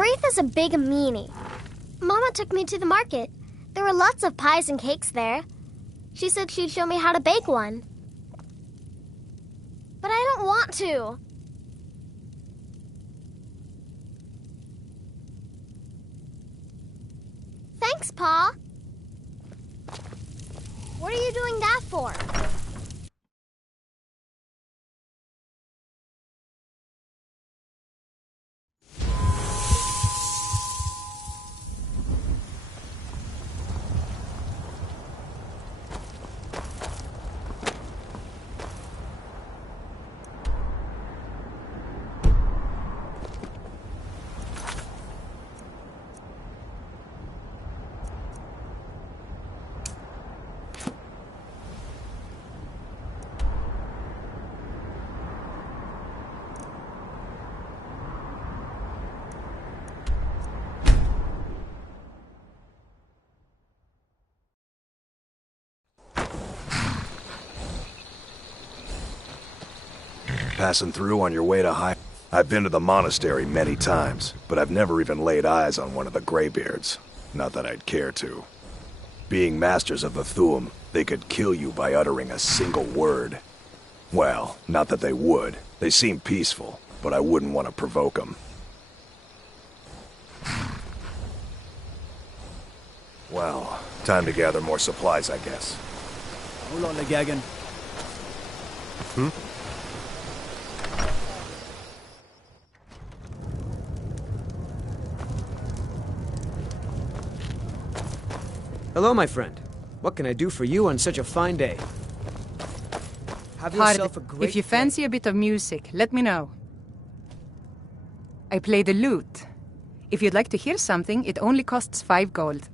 Wreath is a big meanie. Mama took me to the market. There were lots of pies and cakes there. She said she'd show me how to bake one. But I don't want to. Thanks, Pa. What are you doing that for? Passing through on your way to High... I've been to the monastery many times, but I've never even laid eyes on one of the Greybeards. Not that I'd care to. Being masters of the Thuum, they could kill you by uttering a single word. Well, not that they would. They seem peaceful, but I wouldn't want to provoke them. Well, time to gather more supplies, I guess. Hold on, Gagan. Hello, my friend. What can I do for you on such a fine day? Have yourself a great If you fancy a bit of music, let me know. I play the lute. If you'd like to hear something, it only costs 5 gold.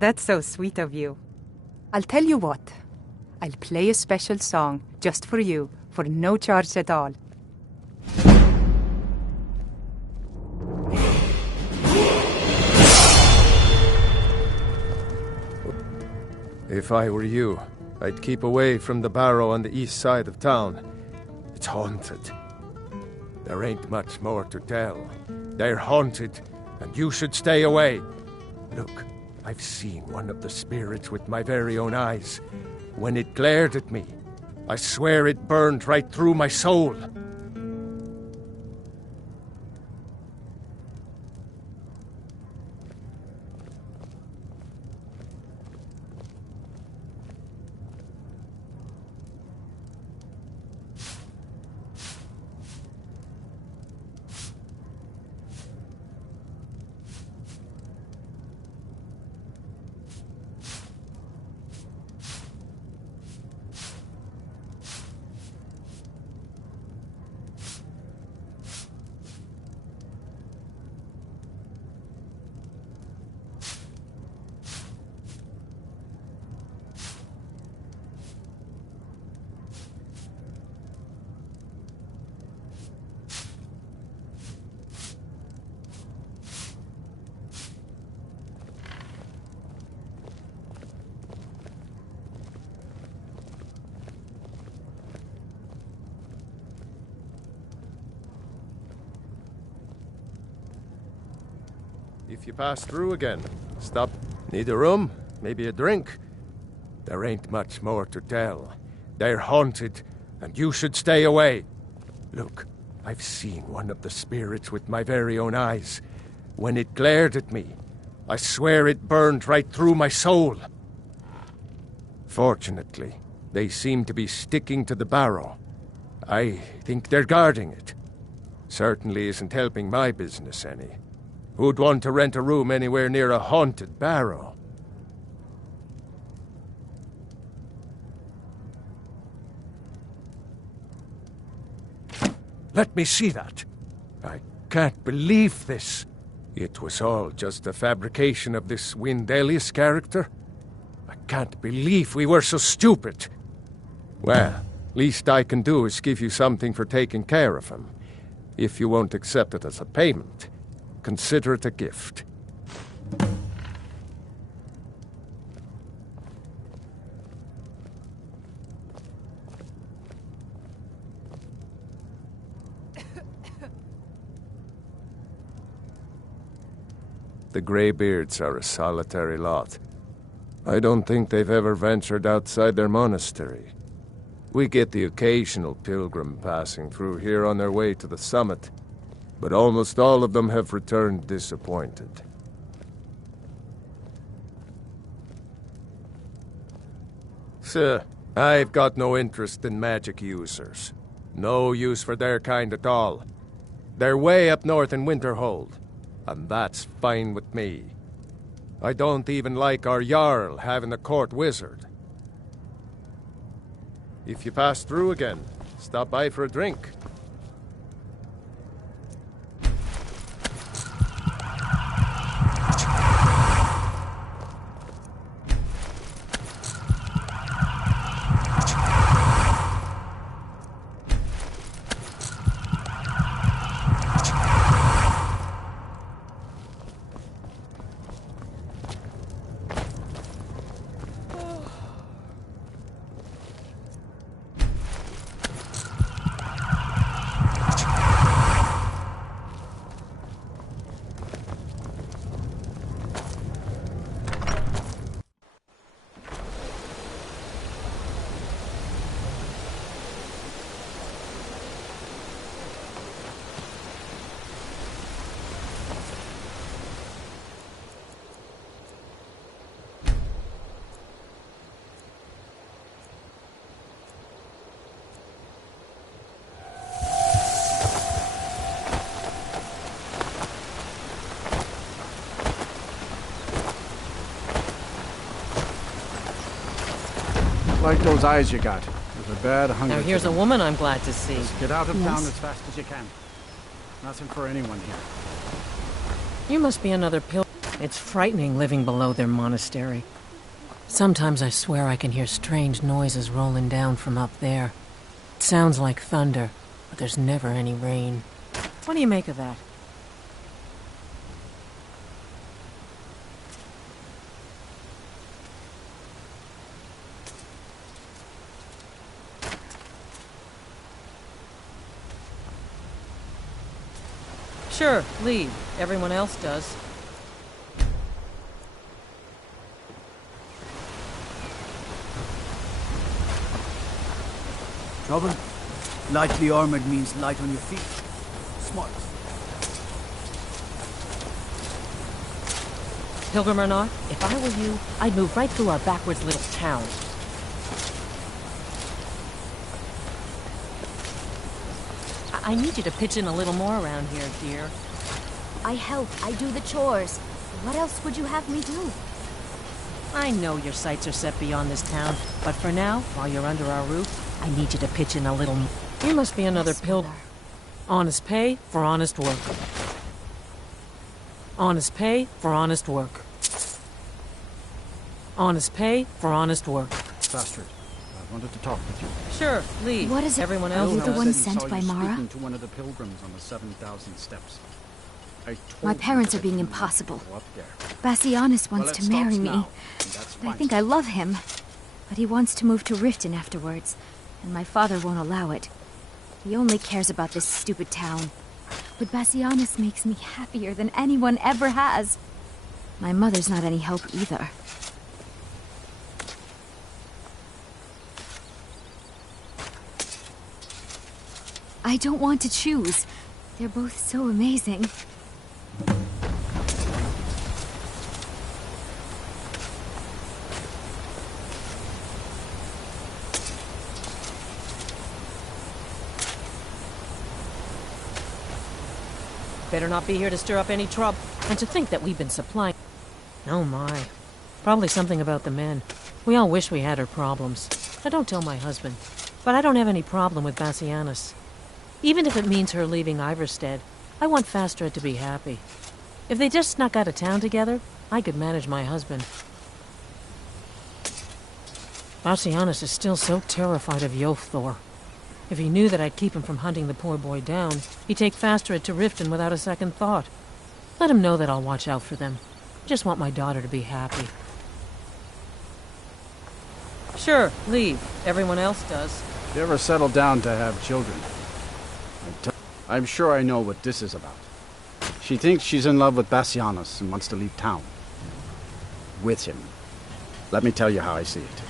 That's so sweet of you. I'll tell you what. I'll play a special song just for you, for no charge at all. If I were you, I'd keep away from the barrow on the east side of town. It's haunted. There ain't much more to tell. They're haunted, and you should stay away. Look, I've seen one of the spirits with my very own eyes. When it glared at me, I swear it burned right through my soul. If you pass through again, stop. Need a room? Maybe a drink? There ain't much more to tell. They're haunted, and you should stay away. Look, I've seen one of the spirits with my very own eyes. When it glared at me, I swear it burned right through my soul. Fortunately, they seem to be sticking to the barrow. I think they're guarding it. Certainly isn't helping my business any. Who'd want to rent a room anywhere near a haunted barrow? Let me see that. I can't believe this. It was all just a fabrication of this Windelius character. I can't believe we were so stupid. Well, least I can do is give you something for taking care of him. If you won't accept it as a payment, consider it a gift. The Greybeards are a solitary lot. I don't think they've ever ventured outside their monastery. We get the occasional pilgrim passing through here on their way to the summit, but almost all of them have returned disappointed. Sir, I've got no interest in magic users. No use for their kind at all. They're way up north in Winterhold, and that's fine with me. I don't even like our Jarl having a court wizard. If you pass through again, stop by for a drink. Like those eyes you got. There's a bad hunger. Now here's a woman I'm glad to see. Just get out of town as fast as you can. Nothing for anyone here. You must be another pilgrim. It's frightening living below their monastery. Sometimes I swear I can hear strange noises rolling down from up there. It sounds like thunder, but there's never any rain. What do you make of that? Sure, leave. Everyone else does. Trouble? Lightly armored means light on your feet. Smart. Pilgrim or not, if I were you, I'd move right through our backwards little town. I need you to pitch in a little more around here, dear. I help. I do the chores. What else would you have me do? I know your sights are set beyond this town, but for now, while you're under our roof, I need you to pitch in a little more. You must be another pilgrim. Honest pay for honest work. Honest pay for honest work. Honest pay for honest work. Bastard. I wanted to talk with you. Sure, leave. What is it? Everyone Are else you the knows. one Said he sent saw by you Mara? speaking to one of the pilgrims on the 7,000 steps. I told My you parents are that being you impossible. go up there. Bassianus Well, wants it to marry stops me. now, and that's I fine. think I love him. But he wants to move to Riften afterwards, and my father won't allow it. He only cares about this stupid town. But Bassianus makes me happier than anyone ever has. My mother's not any help either. I don't want to choose. They're both so amazing. Better not be here to stir up any trouble. And to think that we've been supplying... Oh my. Probably something about the men. We all wish we had her problems. I don't tell my husband. But I don't have any problem with Bassianus. Even if it means her leaving Iverstead, I want Fastred to be happy. If they just snuck out of town together, I could manage my husband. Bassianus is still so terrified of Yofthor. If he knew that I'd keep him from hunting the poor boy down, he'd take Fastred to Riften without a second thought. Let him know that I'll watch out for them. I just want my daughter to be happy. Sure, leave. Everyone else does. If you ever settle down to have children, I'm sure I know what this is about. She thinks she's in love with Bassianus and wants to leave town. With him. Let me tell you how I see it.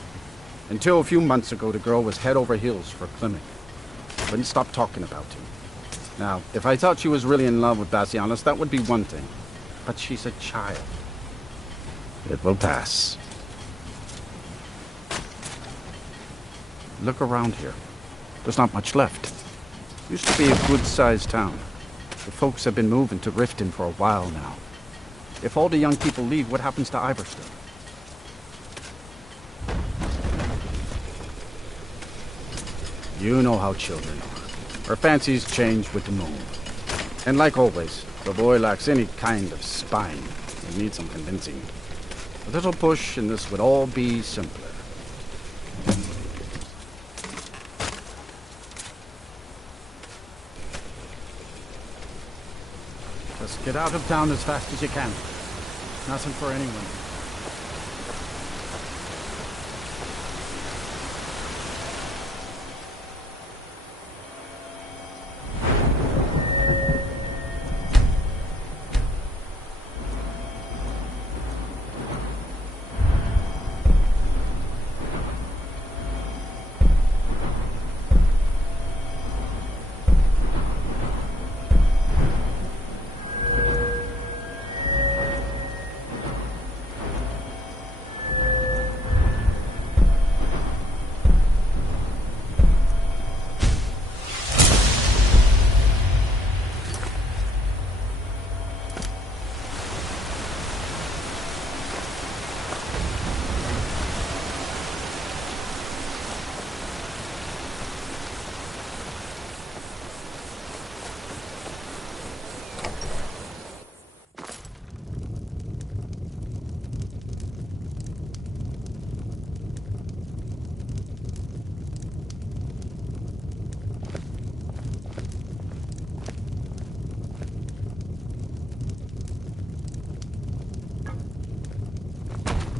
Until a few months ago, the girl was head over heels for Clement. Wouldn't stop talking about him. Now, if I thought she was really in love with Bassianus, that would be one thing. But she's a child. It will pass. Look around here. There's not much left. Used to be a good-sized town. The folks have been moving to Riften for a while now. If all the young people leave, what happens to Iverstead? You know how children are. Her fancies change with the moon. And like always, the boy lacks any kind of spine. He needs some convincing. A little push and this would all be simpler. Just get out of town as fast as you can. Nothing for anyone.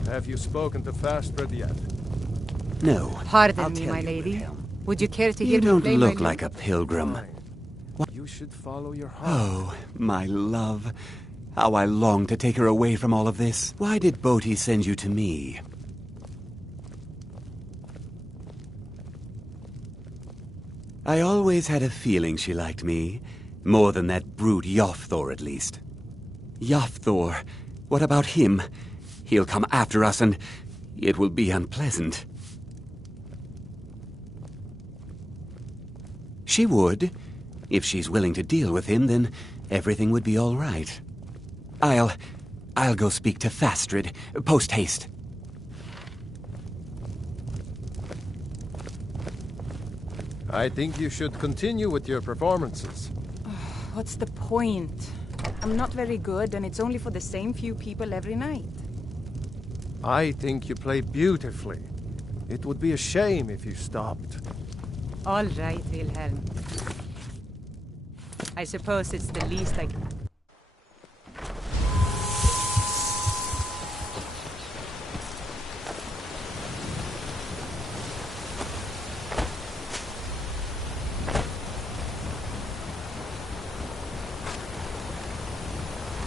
Have you spoken to Fastred yet? No. Pardon I'll me, tell my you, lady. Wilhelm. Would you care to hear You me don't play look my like a pilgrim. You should follow your heart. Oh, my love. How I long to take her away from all of this. Why did Bodhi send you to me? I always had a feeling she liked me. More than that brute Yofthor, at least. Yofthor. What about him? He'll come after us and it will be unpleasant. She would. If she's willing to deal with him, then everything would be all right. I'll go speak to Fastred, post-haste. I think you should continue with your performances. What's the point? I'm not very good, and it's only for the same few people every night. I think you play beautifully. It would be a shame if you stopped. All right, Wilhelm. I suppose it's the least I can...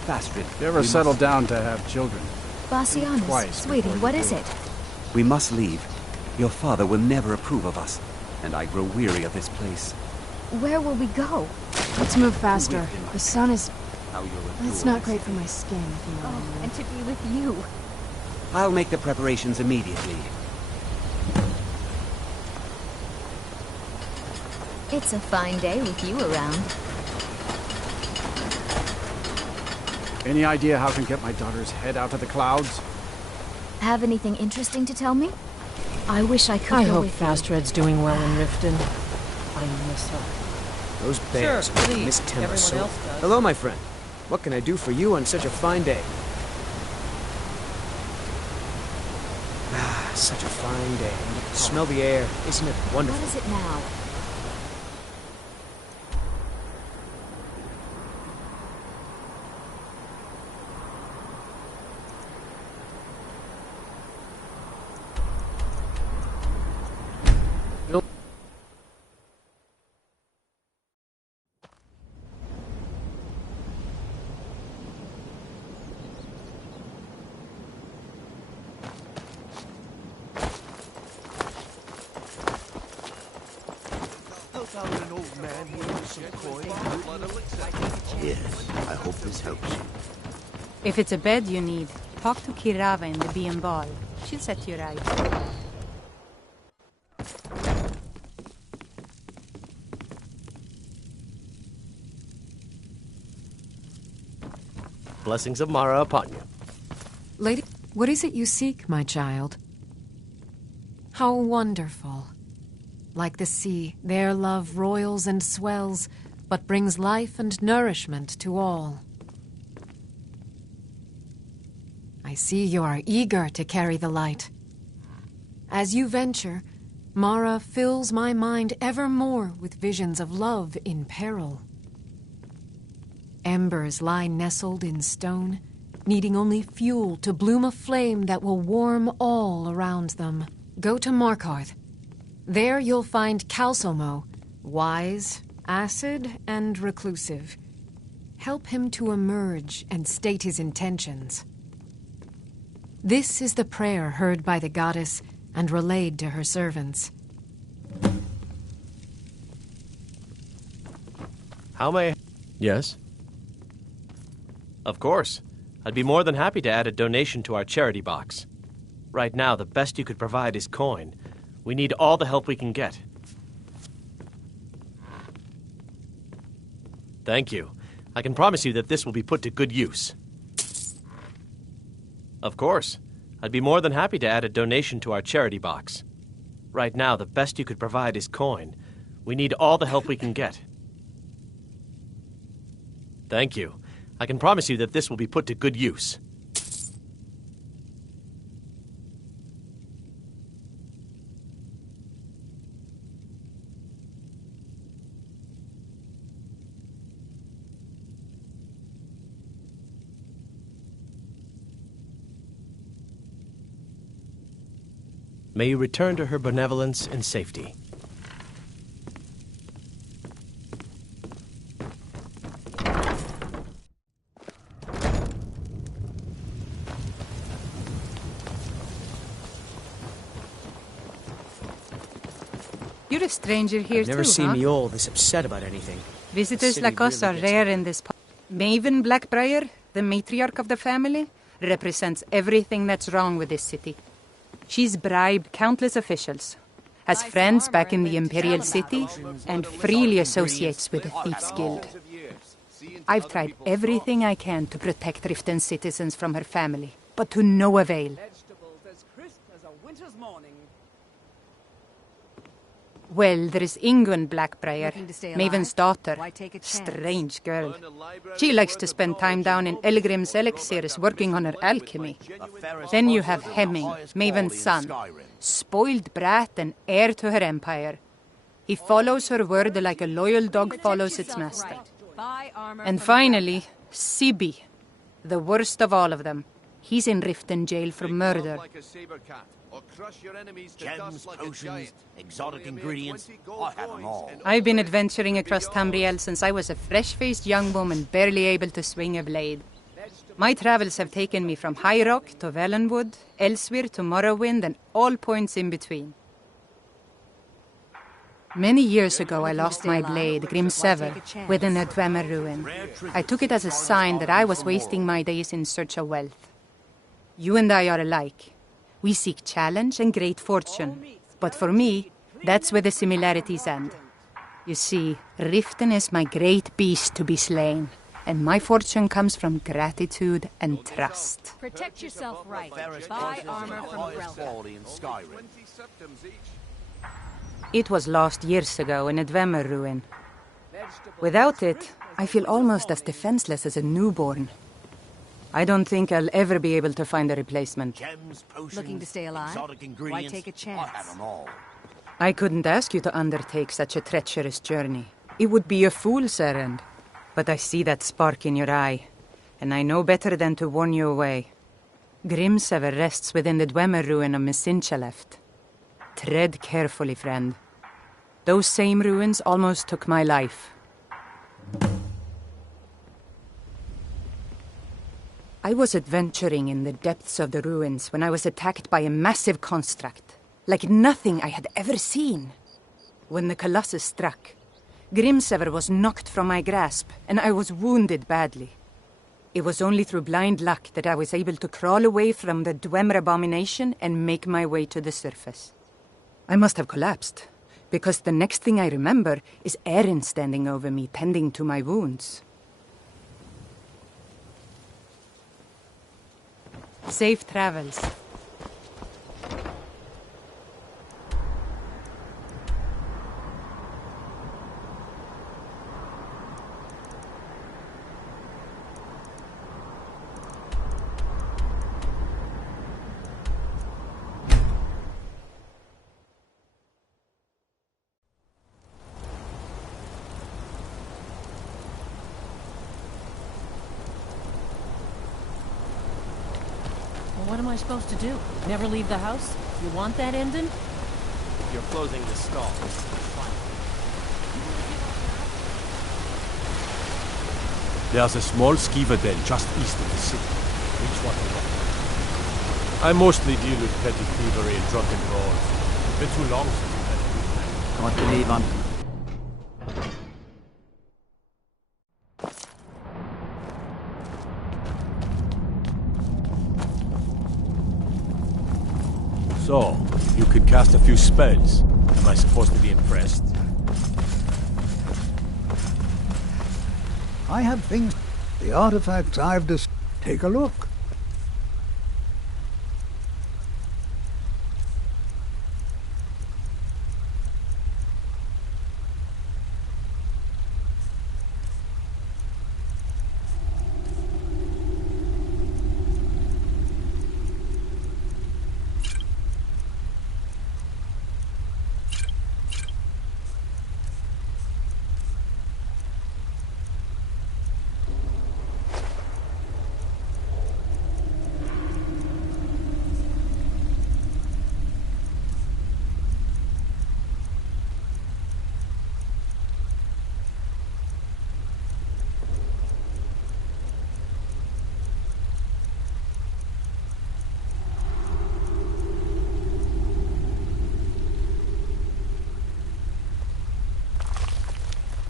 Fastred. You ever settle down to have children? Bassianus, Twice sweetie, before you what do is it. it? We must leave. Your father will never approve of us, and I grow weary of this place. Where will we go? Let's move faster. The sun is... How you'll It's adore not great this. for my skin, if you know what I Oh, mean. and to be with you. I'll make the preparations immediately. It's a fine day with you around. Any idea how I can get my daughter's head out of the clouds? Have anything interesting to tell me? I wish I could I go hope with you. Fastred's doing well in Riften. I miss her. Those bears Sure, make please. Miss Timber Everyone so... else does. Hello, my friend. What can I do for you on such a fine day? Ah, such a fine day. Smell the air. Isn't it wonderful? What is it now? Yes, I hope this helps you. If it's a bed you need, talk to Kirava in the Bee and Ball. She'll set you right. Blessings of Mara upon you. Lady, what is it you seek, my child? How wonderful. Like the sea, their love roils and swells, but brings life and nourishment to all. I see you are eager to carry the light. As you venture, Mara fills my mind ever more with visions of love in peril. Embers lie nestled in stone, needing only fuel to bloom a flame that will warm all around them. Go to Markarth. There you'll find Calsomo, wise, acid, and reclusive. Help him to emerge and state his intentions. This is the prayer heard by the goddess and relayed to her servants. How may... Yes? Of course. I'd be more than happy to add a donation to our charity box. Right now, the best you could provide is coin. We need all the help we can get. Thank you. I can promise you that this will be put to good use. Of course. I'd be more than happy to add a donation to our charity box. Right now, the best you could provide is coin. We need all the help we can get. Thank you. I can promise you that this will be put to good use. May you return to her benevolence in safety. You're a stranger here I've never too, seen huh? me all this upset about anything. Visitors City like us really are gets rare in this part. Maven Blackbriar, the matriarch of the family, represents everything that's wrong with this city. She's bribed countless officials, has friends back in the Imperial City, and freely associates with the Thieves' Guild. I've tried everything I can to protect Riften's citizens from her family, but to no avail. Well, there is Ingun Blackbriar, Maven's daughter. Strange girl. She likes to spend time down in Elgrim's elixirs working on her alchemy. Then you have Hemming, Maven's son. Spoiled brat and heir to her empire. He follows her word like a loyal dog follows its master. And finally, Sibi, the worst of all of them. He's in Riften jail for murder. Gems, potions, exotic ingredients, I have them all. I've been adventuring across Tamriel since I was a fresh-faced young woman barely able to swing a blade. My travels have taken me from High Rock to Valenwood, Elsewhere to Morrowind, and all points in between. Many years ago I lost my blade, Grimsever, within a Dwemer ruin. I took it as a sign that I was wasting my days in search of wealth. You and I are alike. We seek challenge and great fortune. But for me, that's where the similarities end. You see, Riften is my great beast to be slain, and my fortune comes from gratitude and trust. Protect yourself right. Buy armor from Grelka. It was lost years ago in a Dwemer ruin. Without it, I feel almost as defenseless as a newborn. I don't think I'll ever be able to find a replacement. Gems, potions, Looking to stay alive? exotic ingredients, Why take a chance? I have them all. I couldn't ask you to undertake such a treacherous journey. It would be a fool's errand. But I see that spark in your eye, and I know better than to warn you away. Grimsever rests within the Dwemer ruin of Mesinchaleft. Tread carefully, friend. Those same ruins almost took my life. I was adventuring in the depths of the ruins when I was attacked by a massive construct, like nothing I had ever seen. When the Colossus struck, Grimsever was knocked from my grasp, and I was wounded badly. It was only through blind luck that I was able to crawl away from the Dwemer abomination and make my way to the surface. I must have collapsed, because the next thing I remember is Erin standing over me, tending to my wounds. Safe travels. What am I supposed to do? Never leave the house? You want that ending? You're closing the stall. There's a small skeever den just east of the city. Which one do you want? I mostly deal with petty thievery and drunken brawls. It's been too long since we've had a good night. Can't believe I'm... So, you can cast a few spells. Am I supposed to be impressed? I have things... The artifacts I've just... Take a look.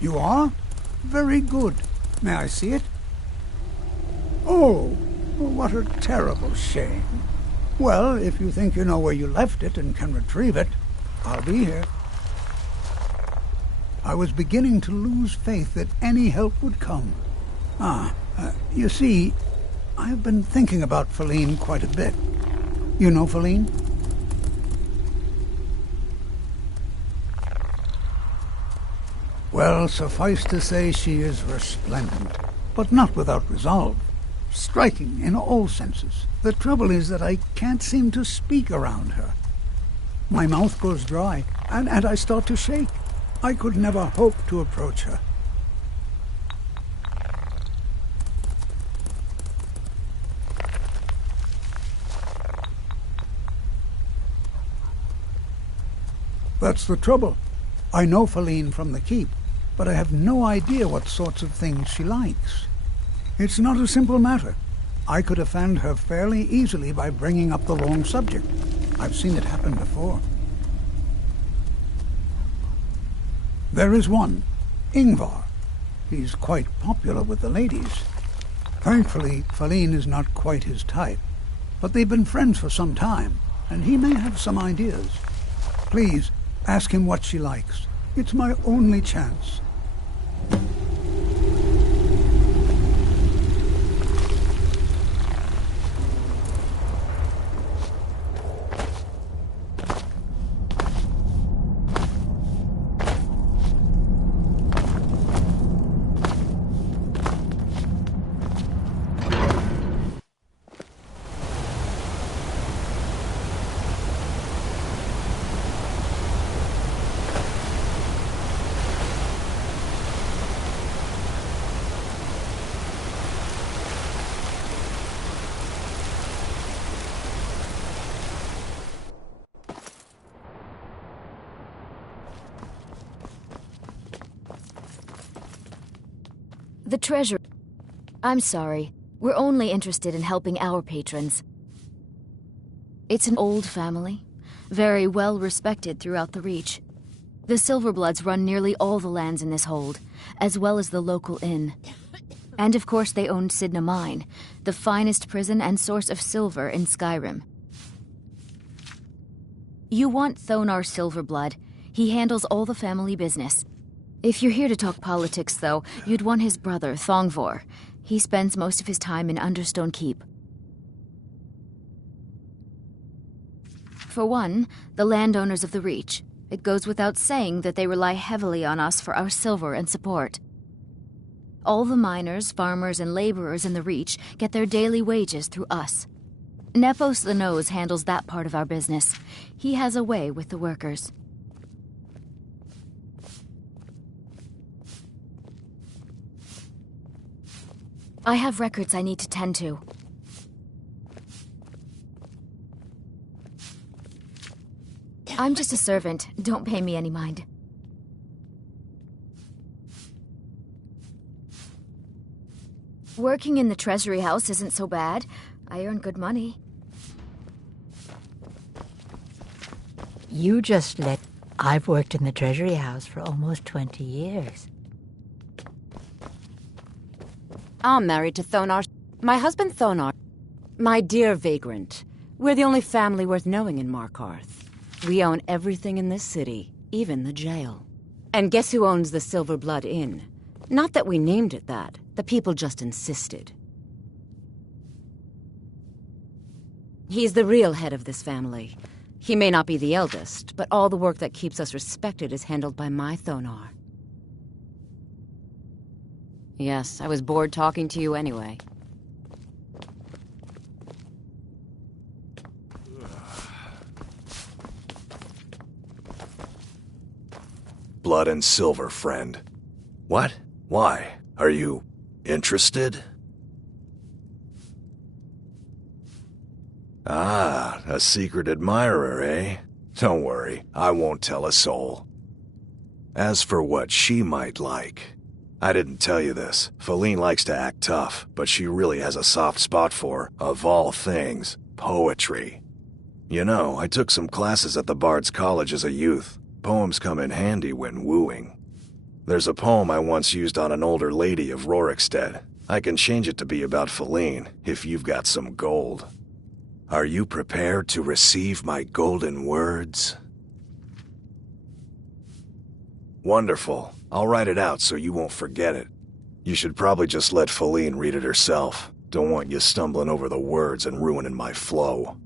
You are? Very good. May I see it? Oh, what a terrible shame. Well, if you think you know where you left it and can retrieve it, I'll be here. I was beginning to lose faith that any help would come. You see, I've been thinking about Feline quite a bit. You know Feline? Well, suffice to say she is resplendent, but not without resolve. Striking in all senses. The trouble is that I can't seem to speak around her. My mouth goes dry, and I start to shake. I could never hope to approach her. That's the trouble. I know Feline from the keep, but I have no idea what sorts of things she likes. It's not a simple matter. I could offend her fairly easily by bringing up the wrong subject. I've seen it happen before. There is one, Ingvar. He's quite popular with the ladies. Thankfully, Feline is not quite his type, but they've been friends for some time, and he may have some ideas. Please, ask him what she likes. It's my only chance. The treasure... I'm sorry. We're only interested in helping our patrons. It's an old family, very well respected throughout the Reach. The Silverbloods run nearly all the lands in this hold, as well as the local inn. And of course they owned Sidna Mine, the finest prison and source of silver in Skyrim. You want Thonar Silverblood. He handles all the family business. If you're here to talk politics, though, you'd want his brother, Thongvor. He spends most of his time in Understone Keep. For one, the landowners of the Reach. It goes without saying that they rely heavily on us for our silver and support. All the miners, farmers, and laborers in the Reach get their daily wages through us. Nepos the Nose handles that part of our business. He has a way with the workers. I have records I need to tend to. I'm just a servant. Don't pay me any mind. Working in the Treasury House isn't so bad. I earn good money. You just let... I've worked in the Treasury House for almost 20 years. I'm married to Thonar. My husband Thonar. My dear vagrant, we're the only family worth knowing in Markarth. We own everything in this city, even the jail. And guess who owns the Silverblood Inn? Not that we named it that. The people just insisted. He's the real head of this family. He may not be the eldest, but all the work that keeps us respected is handled by my Thonar. Yes, I was bored talking to you anyway. Blood and silver, friend. What? Why? Are you interested? Ah, a secret admirer, eh? Don't worry, I won't tell a soul. As for what she might like, I didn't tell you this. Feline likes to act tough, but she really has a soft spot for, of all things, poetry. You know, I took some classes at the Bard's College as a youth. Poems come in handy when wooing. There's a poem I once used on an older lady of Rorikstead. I can change it to be about Feline, if you've got some gold. Are you prepared to receive my golden words? Wonderful. I'll write it out so you won't forget it. You should probably just let Feline read it herself. Don't want you stumbling over the words and ruining my flow.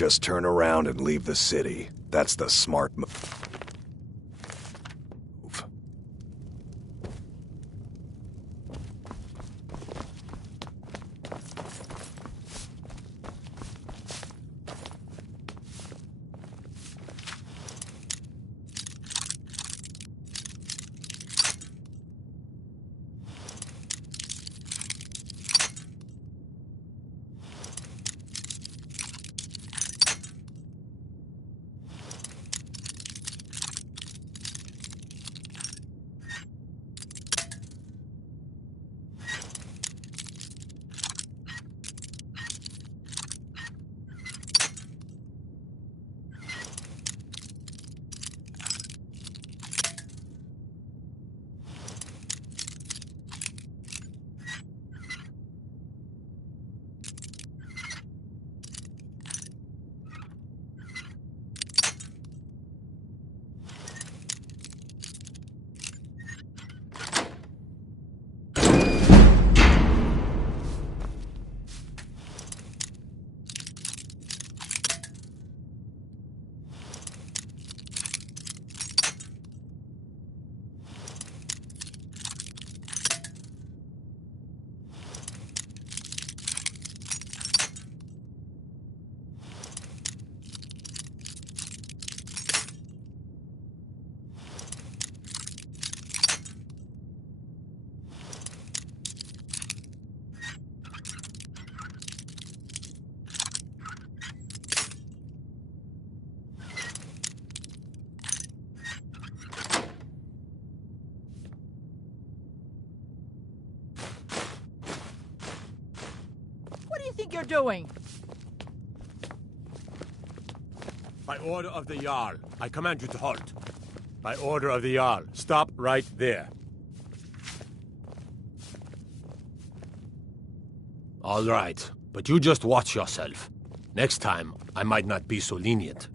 Just turn around and leave the city. That's the smart move. you're doing? By order of the Jarl, I command you to halt. By order of the Jarl, stop right there. All right, but you just watch yourself. Next time, I might not be so lenient.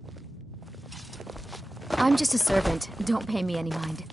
I'm just a servant. Don't pay me any mind.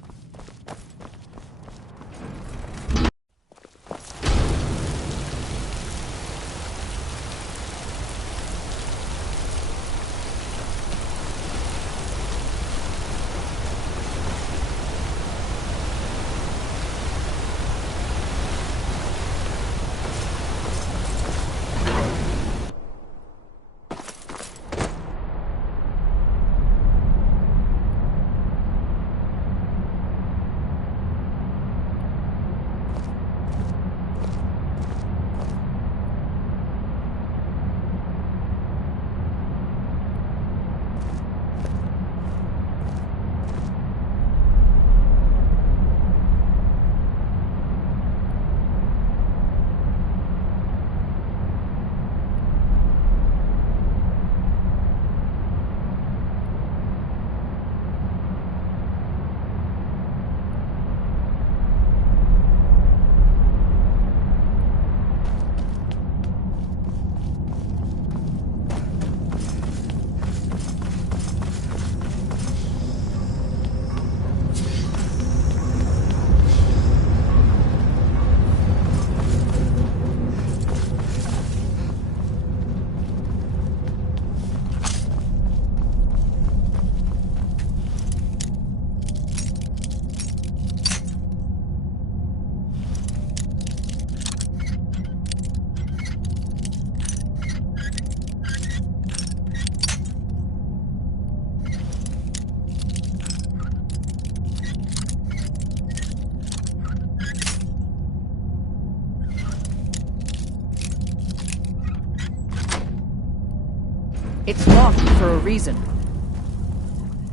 It's locked for a reason.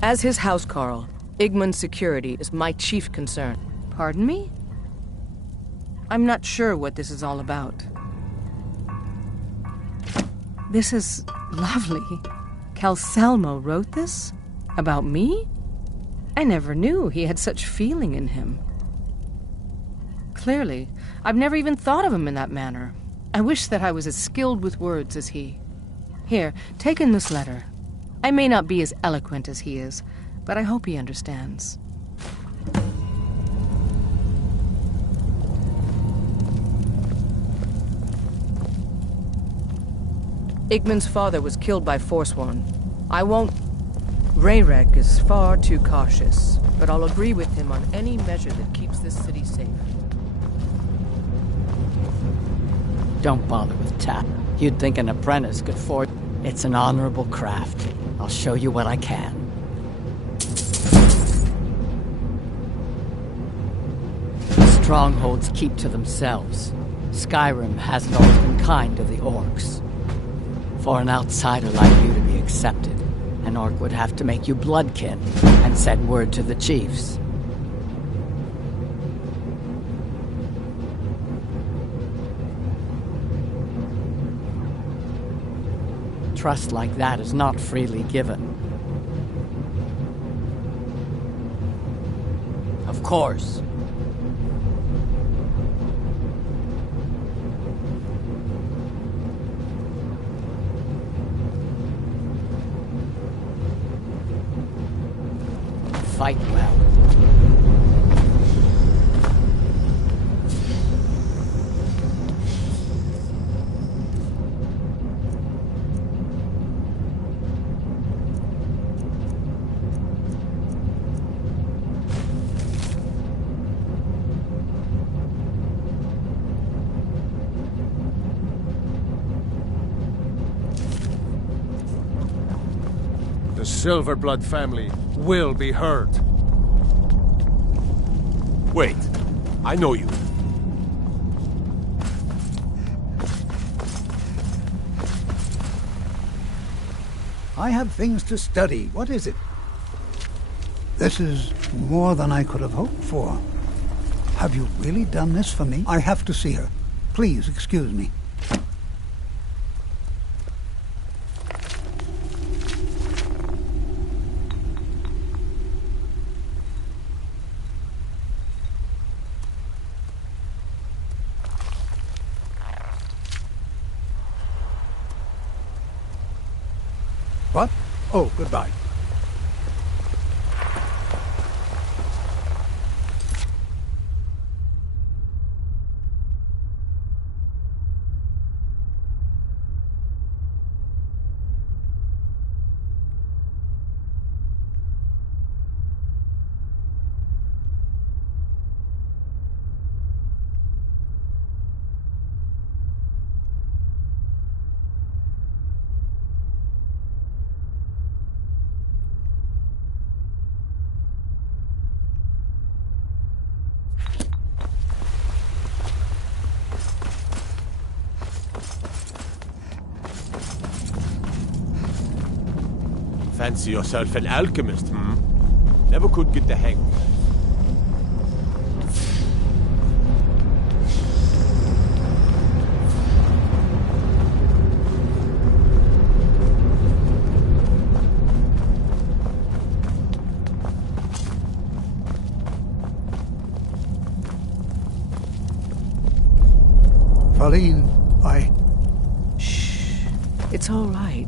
As his housecarl, Igmund's security is my chief concern. Pardon me? I'm not sure what this is all about. This is lovely. Calsalmo wrote this? About me? I never knew he had such feeling in him. Clearly, I've never even thought of him in that manner. I wish that I was as skilled with words as he. Here, take in this letter. I may not be as eloquent as he is, but I hope he understands. Igmund's father was killed by Forsworn. I won't... Rayrek is far too cautious, but I'll agree with him on any measure that keeps this city safe. Don't bother with Tap. You'd think an apprentice could forge... It's an honorable craft. I'll show you what I can. Strongholds keep to themselves. Skyrim hasn't always been kind to the orcs. For an outsider like you to be accepted, an orc would have to make you bloodkin and send word to the chiefs. Trust like that is not freely given. Of course. Fight well. The Silverblood family will be heard. Wait, I know you. I have things to study. What is it? This is more than I could have hoped for. Have you really done this for me? I have to see her. Please excuse me. What? Oh, goodbye. Fancy yourself an alchemist, hmm? Never could get the hang of that. Faline, Shh. It's all right.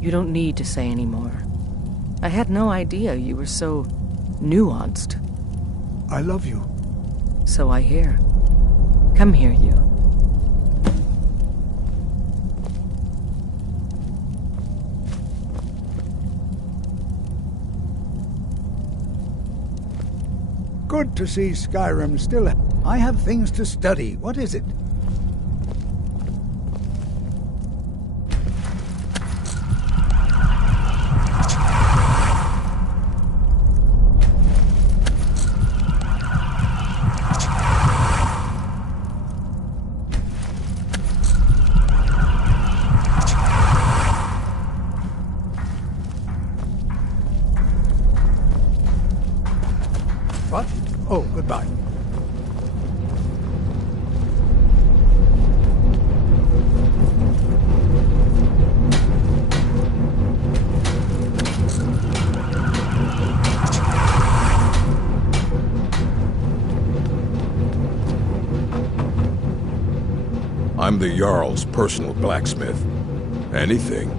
You don't need to say any more. I had no idea you were so nuanced. I love you. So I hear. Come here, you. Good to see Skyrim still. I have things to study. What is it? What? Oh, goodbye. I'm the Jarl's personal blacksmith. Anything.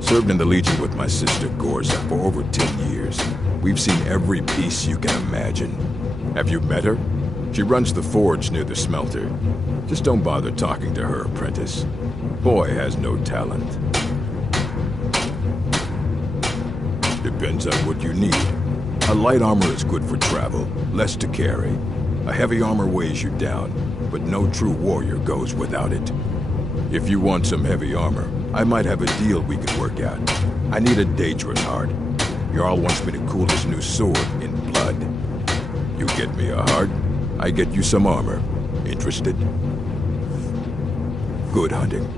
Served in the Legion with my sister Gorza for over 10 years. We've seen every piece you can imagine. Have you met her? She runs the forge near the smelter. Just don't bother talking to her, apprentice. Boy has no talent. Depends on what you need. A light armor is good for travel, less to carry. A heavy armor weighs you down, but no true warrior goes without it. If you want some heavy armor, I might have a deal we could work out. I need a dangerous heart. Jarl wants me to cool his new sword in blood. You get me a heart, I get you some armor. Interested? Good hunting.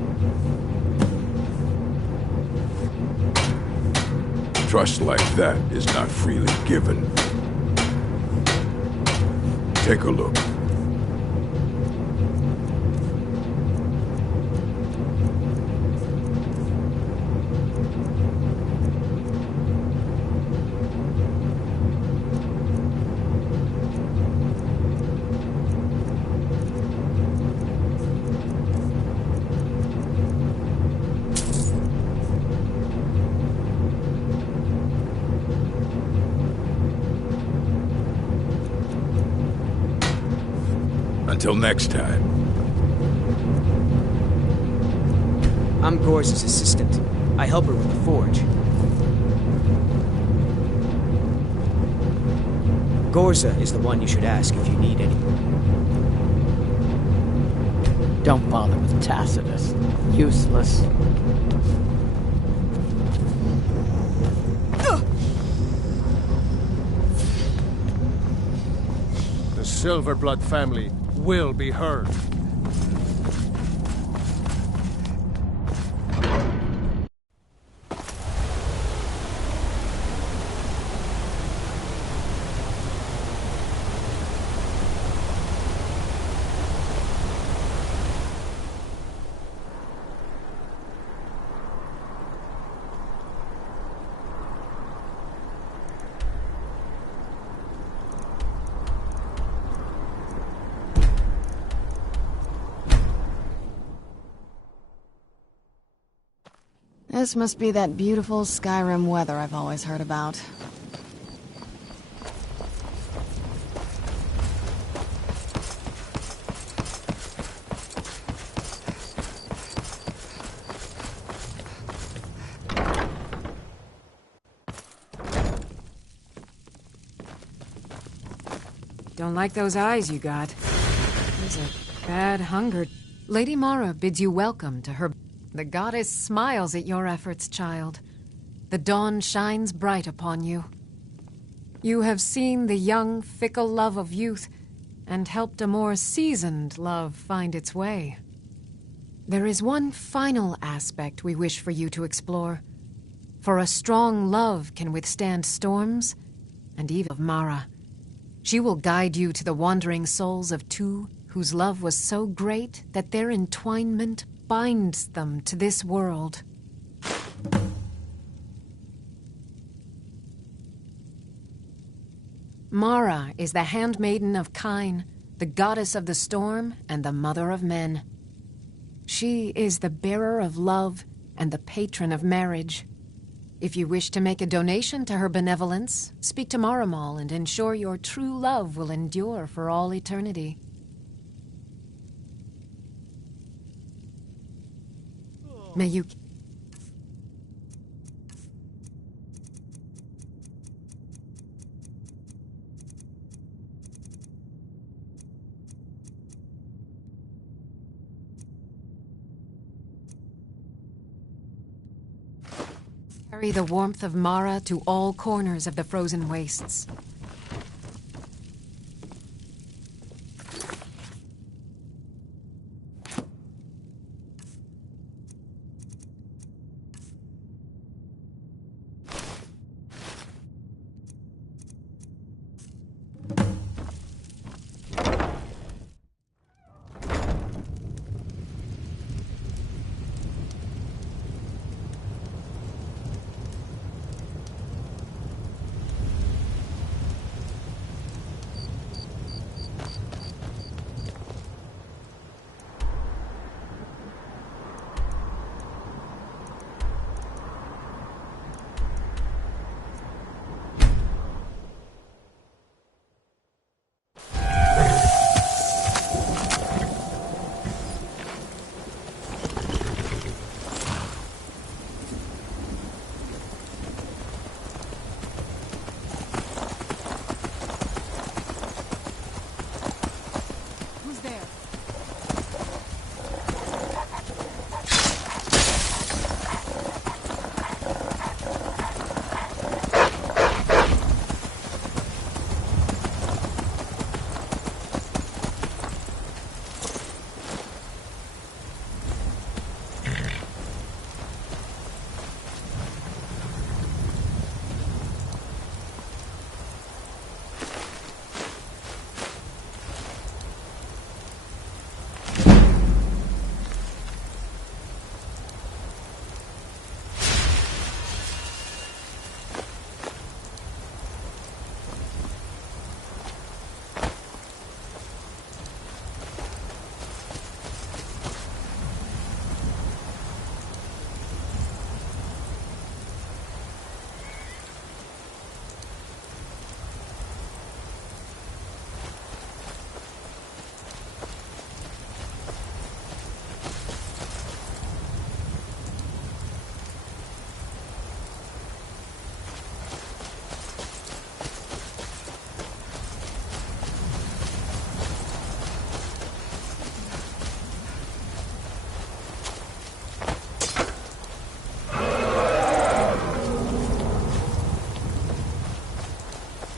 Trust like that is not freely given. Take a look. Until next time. I'm Gorza's assistant. I help her with the forge. Gorza is the one you should ask if you need any. Don't bother with Tacitus. Useless. The Silverblood family will be heard. This must be that beautiful Skyrim weather I've always heard about. Don't like those eyes you got. There's a bad hunger. Lady Mara bids you welcome to her. The goddess smiles at your efforts, child. The dawn shines bright upon you. You have seen the young, fickle love of youth, and helped a more seasoned love find its way. There is one final aspect we wish for you to explore. For a strong love can withstand storms, and even of Mara. She will guide you to the wandering souls of two whose love was so great that their entwinement binds them to this world. Mara is the handmaiden of Kine, the goddess of the storm and the mother of men. She is the bearer of love and the patron of marriage. If you wish to make a donation to her benevolence, speak to Maramal and ensure your true love will endure for all eternity. May you... carry the warmth of Mara to all corners of the frozen wastes.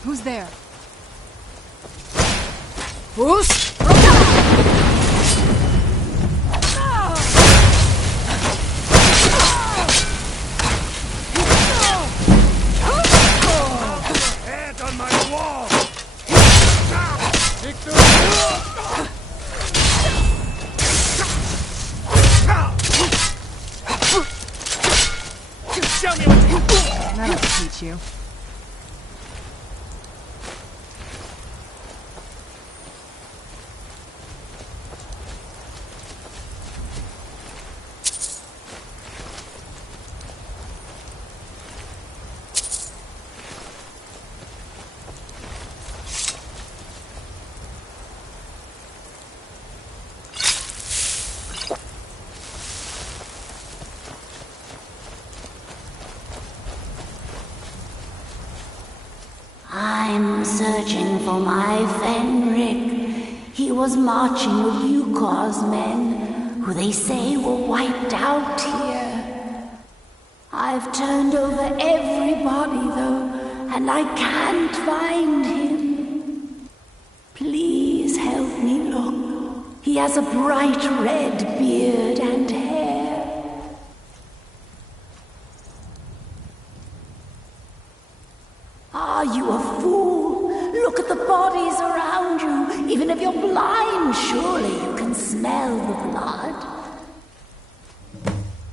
Who's there? Who's? Head on my wall! Show me what you do! That'll teach you. searching for my Fenric. He was marching with Yukor's men, who they say were wiped out here. I've turned over everybody, though, and I can't find him. Please help me look. He has a bright red beard and hair. Are you a fool? Look at the bodies around you. Even if you're blind, surely you can smell the blood.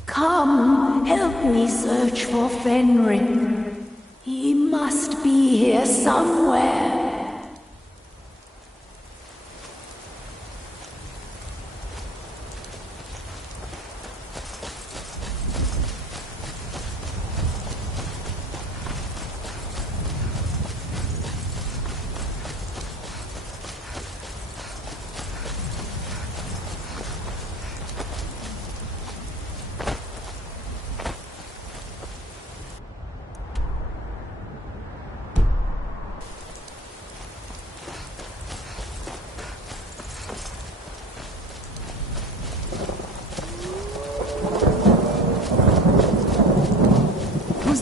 Come, help me search for Fenric. He must be here somewhere.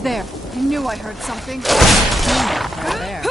There. I knew I heard something. Right there.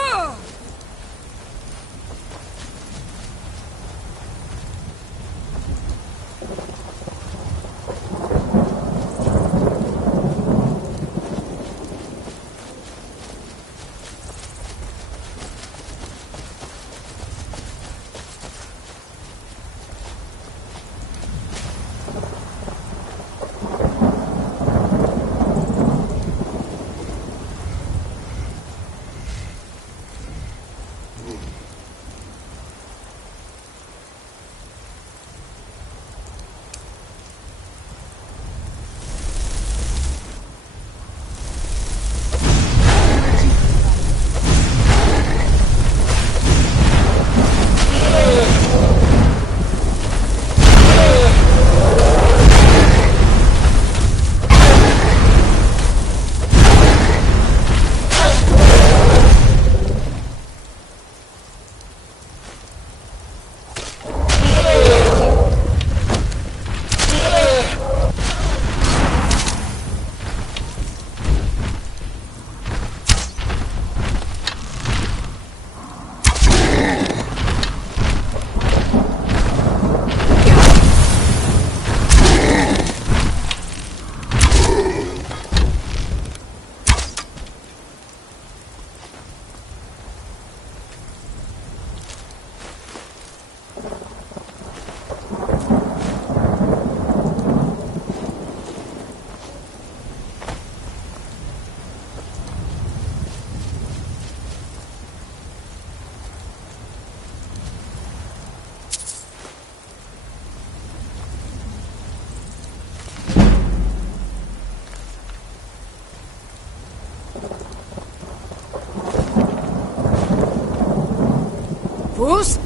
Fus?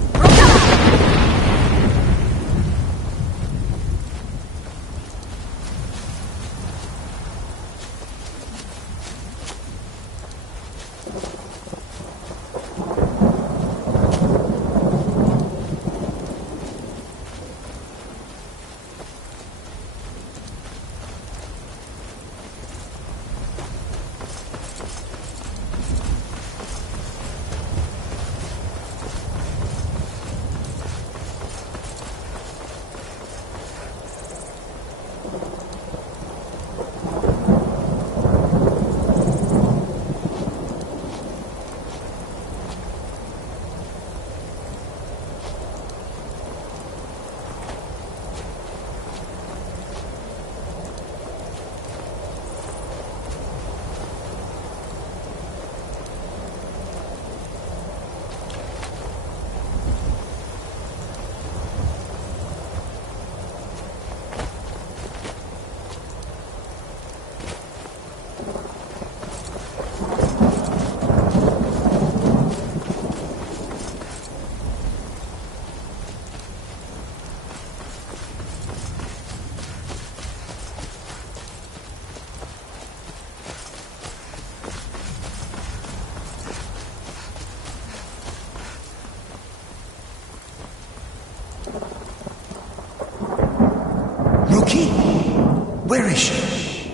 Where is she?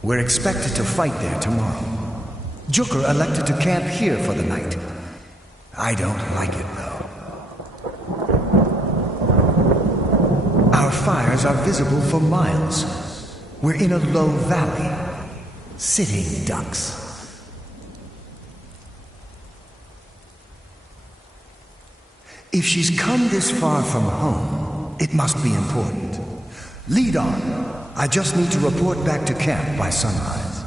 We're expected to fight there tomorrow. Jukur elected to camp here for the night. I don't like it, though. Our fires are visible for miles. We're in a low valley. Sitting ducks. If she's come this far from home, it must be important. Lead on. I just need to report back to camp by sunrise.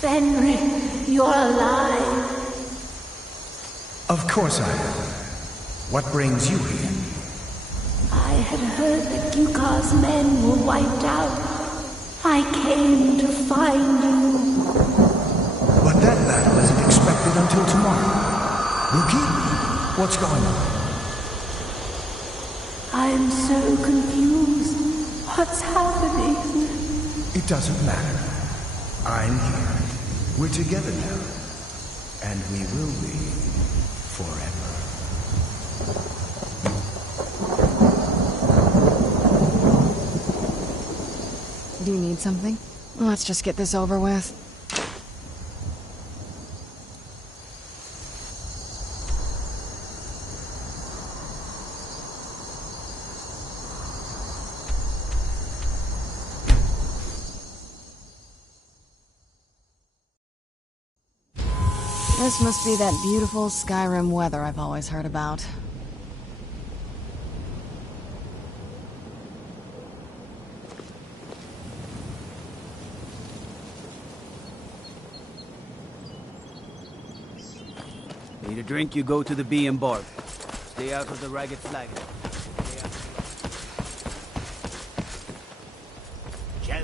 Fenric, you're alive. Of course I am. What brings you here? I had heard that Yukar's men were wiped out. I came to find you. But that battle isn't expected until tomorrow. Luki, what's going on? I'm so confused. What's happening? It doesn't matter. I'm here. We're together now. And we will be forever. Do you need something? Let's just get this over with. This must be that beautiful Skyrim weather I've always heard about. Need a drink, you go to the Bee and Barb. Stay out of the Ragged Flagon.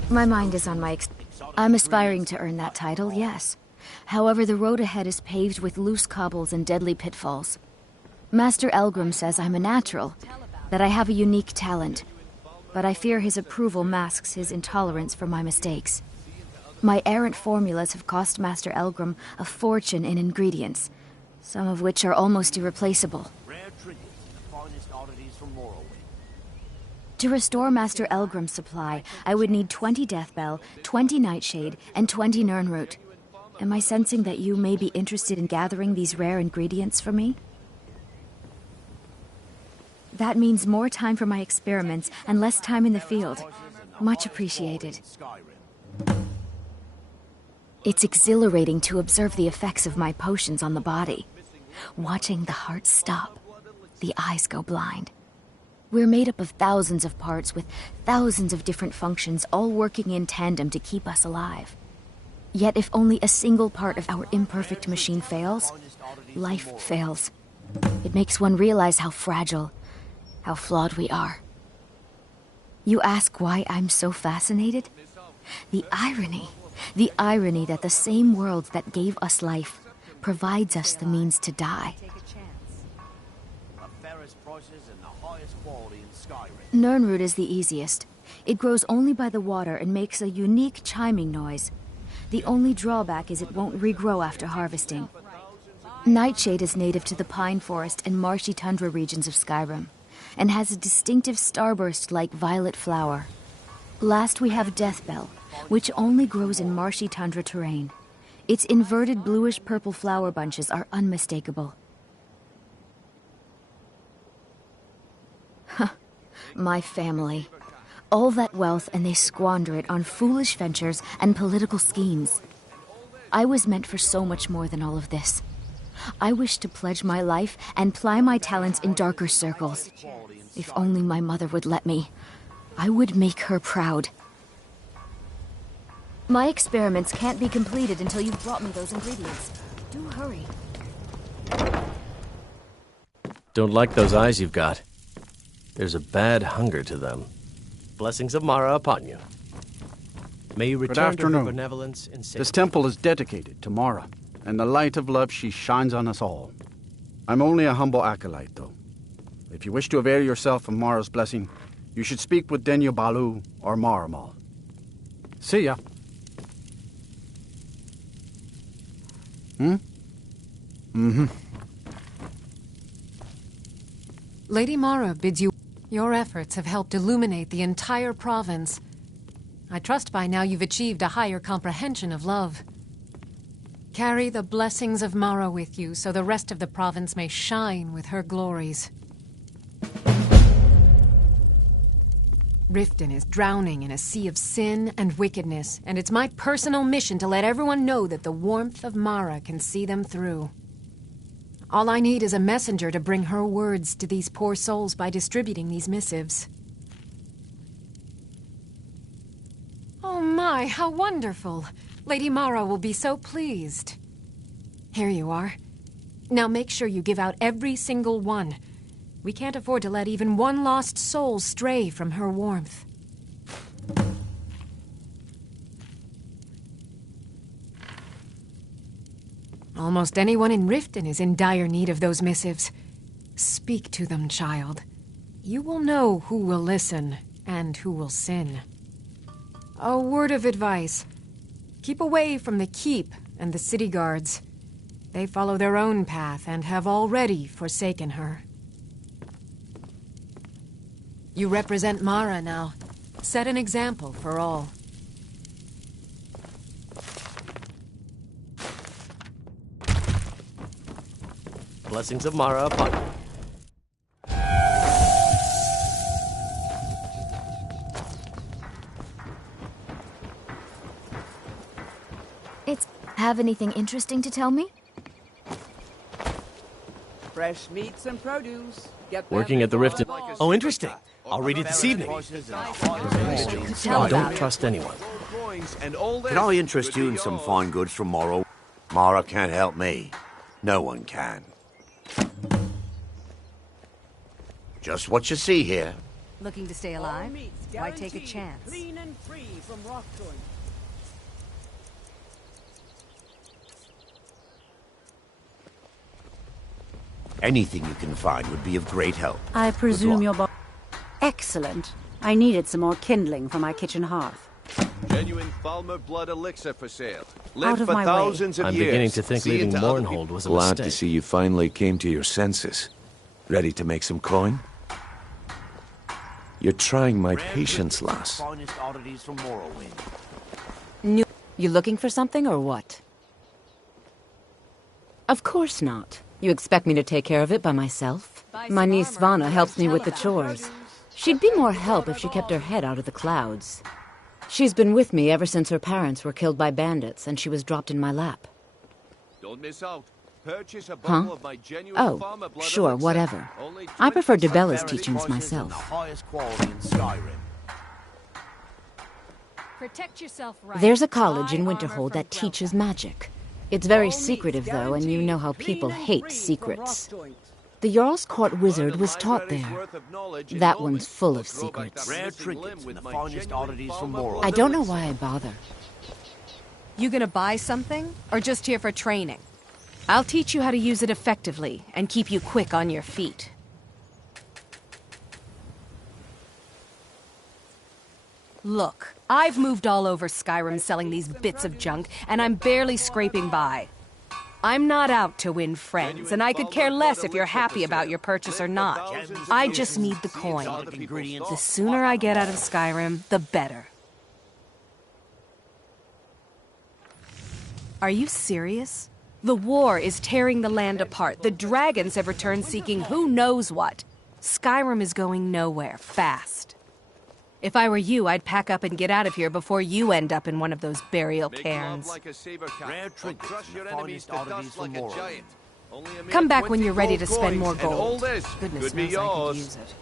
My mind is on I'm aspiring to earn that title, yes. However, the road ahead is paved with loose cobbles and deadly pitfalls. Master Elgrim says I'm a natural, that I have a unique talent, but I fear his approval masks his intolerance for my mistakes. My errant formulas have cost Master Elgrim a fortune in ingredients, some of which are almost irreplaceable. To restore Master Elgrim's supply, I would need 20 Deathbell, 20 Nightshade, and 20 Nirnroot. Am I sensing that you may be interested in gathering these rare ingredients for me? That means more time for my experiments and less time in the field. Much appreciated. It's exhilarating to observe the effects of my potions on the body. Watching the heart stop, the eyes go blind. We're made up of thousands of parts with thousands of different functions, all working in tandem to keep us alive. Yet if only a single part of our imperfect machine fails, life fails. It makes one realize how fragile, how flawed we are. You ask why I'm so fascinated? The irony that the same world that gave us life provides us the means to die. Nirnroot is the easiest. It grows only by the water and makes a unique chiming noise. The only drawback is it won't regrow after harvesting. Nightshade is native to the pine forest and marshy tundra regions of Skyrim, and has a distinctive starburst-like violet flower. Last we have Deathbell, which only grows in marshy tundra terrain. Its inverted bluish-purple flower bunches are unmistakable. My family. All that wealth and they squander it on foolish ventures and political schemes. I was meant for so much more than all of this. I wish to pledge my life and ply my talents in darker circles. If only my mother would let me, I would make her proud. My experiments can't be completed until you've brought me those ingredients. Do hurry. Don't like those eyes you've got. There's a bad hunger to them. Blessings of Mara upon you. May you return to her benevolence in safety. This temple is dedicated to Mara, and the light of love she shines on us all. I'm only a humble acolyte, though. If you wish to avail yourself of Mara's blessing, you should speak with Denya Balu or Maramal. See ya. Lady Mara bids you. Your efforts have helped illuminate the entire province. I trust by now you've achieved a higher comprehension of love. Carry the blessings of Mara with you so the rest of the province may shine with her glories. Riften is drowning in a sea of sin and wickedness, and it's my personal mission to let everyone know that the warmth of Mara can see them through. All I need is a messenger to bring her words to these poor souls by distributing these missives. Oh my, how wonderful! Lady Mara will be so pleased. Here you are. Now make sure you give out every single one. We can't afford to let even one lost soul stray from her warmth. Almost anyone in Riften is in dire need of those missives. Speak to them, child. You will know who will listen and who will sin. A word of advice. Keep away from the keep and the city guards. They follow their own path and have already forsaken her. You represent Mara now. Set an example for all. Blessings of Mara upon you. Have anything interesting to tell me? Fresh meats and produce. Working at the Rift. Oh, interesting. I'll read it this evening. Don't trust anyone. Can I interest you in some fine goods from Mara? Mara can't help me. No one can. Just what you see here. Looking to stay alive? Why take a chance? Clean and free from rock joint. Anything you can find would be of great help. I presume you're Excellent. I needed some more kindling for my kitchen hearth. Genuine Falmer blood elixir for sale. Out Lived of for my way. thousands of I'm years. beginning to think See leaving into other Mournhold was a Glad mistake. to see you finally came to your senses. Ready to make some coin? You're trying my patience, lass. Finest oddities from Morrowind. You looking for something or what? Of course not. You expect me to take care of it by myself? My niece Vanna helps me with the chores. She'd be more help if she kept her head out of the clouds. She's been with me ever since her parents were killed by bandits, and she was dropped in my lap. Don't miss out. Purchase a bottle of my genuine farmer blood Sure, elixir. whatever. Only I prefer 20 Debella's Ferris teachings prices and myself. the highest quality in Skyrim. Protect yourself right. There's a college in Winterhold that teaches magic. It's very secretive, though, and you know how people hate secrets. The Jarl's Court wizard was taught there. That one's full of secrets. Rare trinkets and the finest oddities from Morrowind. I don't know why I bother. You gonna buy something, or just here for training? I'll teach you how to use it effectively, and keep you quick on your feet. Look, I've moved all over Skyrim selling these bits of junk, and I'm barely scraping by. I'm not out to win friends, and I could care less if you're happy about your purchase or not. I just need the coin. The sooner I get out of Skyrim, the better. Are you serious? The war is tearing the land apart. The dragons have returned seeking who knows what. Skyrim is going nowhere, fast. If I were you, I'd pack up and get out of here before you end up in one of those burial cairns. Rare trinkets and the finest oddities from Morrowind. Come back when you're ready to spend more gold. Goodness knows I could use it.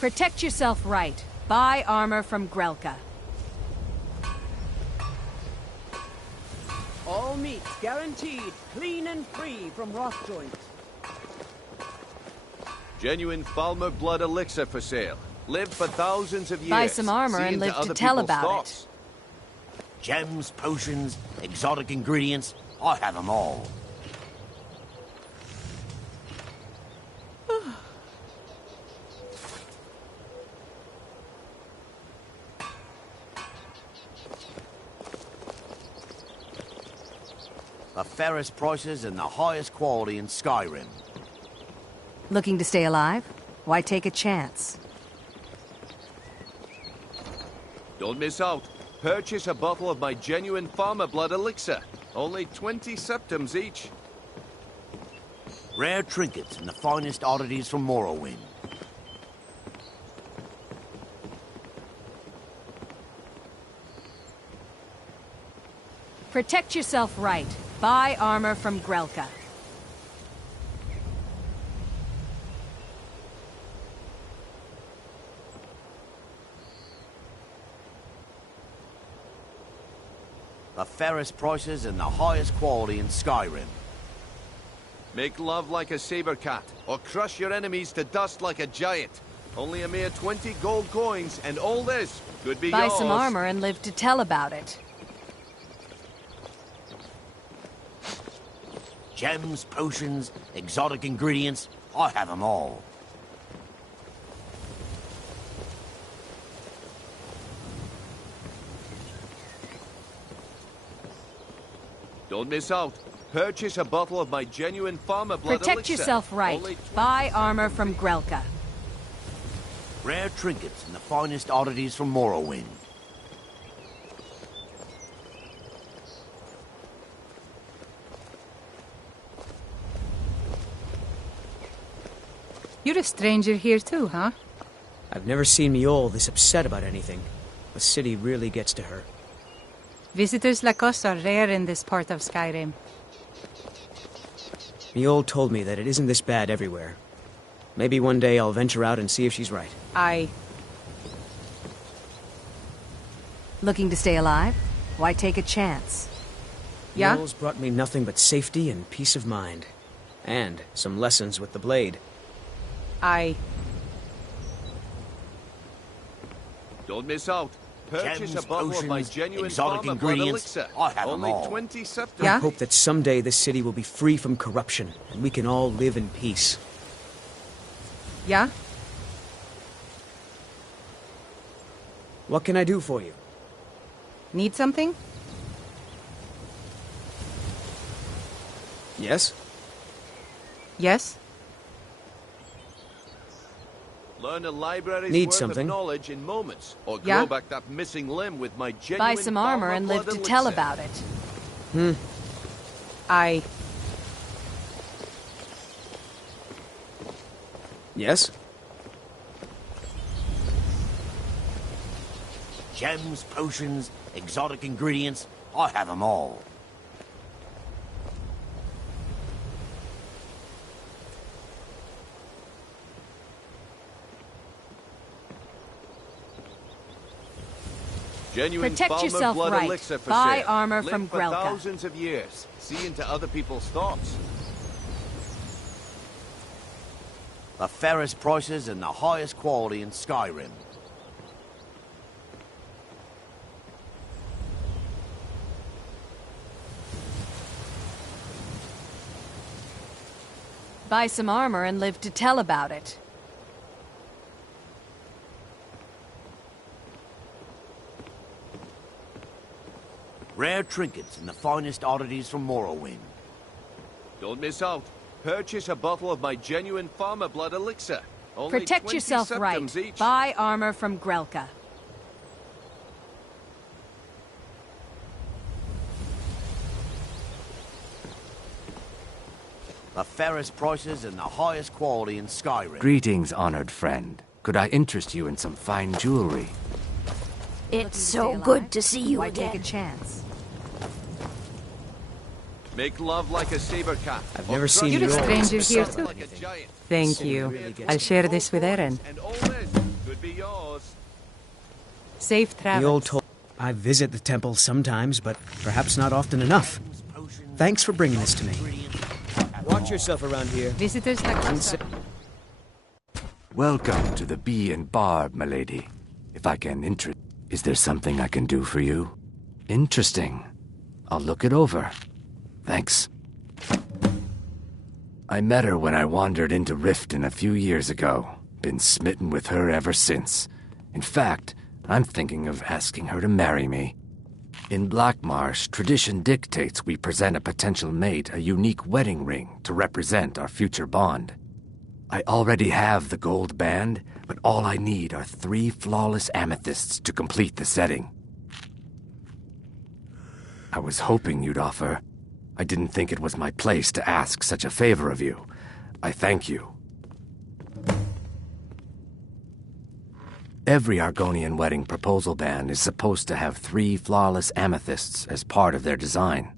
Protect yourself right. Buy armor from Grelka. All meat guaranteed, clean and free from rough joints. Genuine Falmer blood elixir for sale. Lived for thousands of years. Buy some armor See and into live to other tell people's about thoughts. Gems, potions, exotic ingredients. I have them all. The fairest prices and the highest quality in Skyrim. Looking to stay alive? Why take a chance? Don't miss out. Purchase a bottle of my genuine farmer blood elixir. Only 20 septims each. Rare trinkets and the finest oddities from Morrowind. Protect yourself right. Buy armor from Grelka. The fairest prices and the highest quality in Skyrim. Make love like a saber cat, or crush your enemies to dust like a giant. Only a mere 20 gold coins, and all this could be Buy yours. some armor and live to tell about it. Gems, potions, exotic ingredients. I have them all. Don't miss out. Purchase a bottle of my genuine farmer blood Protect elixir. yourself right. Only Buy armor from Grelka. Rare trinkets and the finest oddities from Morrowind. You're a stranger here too, huh? I've never seen Miol this upset about anything. The city really gets to her. Visitors like us are rare in this part of Skyrim. Miol told me that it isn't this bad everywhere. Maybe one day I'll venture out and see if she's right. Aye. Looking to stay alive? Why take a chance? Yeah? Miol's brought me nothing but safety and peace of mind. And some lessons with the blade. Aye. Don't miss out. Purchase Gems, a bottle of my potions, genuine exotic farmer blood ingredients. elixir. I have them Only all. 20 septims. I hope that someday this city will be free from corruption, and we can all live in peace. Yeah? What can I do for you? Need something? Yes? Yes? Learn a library's Need worth something? of knowledge in moments, or grow Yeah? back that missing limb with my genuine Buy some armor farmer and live blood to tell elixir. about it. Aye. Yes? Gems, potions, exotic ingredients, I have them all. Genuine Protect yourself blood right. elixir for Buy sale. armor Live from for Grelka. thousands of years. See into other people's thoughts. The fairest prices and the highest quality in Skyrim. Buy some armor and live to tell about it. Rare trinkets and the finest oddities from Morrowind. Don't miss out. Purchase a bottle of my genuine farmer blood elixir. Only Protect 20 yourself right. septims each. Buy armor from Grelka. The fairest prices and the highest quality in Skyrim. Greetings, honored friend. Could I interest you in some fine jewelry? It's so good to see you Why again. take a chance? Make love like a saber cat. I've never seen You're a yours. stranger here too. Thank you. I'll share this with Eren. And all this could be yours. Safe The travels. old told. I visit the temple sometimes, but perhaps not often enough. Thanks for bringing this to me. Watch yourself around here. Visitors like Welcome to the Bee and Barb, milady. If I can is there something I can do for you? Interesting. I'll look it over. Thanks. I met her when I wandered into Riften a few years ago. Been smitten with her ever since. In fact, I'm thinking of asking her to marry me. In Blackmarsh, tradition dictates we present a potential mate a unique wedding ring to represent our future bond. I already have the gold band, but all I need are 3 flawless amethysts to complete the setting. I was hoping you'd offer. I didn't think it was my place to ask such a favor of you. I thank you. Every Argonian wedding proposal band is supposed to have 3 flawless amethysts as part of their design.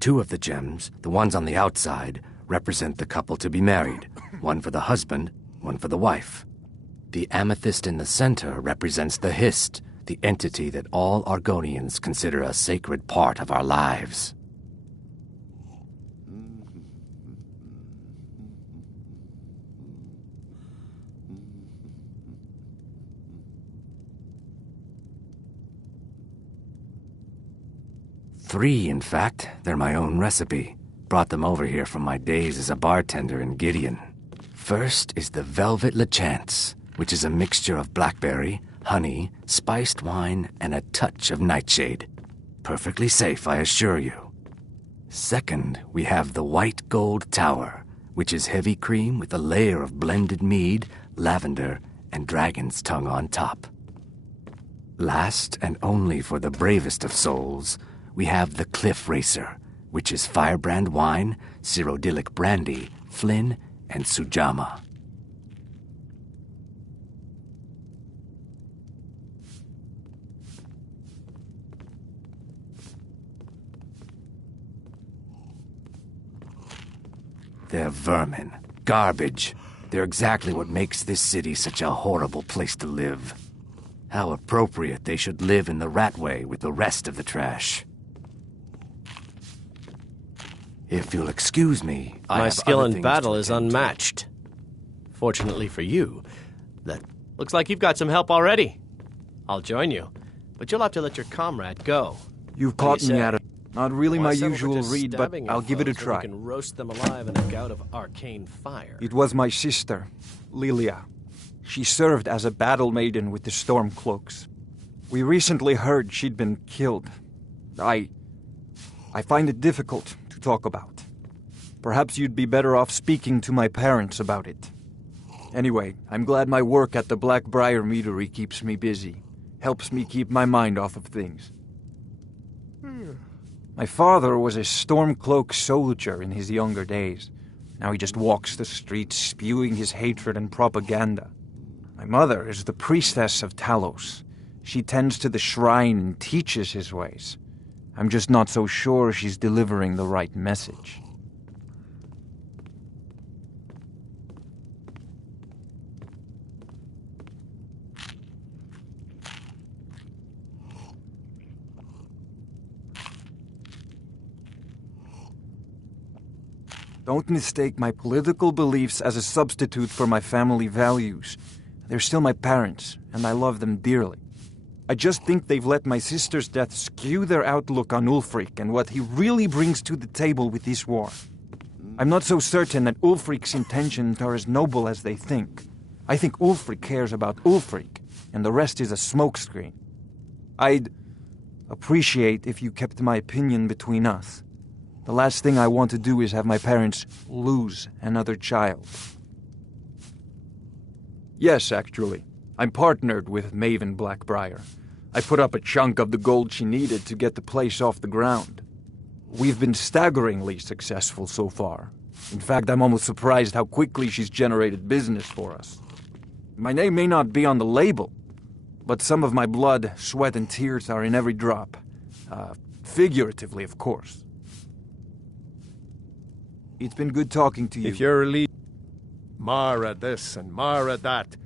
2 of the gems, the ones on the outside, represent the couple to be married. 1 for the husband, 1 for the wife. The amethyst in the center represents the Hist, the entity that all Argonians consider a sacred part of our lives. Three, in fact. They're my own recipe. Brought them over here from my days as a bartender in Gideon. First is the Velvet Lechance, which is a mixture of blackberry, honey, spiced wine, and a touch of nightshade. Perfectly safe, I assure you. Second, we have the White Gold Tower, which is heavy cream with a layer of blended mead, lavender, and dragon's tongue on top. Last, and only for the bravest of souls, we have the Cliff Racer, which is firebrand wine, Cyrodiilic brandy, Flynn, and Sujamma. They're vermin. Garbage. They're exactly what makes this city such a horrible place to live. How appropriate they should live in the Ratway with the rest of the trash. If you'll excuse me, My skill in battle is unmatched. Fortunately for you, that looks like you've got some help already. I'll join you, but you'll have to let your comrade go. You've caught me at it. Not really my usual read, but I'll give it a try. You can roast them alive in a gout of arcane fire. It was my sister, Lilia. She served as a battle maiden with the Stormcloaks. We recently heard she'd been killed. I find it difficult to talk about. Perhaps you'd be better off speaking to my parents about it. Anyway, I'm glad my work at the Blackbriar Meadery keeps me busy. Helps me keep my mind off of things. My father was a Stormcloak soldier in his younger days. Now he just walks the streets spewing his hatred and propaganda. My mother is the priestess of Talos, She tends to the shrine and teaches his ways. I'm just not so sure she's delivering the right message. Don't mistake my political beliefs as a substitute for my family values. They're still my parents, and I love them dearly. I just think they've let my sister's death skew their outlook on Ulfric and what he really brings to the table with this war. I'm not so certain that Ulfric's intentions are as noble as they think. I think Ulfric cares about Ulfric, and the rest is a smokescreen. I'd appreciate if you kept my opinion between us. The last thing I want to do is have my parents lose another child. Yes, actually. I'm partnered with Maven Blackbriar. I put up a chunk of the gold she needed to get the place off the ground. We've been staggeringly successful so far. In fact, I'm almost surprised how quickly she's generated business for us. My name may not be on the label, but some of my blood, sweat, and tears are in every drop. Figuratively, of course. It's been good talking to you. If you're Mara this and Mara that,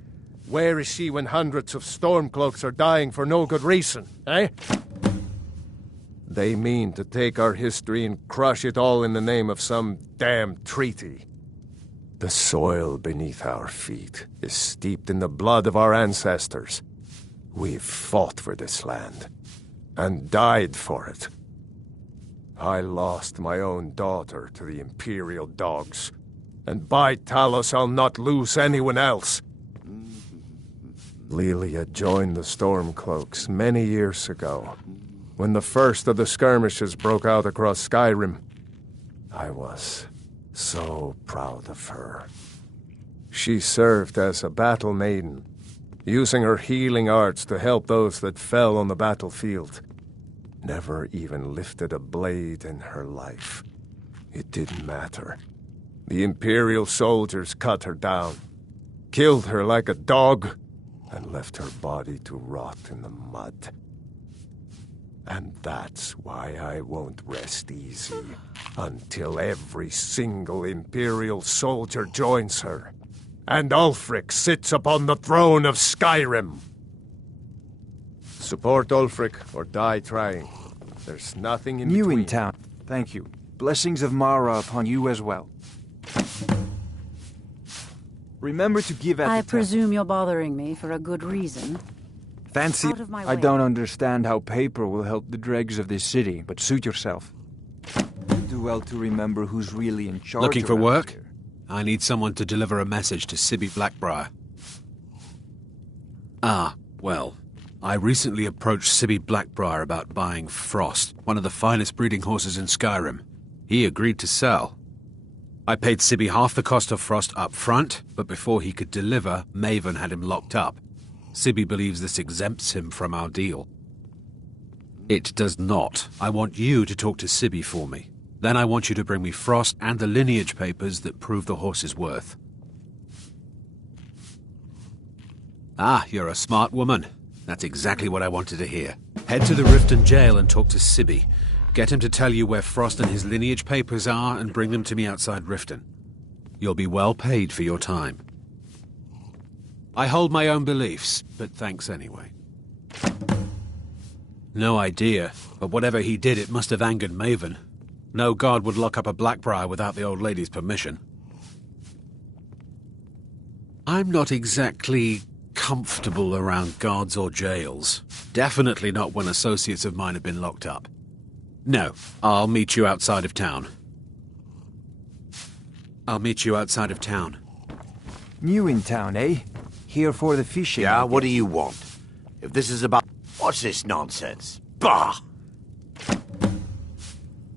where is she when hundreds of Stormcloaks are dying for no good reason, eh? They mean to take our history and crush it all in the name of some damn treaty. The soil beneath our feet is steeped in the blood of our ancestors. We've fought for this land, and died for it. I lost my own daughter to the Imperial dogs, and by Talos I'll not lose anyone else. Lilia joined the Stormcloaks many years ago, when the first of the skirmishes broke out across Skyrim. I was so proud of her. She served as a battle maiden, using her healing arts to help those that fell on the battlefield. Never even lifted a blade in her life. It didn't matter. The Imperial soldiers cut her down, killed her like a dog, and left her body to rot in the mud. And that's why I won't rest easy until every single Imperial soldier joins her, and Ulfric sits upon the throne of Skyrim. Support Ulfric or die trying. There's nothing in between. New in town. Thank you. Blessings of Mara upon you as well. Remember to give at I the presume you're bothering me for a good reason. Fancy. Out of my I way. don't understand how paper will help the dregs of this city, but suit yourself. Do well to remember who's really in charge. Looking for around work? here. I need someone to deliver a message to Sibby Blackbriar. Ah, well, I recently approached Sibby Blackbriar about buying Frost, one of the finest breeding horses in Skyrim. He agreed to sell. I paid Sibby half the cost of Frost up front, but before he could deliver, Maven had him locked up. Sibby believes this exempts him from our deal. It does not. I want you to talk to Sibby for me. Then I want you to bring me Frost and the lineage papers that prove the horse's worth. Ah, you're a smart woman. That's exactly what I wanted to hear. Head to the Riften jail and talk to Sibby. Get him to tell you where Frost and his lineage papers are and bring them to me outside Riften. You'll be well paid for your time. I hold my own beliefs, but thanks anyway. No idea, but whatever he did, it must have angered Maven. No guard would lock up a Blackbriar without the old lady's permission. I'm not exactly comfortable around guards or jails. Definitely not when associates of mine have been locked up. No, I'll meet you outside of town. New in town, eh? Here for the fishing. Yeah, what do you want? If this is about... What's this nonsense? Bah!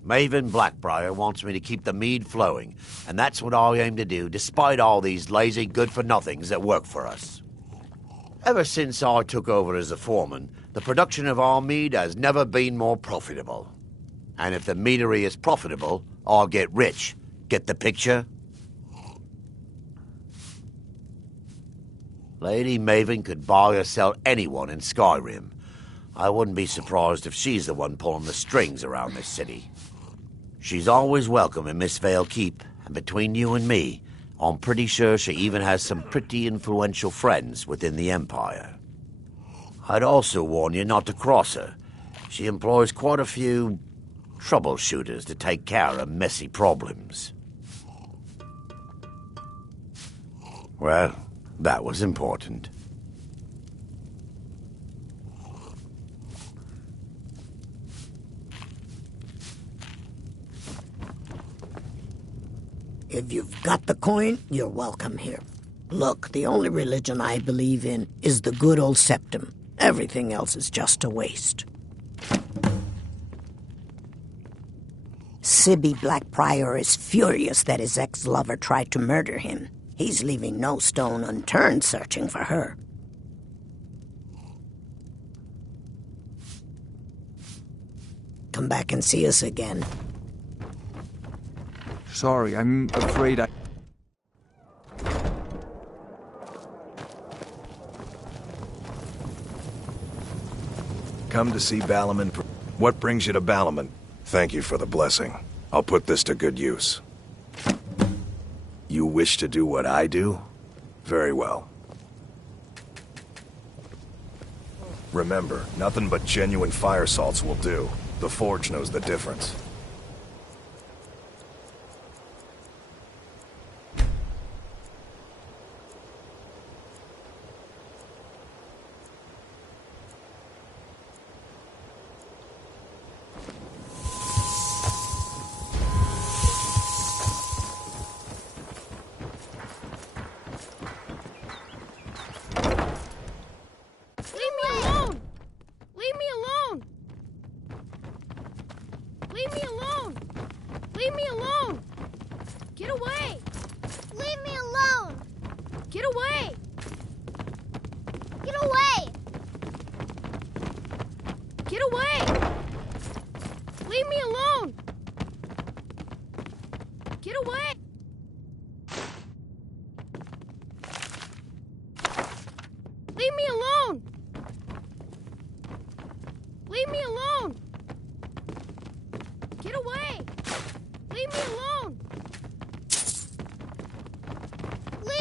Maven Blackbriar wants me to keep the mead flowing, and that's what I aim to do, despite all these lazy good-for-nothings that work for us. Ever since I took over as a foreman, the production of our mead has never been more profitable. And if the meadery is profitable, I'll get rich. Get the picture? Lady Maven could buy or sell anyone in Skyrim. I wouldn't be surprised if she's the one pulling the strings around this city. She's always welcome in Miss Vale Keep, and between you and me, I'm pretty sure she even has some pretty influential friends within the Empire. I'd also warn you not to cross her. She employs quite a few troubleshooters to take care of messy problems. Well, that was important. If you've got the coin, you're welcome here. Look, the only religion I believe in is the good old septum. Everything else is just a waste. Sibby Blackbriar is furious that his ex-lover tried to murder him. He's leaving no stone unturned searching for her. Come back and see us again. Sorry, I'm afraid I... Come to see Balaman. What brings you to Balaman? Thank you for the blessing. I'll put this to good use. You wish to do what I do? Very well. Remember, nothing but genuine fire salts will do. The Forge knows the difference.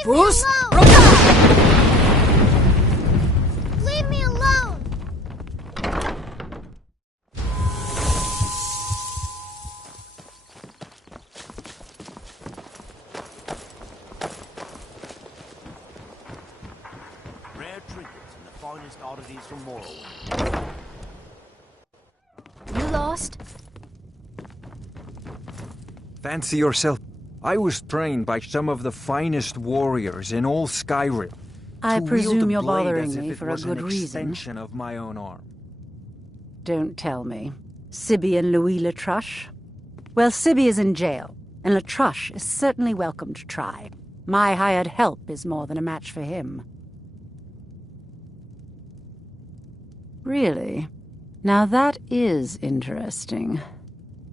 Bruce? Leave me alone! Rare trinkets and the finest oddities from Morrowind. You lost? Fancy yourself. I was trained by some of the finest warriors in all Skyrim. I to presume wield a you're blade bothering as if me it for a was good an reason. extension of my own arm. Don't tell me. Sibby and Louis Latruche? Well, Sibby is in jail, and Latruche is certainly welcome to try. My hired help is more than a match for him. Really? Now that is interesting.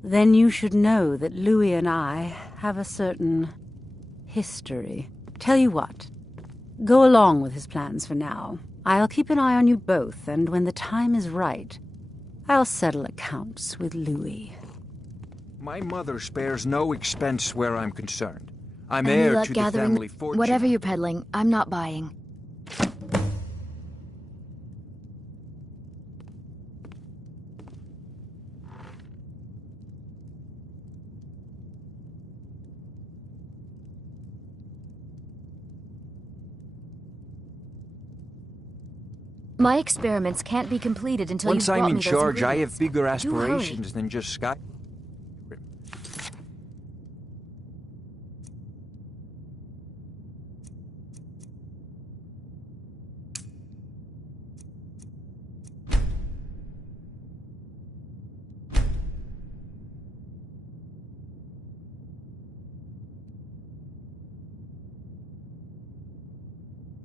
Then you should know that Louis and I have a certain history. Tell you what, go along with his plans for now. I'll keep an eye on you both, and when the time is right, I'll settle accounts with Louis. My mother spares no expense where I'm concerned. I'm Any heir luck to gathering? the family fortune. Whatever you're peddling, I'm not buying. My experiments can't be completed until Once you've I'm brought in me those charge, I have ingredients. bigger Do hurry. aspirations than just Sky.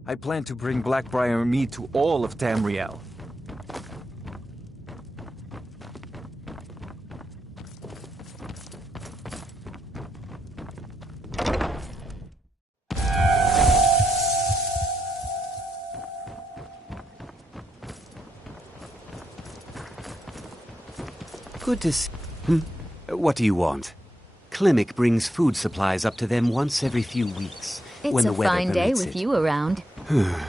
I plan to bring Blackbriar mead to all of Tamriel. Good to see. What do you want? Klimek brings food supplies up to them once every few weeks. It's when the a weather fine day permits with it. you around.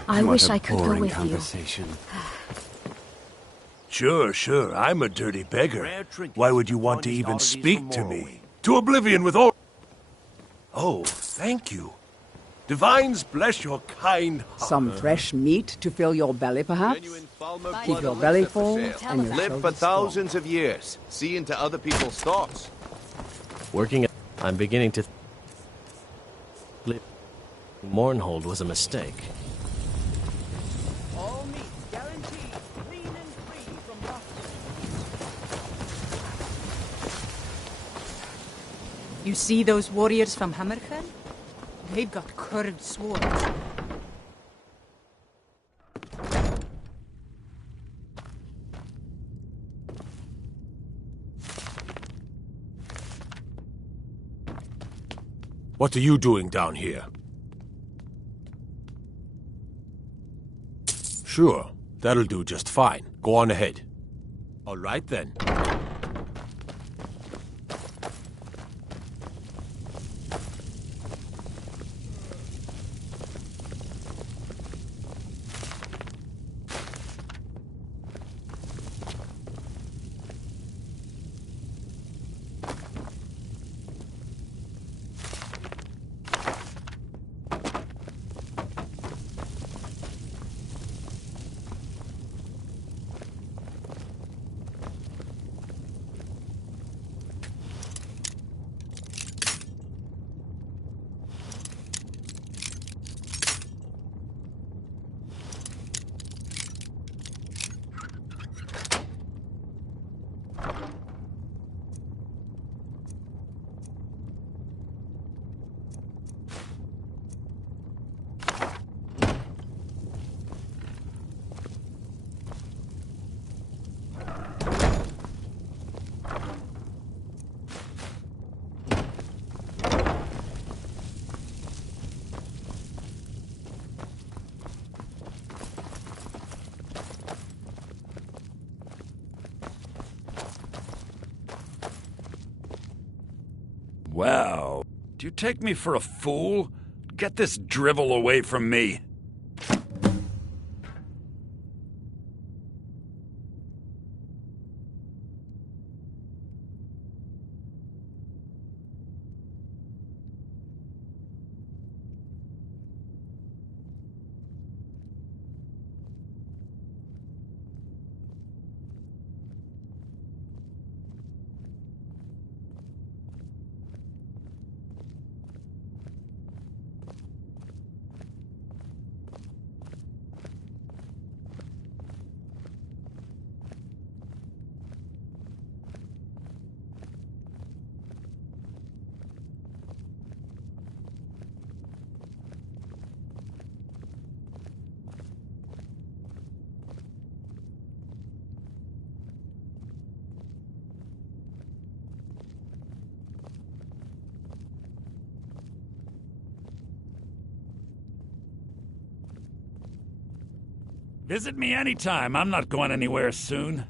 I What wish a I could go boring with conversation. Sure, I'm a dirty beggar. Why would you want to even speak to me? To oblivion with all... Oh, thank you. Divines bless your kind heart. Some fresh meat to fill your belly, perhaps? Keep your belly full and your Live shoulders for strong. thousands of years, see into other people's thoughts. Working, I'm beginning to believe Mournhold was a mistake. All meat guaranteed, clean and free from rot. You see those warriors from Hammerfell? They've got curved swords. What are you doing down here? Sure, that'll do just fine. Go on ahead. All right then. Wow. Do you take me for a fool? Get this drivel away from me. Visit me anytime. I'm not going anywhere soon.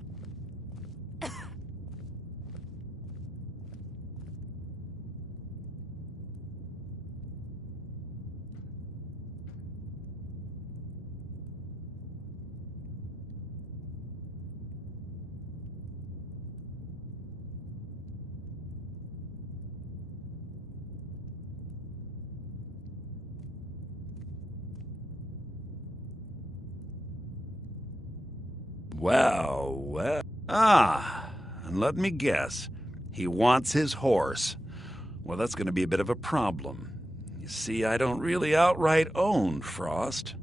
Well. And let me guess. He wants his horse. Well, that's going to be a bit of a problem. You see, I don't really outright own Frost.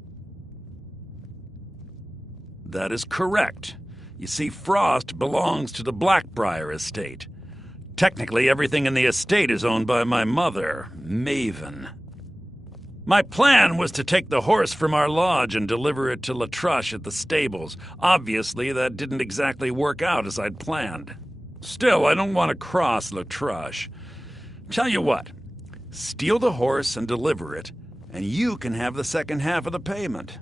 That is correct. You see, Frost belongs to the Blackbriar estate. Technically, everything in the estate is owned by my mother, Maven. My plan was to take the horse from our lodge and deliver it to Latrush at the stables. Obviously, that didn't exactly work out as I'd planned. Still, I don't want to cross Latrush. Tell you what, steal the horse and deliver it, and you can have the second half of the payment.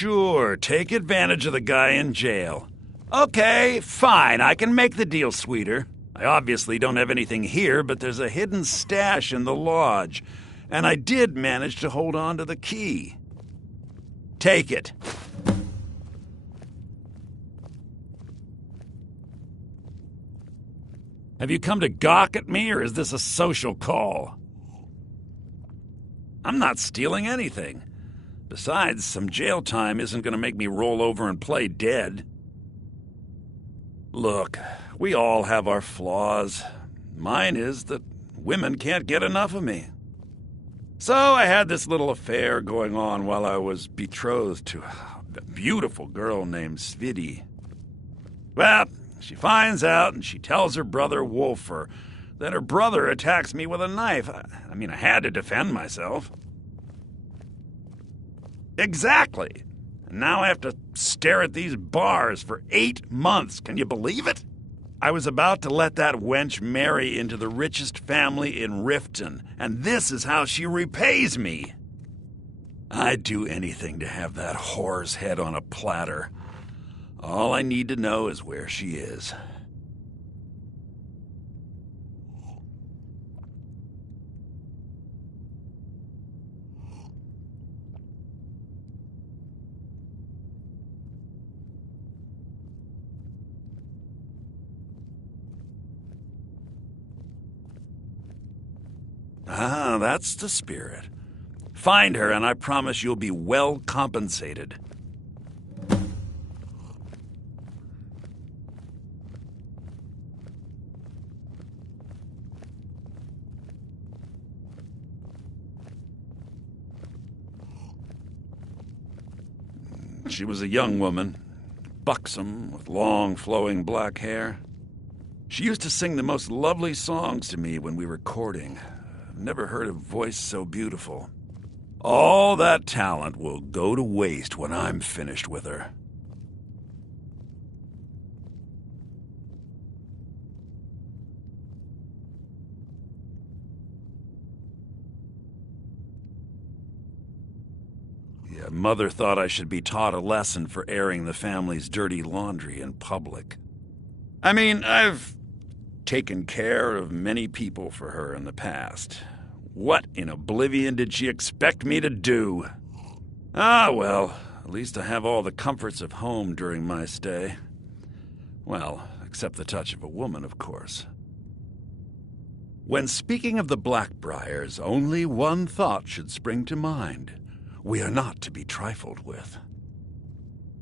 Sure, take advantage of the guy in jail. Okay, fine, I can make the deal sweeter. I obviously don't have anything here, but there's a hidden stash in the lodge, and I did manage to hold on to the key. Take it. Have you come to gawk at me, or is this a social call? I'm not stealing anything. Besides, some jail time isn't going to make me roll over and play dead. Look, we all have our flaws. Mine is that women can't get enough of me. So I had this little affair going on while I was betrothed to a beautiful girl named Svidi. Well, she finds out and she tells her brother Wolfer. Then her brother attacks me with a knife. I mean, I had to defend myself. Exactly. And now I have to stare at these bars for 8 months. Can you believe it? I was about to let that wench marry into the richest family in Riften, and this is how she repays me. I'd do anything to have that whore's head on a platter. All I need to know is where she is. Ah, that's the spirit. Find her, and I promise you'll be well compensated. She was a young woman, buxom, with long, flowing black hair. She used to sing the most lovely songs to me when we were courting. I've never heard a voice so beautiful. All that talent will go to waste when I'm finished with her. Yeah, Mother thought I should be taught a lesson for airing the family's dirty laundry in public. I mean, I've taken care of many people for her in the past. What in oblivion did she expect me to do? Ah, well, at least I have all the comforts of home during my stay. Well, except the touch of a woman, of course. When speaking of the Blackbriars, only one thought should spring to mind. We are not to be trifled with.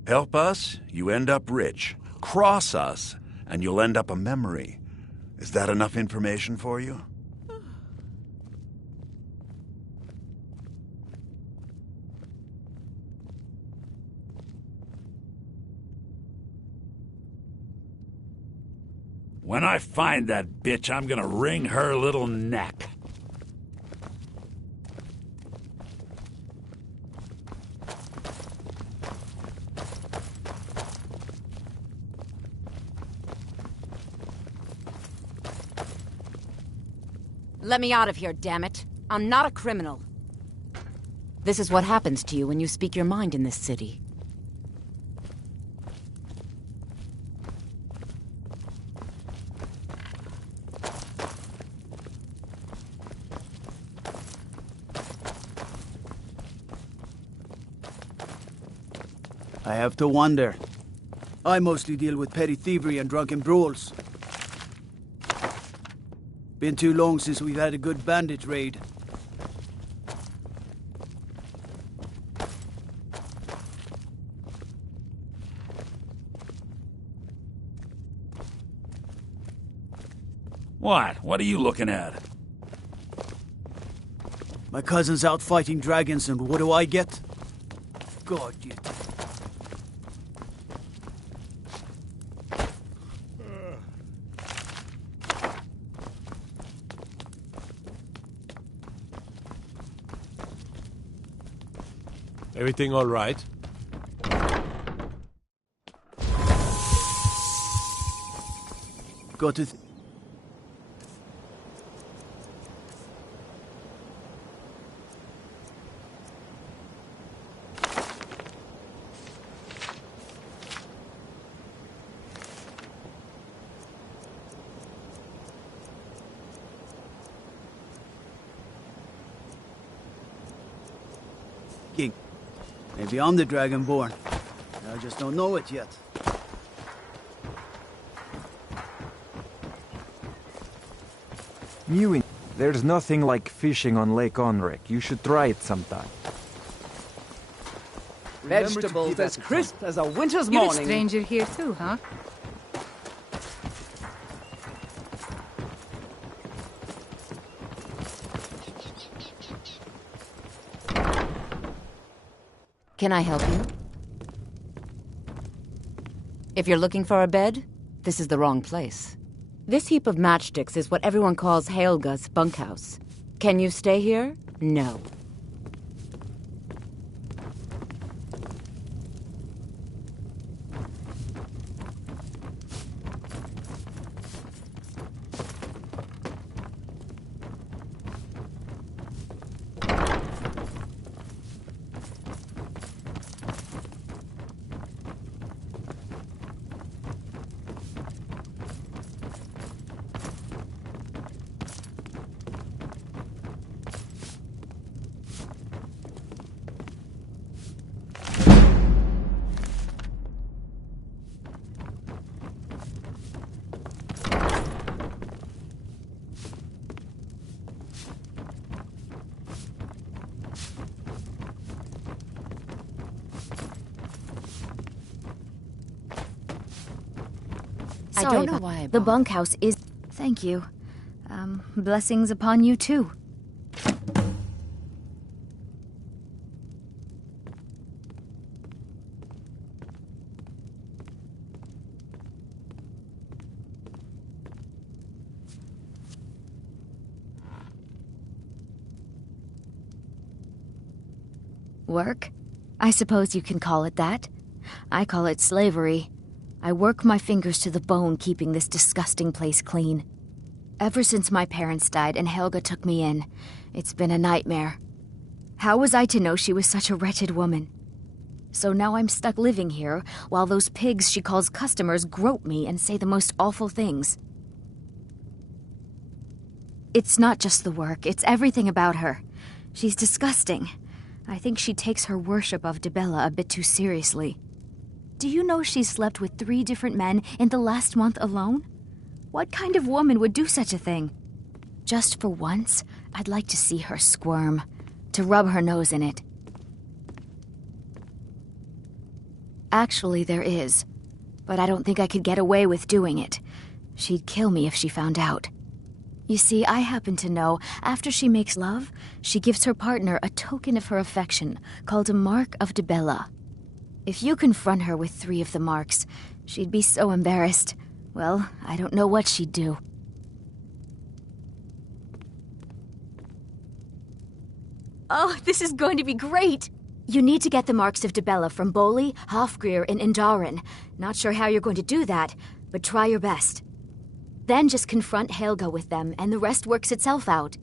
Help us, you end up rich. Cross us, and you'll end up a memory. Is that enough information for you? When I find that bitch, I'm gonna wring her little neck. Let me out of here, damn it. I'm not a criminal. This is what happens to you when you speak your mind in this city. I have to wonder. I mostly deal with petty thievery and drunken brawls. Been too long since we've had a good bandit raid. What? What are you looking at? My cousin's out fighting dragons, and what do I get? God, you... Everything all right? Got to... Maybe I'm the Dragonborn. I just don't know it yet. Mewing. There's nothing like fishing on Lake Onric. You should try it sometime. Vegetables as crisp as a winter's You're morning. a stranger here too, huh? Can I help you? If you're looking for a bed, this is the wrong place. This heap of matchsticks is what everyone calls Helga's bunkhouse. Can you stay here? No. I don't know why the bunkhouse is... Thank you. Blessings upon you, too. Work? I suppose you can call it that. I call it slavery. I work my fingers to the bone keeping this disgusting place clean. Ever since my parents died and Helga took me in, it's been a nightmare. How was I to know she was such a wretched woman? So now I'm stuck living here while those pigs she calls customers grope me and say the most awful things. It's not just the work, it's everything about her. She's disgusting. I think she takes her worship of Dibella a bit too seriously. Do you know she's slept with 3 different men in the last month alone? What kind of woman would do such a thing? Just for once, I'd like to see her squirm, to rub her nose in it. Actually, there is, but I don't think I could get away with doing it. She'd kill me if she found out. You see, I happen to know after she makes love, she gives her partner a token of her affection called a mark of Dibella. If you confront her with 3 of the marks, she'd be so embarrassed. Well, I don't know what she'd do. Oh, this is going to be great! You need to get the marks of Dibella from Boli, Hofgrir, and Indaren. Not sure how you're going to do that, but try your best. Then just confront Helga with them, and the rest works itself out.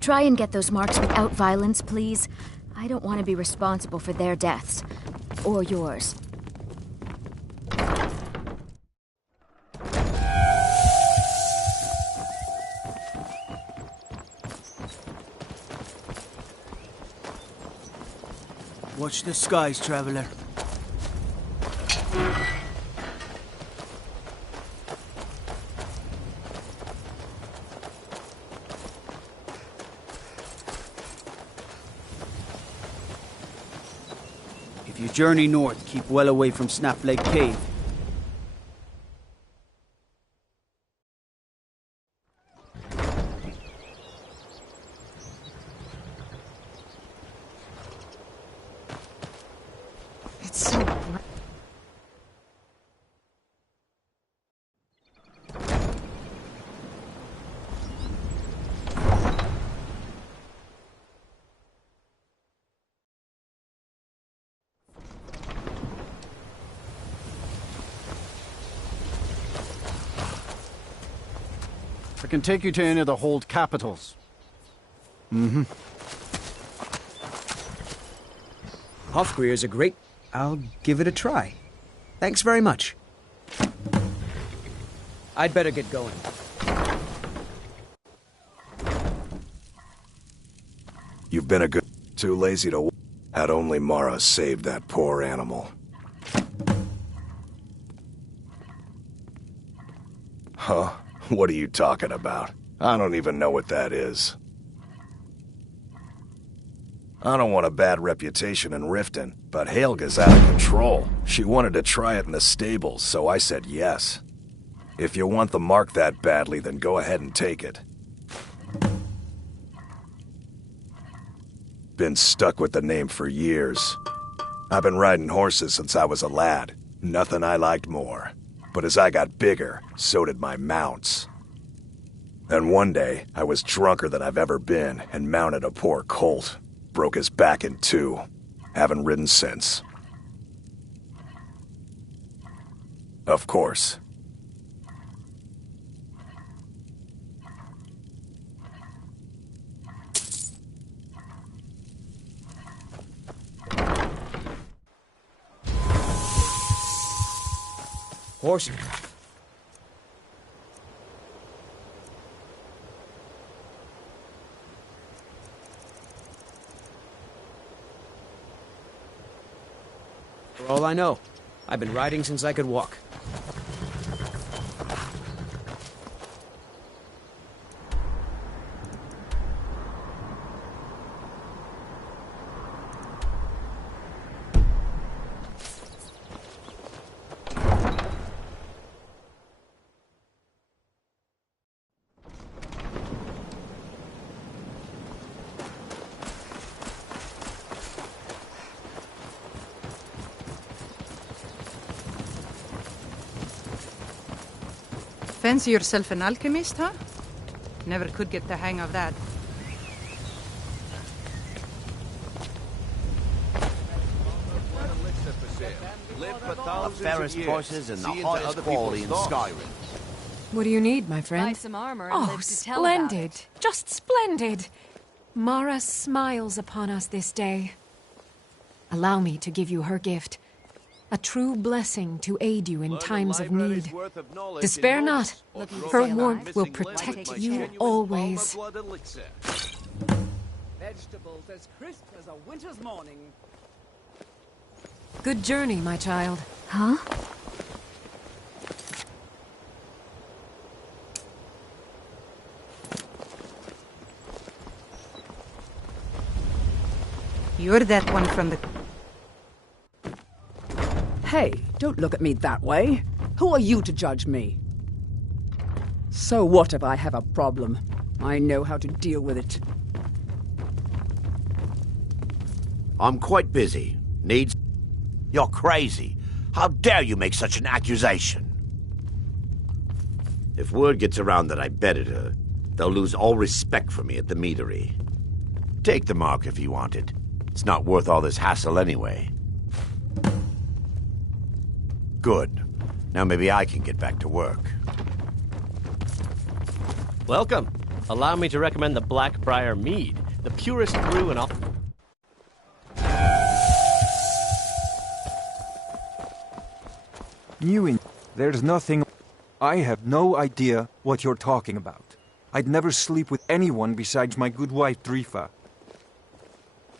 Try and get those marks without violence, please. I don't want to be responsible for their deaths. Or yours. Watch the skies, traveler. If you journey north, keep well away from Snap Lake Cave. It's so bright. I can take you to any of the hold capitals. Mm-hmm. Hofgrir's a great... I'll give it a try. Thanks very much. I'd better get going. You've been a good... Too lazy to... Had only Mara saved that poor animal. Huh? What are you talking about? I don't even know what that is. I don't want a bad reputation in Riften, but Helga's out of control. She wanted to try it in the stables, so I said yes. If you want the mark that badly, then go ahead and take it. Been stuck with the name for years. I've been riding horses since I was a lad. Nothing I liked more. But as I got bigger, so did my mounts. Then one day, I was drunker than I've ever been and mounted a poor colt. Broke his back in two. Haven't ridden since. Of course. Horse. For all I know, I've been riding since I could walk. Fancy yourself an alchemist, huh? Never could get the hang of that. The fairest prices and the highest quality in Skyrim. What do you need, my friend? Buy some armor and Oh, live to tell about splendid! it. Just splendid! Mara smiles upon us this day. Allow me to give you her gift. A true blessing to aid you in times of need. Despair not. Her warmth will protect you always. Vegetables as crisp as a winter's morning. Good journey, my child. Huh? You're that one from the... Hey, don't look at me that way. Who are you to judge me? So what if I have a problem? I know how to deal with it. I'm quite busy. Needs... You're crazy. How dare you make such an accusation? If word gets around that I bedded her, they'll lose all respect for me at the meadery. Take the mark if you want it. It's not worth all this hassle anyway. Good. Now maybe I can get back to work. Welcome. Allow me to recommend the Blackbriar Mead, the purest brew in all... There's nothing... I have no idea what you're talking about. I'd never sleep with anyone besides my good wife, Drifa.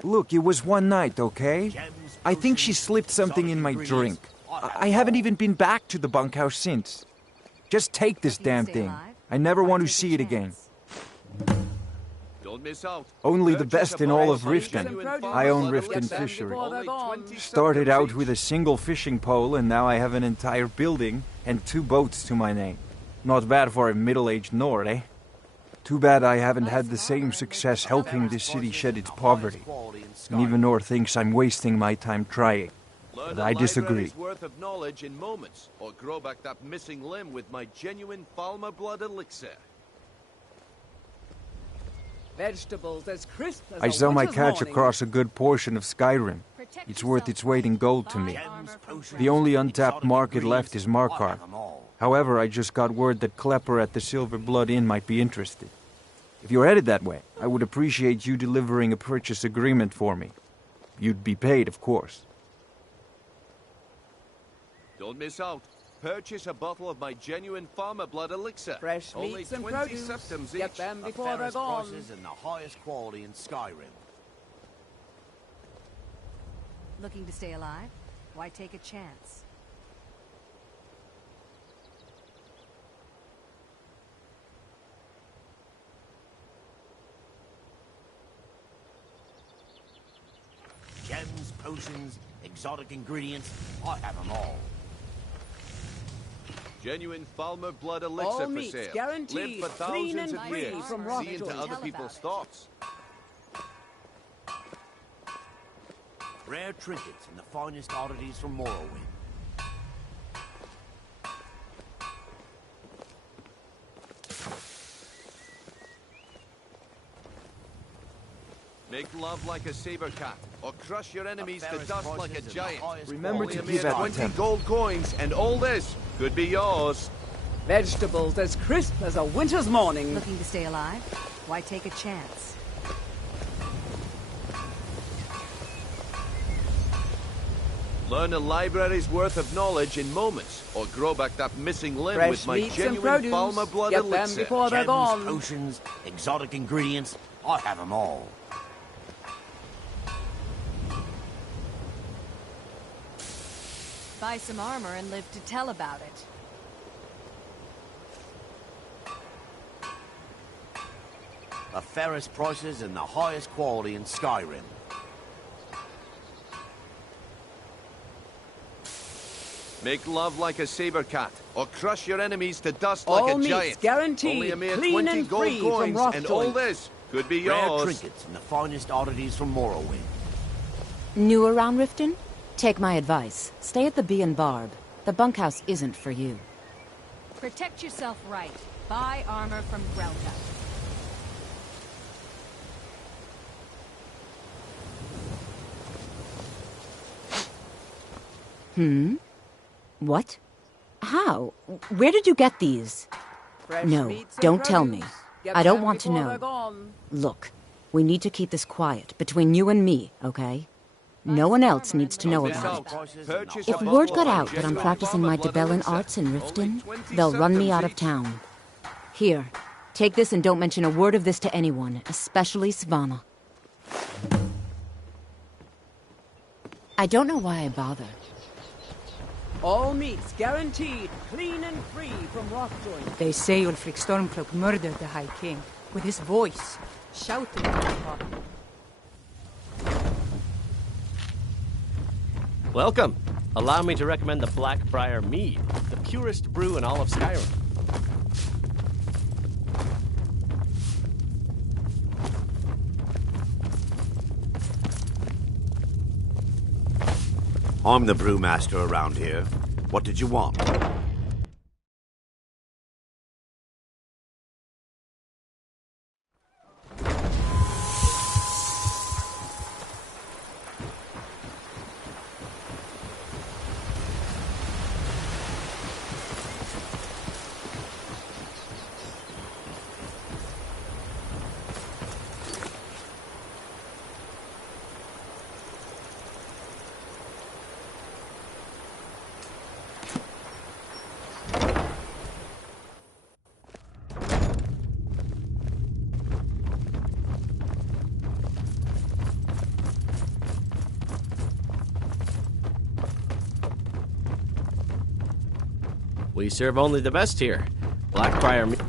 Look, it was one night, okay? I think she slipped something in my drink. I haven't even been back to the bunkhouse since. Just take this damn thing. I never want to see it again. Don't miss out. Only the best in all of Riften. I own Riften Fishery. Started out with a single fishing pole, and now I have an entire building and 2 boats to my name. Not bad for a middle-aged Nord, eh? Too bad I haven't had the same success helping this city shed its poverty. And even Nord thinks I'm wasting my time trying. But I disagree. Worth of knowledge in moments, or grow back that missing limb with my genuine Falmer blood elixir. Vegetables as crisp as I a sell my winter's catch morning. across a good portion of Skyrim. It's worth its weight in gold to me. The only untapped market left is Markarth. However, I just got word that Klepper at the Silver Blood Inn might be interested. If you're headed that way, I would appreciate you delivering a purchase agreement for me. You'd be paid, of course. Don't miss out. Purchase a bottle of my genuine Farmer blood elixir. Fresh Only meats and 20 produce. septims Get each. them The before they're fairest gone. prices and the highest quality in Skyrim. Looking to stay alive? Why take a chance? Gems, potions, exotic ingredients, I have them all. Genuine Falmer blood elixir All for meats sale. guaranteed, Live for clean thousands and of free years. from See into Rockjoy. other people's thoughts. Rare trinkets and the finest oddities from Morrowind. Make love like a saber cat, or crush your enemies to dust like a giant. Remember Only to a give mere at the 20 temple. gold coins, and all this could be yours. Vegetables as crisp as a winter's morning. Looking to stay alive? Why take a chance? Learn a library's worth of knowledge in moments, or grow back that missing limb Fresh with my meats and genuine produce. Falmer blood Get them elixir. before they're Gems, gone. potions, exotic ingredients, I have them all. Buy some armor and live to tell about it. The fairest prices and the highest quality in Skyrim. Make love like a saber cat, or crush your enemies to dust All like a meats giant. guaranteed, Only a mere clean 20 and gold free from coins, and all Rockjoy. this could be Rare yours. trinkets and the finest oddities from Morrowind. New around Riften? Take my advice. Stay at the Bee and Barb. The bunkhouse isn't for you. Protect yourself right. Buy armor from Grelka. What? How? Where did you get these? Fresh No, meats and don't tell me. produce. Get I don't them want to before know. they're gone. Look, we need to keep this quiet, between you and me, okay? No one else needs to know about it. Purchase If a word bottle got of out that I'm genuine practicing my Falmer blood Debellan elixir. arts in Only Riften, 20 they'll run me septims out of each. town. Here, take this and don't mention a word of this to anyone, especially Svanna. I don't know why I bother. All meats guaranteed, clean and free from Rockjoy. They say Ulfric Stormcloak murdered the High King with his voice, shouting at his heart. Welcome. Allow me to recommend the Blackbriar Mead, the purest brew in all of Skyrim. I'm the brewmaster around here. What did you want? We serve only the best here. Blackbriar Mead.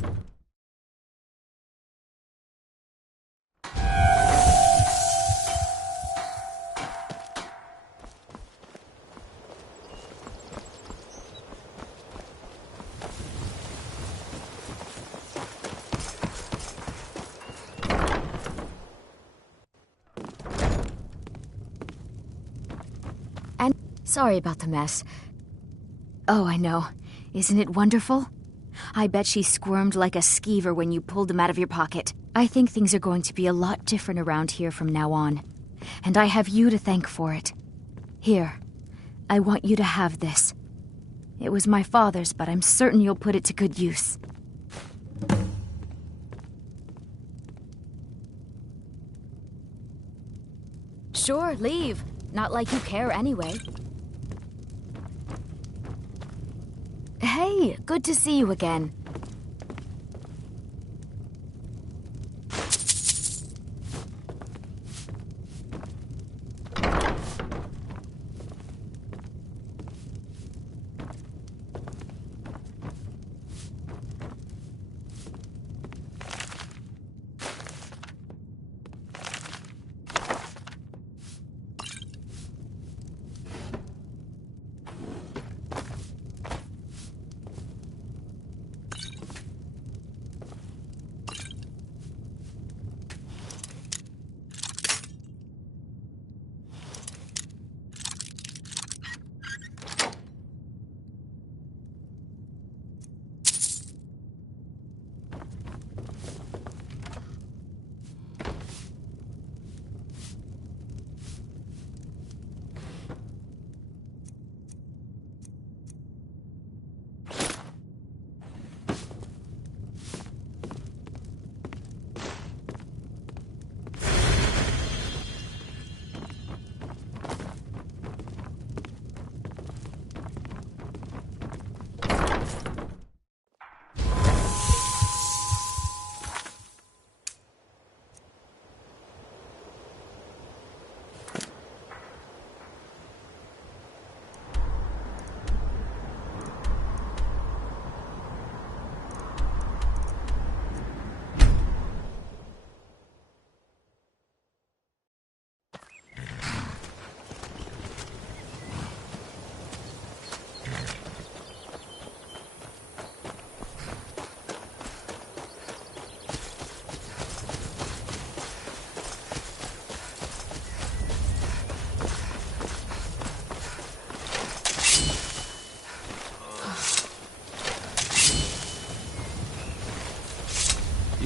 And sorry about the mess. Oh, I know. Isn't it wonderful? I bet she squirmed like a skeever when you pulled them out of your pocket. I think things are going to be a lot different around here from now on. And I have you to thank for it. Here, I want you to have this. It was my father's, but I'm certain you'll put it to good use. Sure, leave. Not like you care anyway. Hey, good to see you again.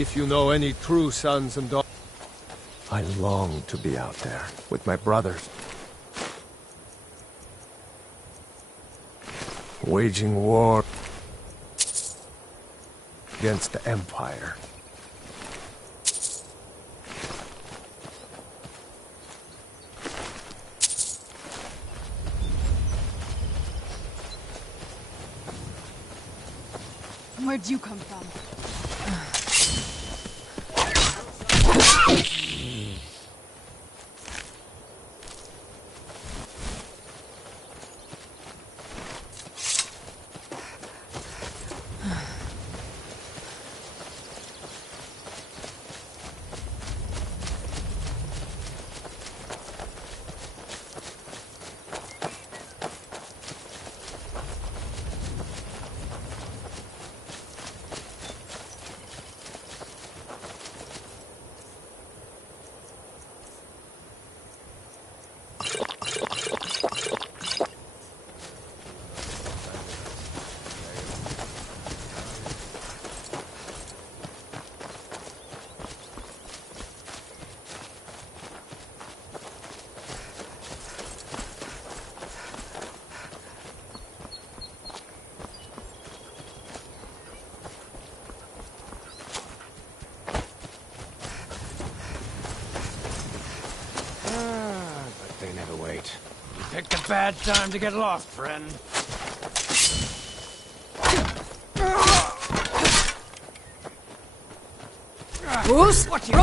If you know any true sons and daughters... I long to be out there with my brothers. Waging war against the Empire. Where'd you come from? But they never wait. You picked a bad time to get lost, friend. Bruce? What you...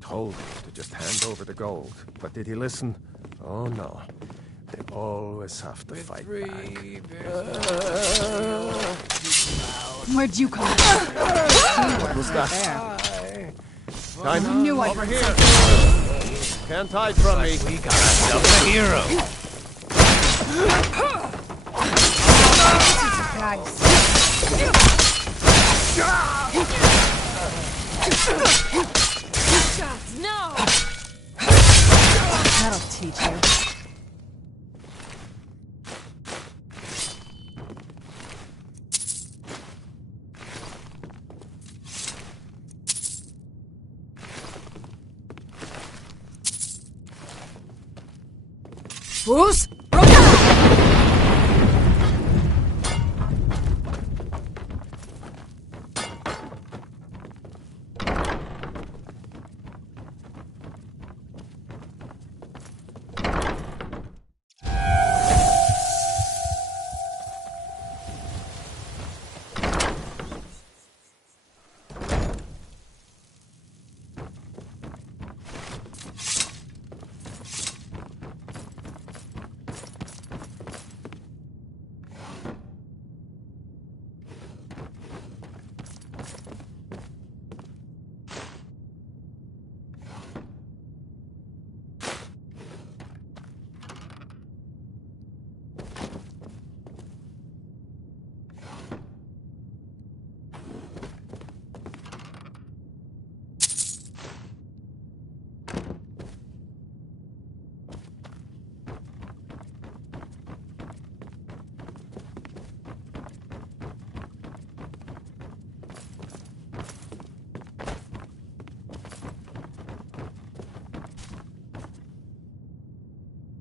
Told him to just hand over the gold, but did he listen? Oh no. They always have to fight back. Where'd you come from? What was that? I knew I'd over heard here. something. Can't hide from me. We got ourselves a hero. No! That'll teach you. Bruce?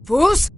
Fus!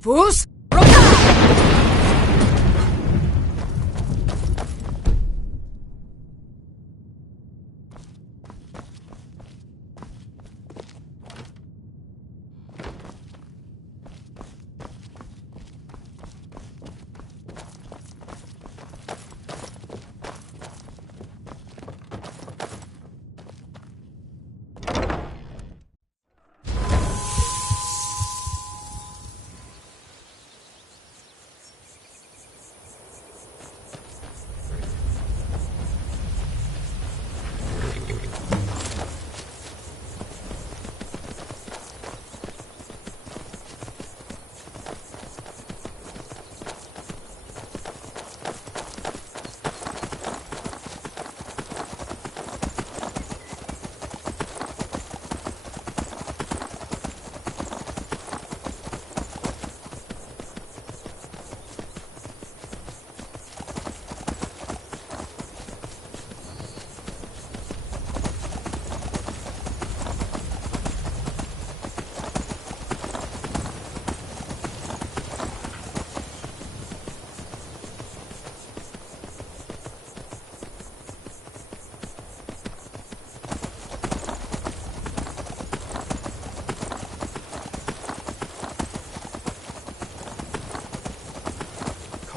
Fus!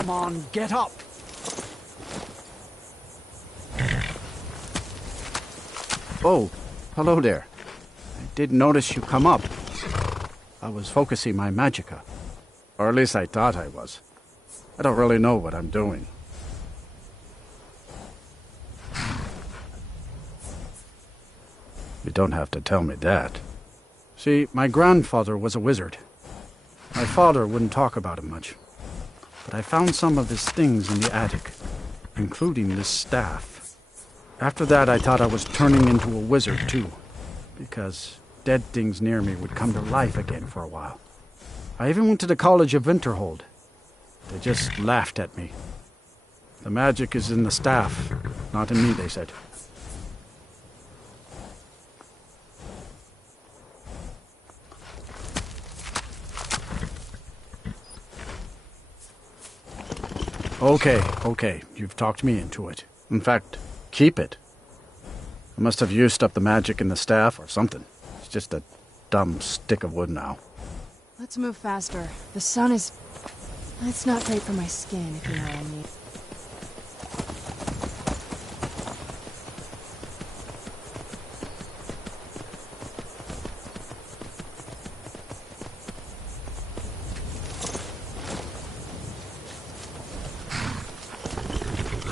Come on, get up! Oh, hello there. I did notice you come up. I was focusing my magicka. Or at least I thought I was. I don't really know what I'm doing. You don't have to tell me that. See, my grandfather was a wizard. My father wouldn't talk about him much. But I found some of his things in the attic, including this staff. After that, I thought I was turning into a wizard, too, because dead things near me would come to life again for a while. I even went to the College of Winterhold. They just laughed at me. The magic is in the staff, not in me, they said. Okay, you've talked me into it. In fact, keep it. I must have used up the magic in the staff or something. It's just a dumb stick of wood now. Let's move faster. The sun is... It's not great for my skin, if you know what I mean.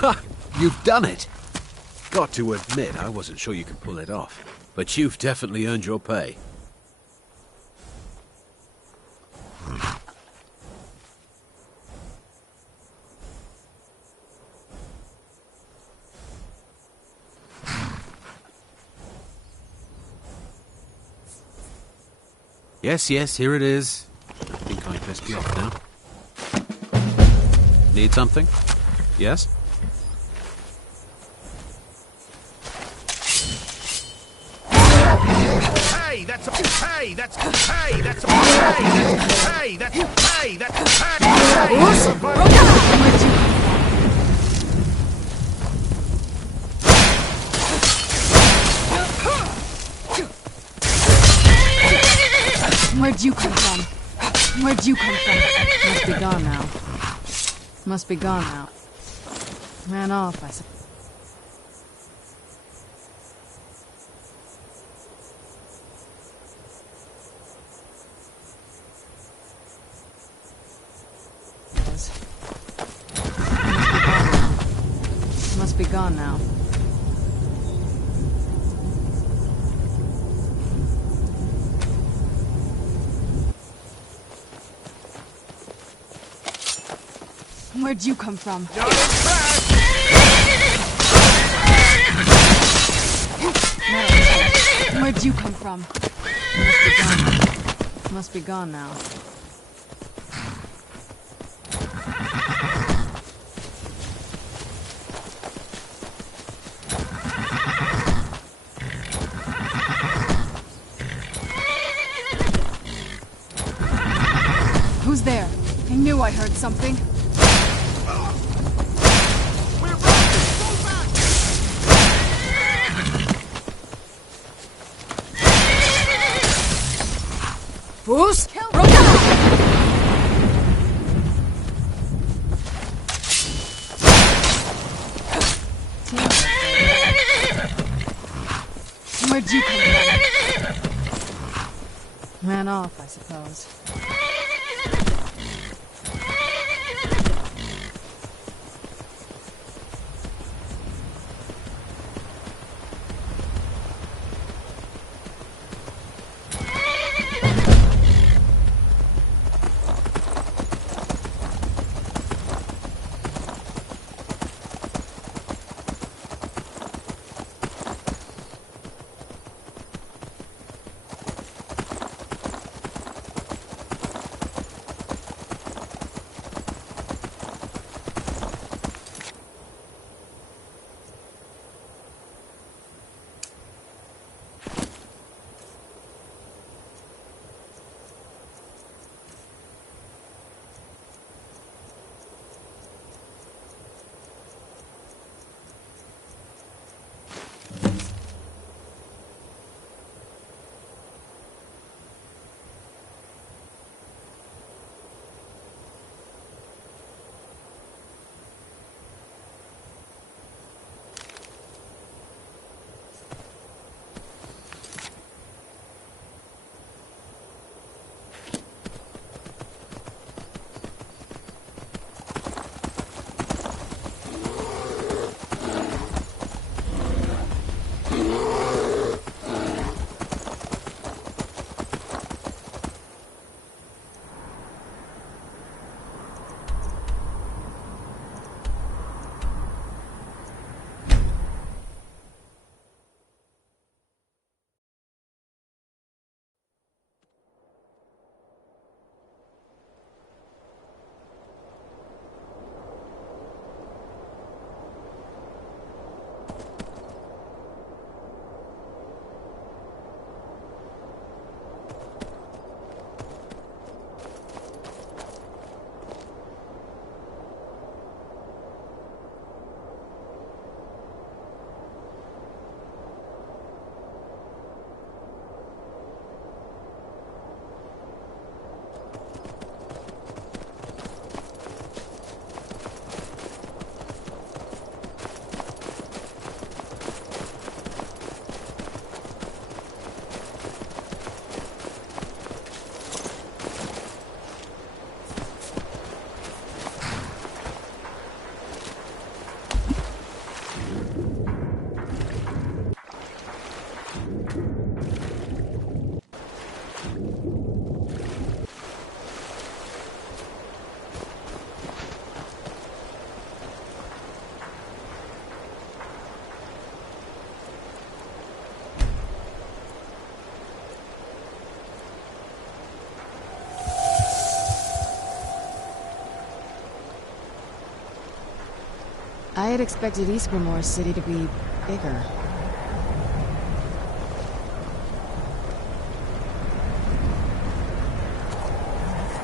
Ha! You've done it! Got to admit, I wasn't sure you could pull it off. But you've definitely earned your pay. Yes, here it is. I think I'd best You off now? Need something? Yes? Hey, that's a hey, that's hey, that's a hey, that's hey, that's Where'd you come from? Where'd you come from? Must be gone now. Must be gone now. Ran off, I suppose. Must be gone now. Where'd you come from? Where'd you come from? Must be gone now. Who's there? I knew I heard something. Fus! Where'd you come from? Ran off, I suppose. had expected Ysgramor's city to be bigger.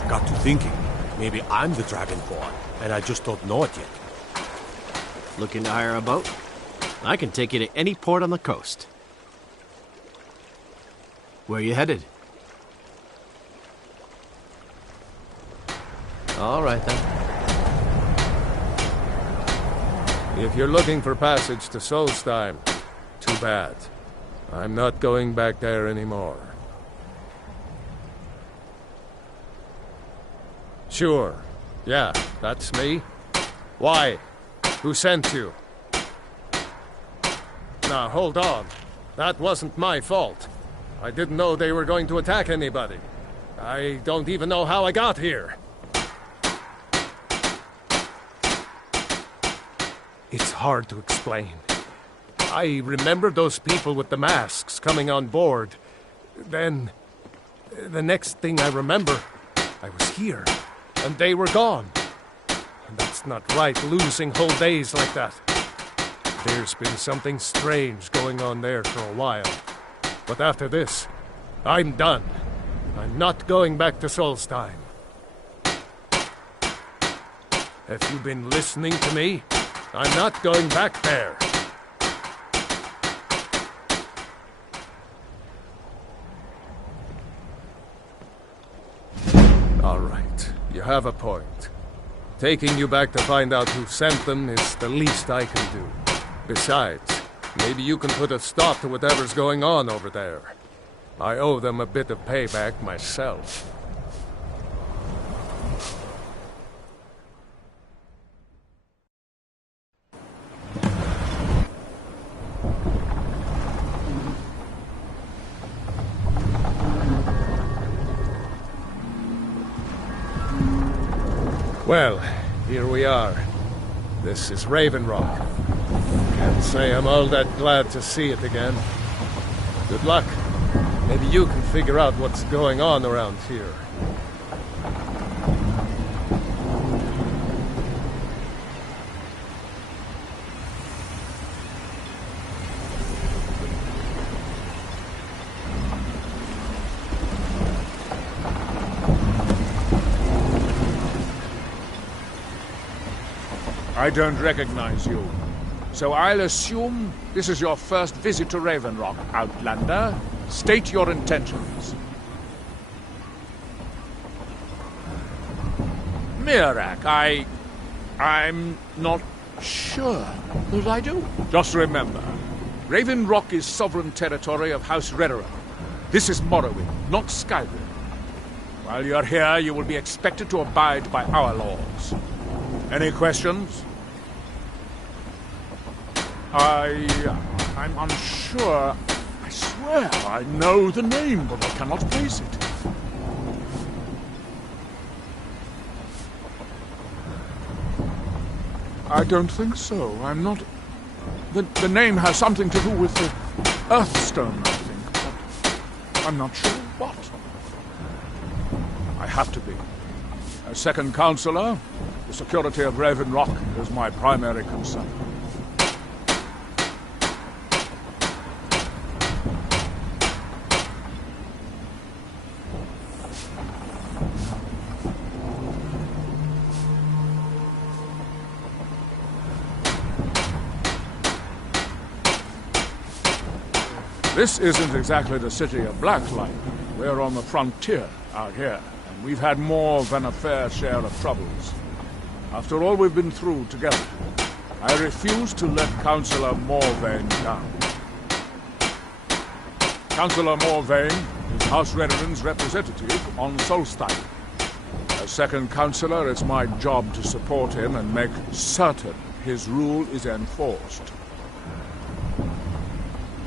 Got to thinking. Maybe I'm the Dragonborn, and I just don't know it yet. Looking to hire a boat? I can take you to any port on the coast. Where you headed? All right, then. If you're looking for passage to Solstheim, too bad. I'm not going back there anymore. Sure. Yeah, that's me. Why? Who sent you? Now, hold on. That wasn't my fault. I didn't know they were going to attack anybody. I don't even know how I got here. It's hard to explain. I remember those people with the masks coming on board. Then, the next thing I remember, I was here, and they were gone. And that's not right, losing whole days like that. There's been something strange going on there for a while. But after this, I'm done. I'm not going back to Solstheim. Have you been listening to me? I'm not going back there. All right, you have a point. Taking you back to find out who sent them is the least I can do. Besides, maybe you can put a stop to whatever's going on over there. I owe them a bit of payback myself. Well, here we are. This is Raven Rock. Can't say I'm all that glad to see it again. Good luck. Maybe you can figure out what's going on around here. I don't recognize you. So I'll assume this is your first visit to Raven Rock, Outlander. State your intentions. Mirak, I'm not sure that I do. Just remember, Raven Rock is sovereign territory of House Redoran. This is Morrowind, not Skyrim. While you're here, you will be expected to abide by our laws. Any questions? I'm unsure. I swear I know the name, but I cannot place it. I don't think so. I'm not... The name has something to do with the Earthstone, I think, but I'm not sure what. I have to be. As second counselor, the security of Raven Rock is my primary concern. This isn't exactly the city of Blacklight. We're on the frontier out here, and we've had more than a fair share of troubles. After all we've been through together, I refuse to let Councillor Morvain down. Councillor Morvain is House Redoran's representative on Solstheim. As second councillor, it's my job to support him and make certain his rule is enforced.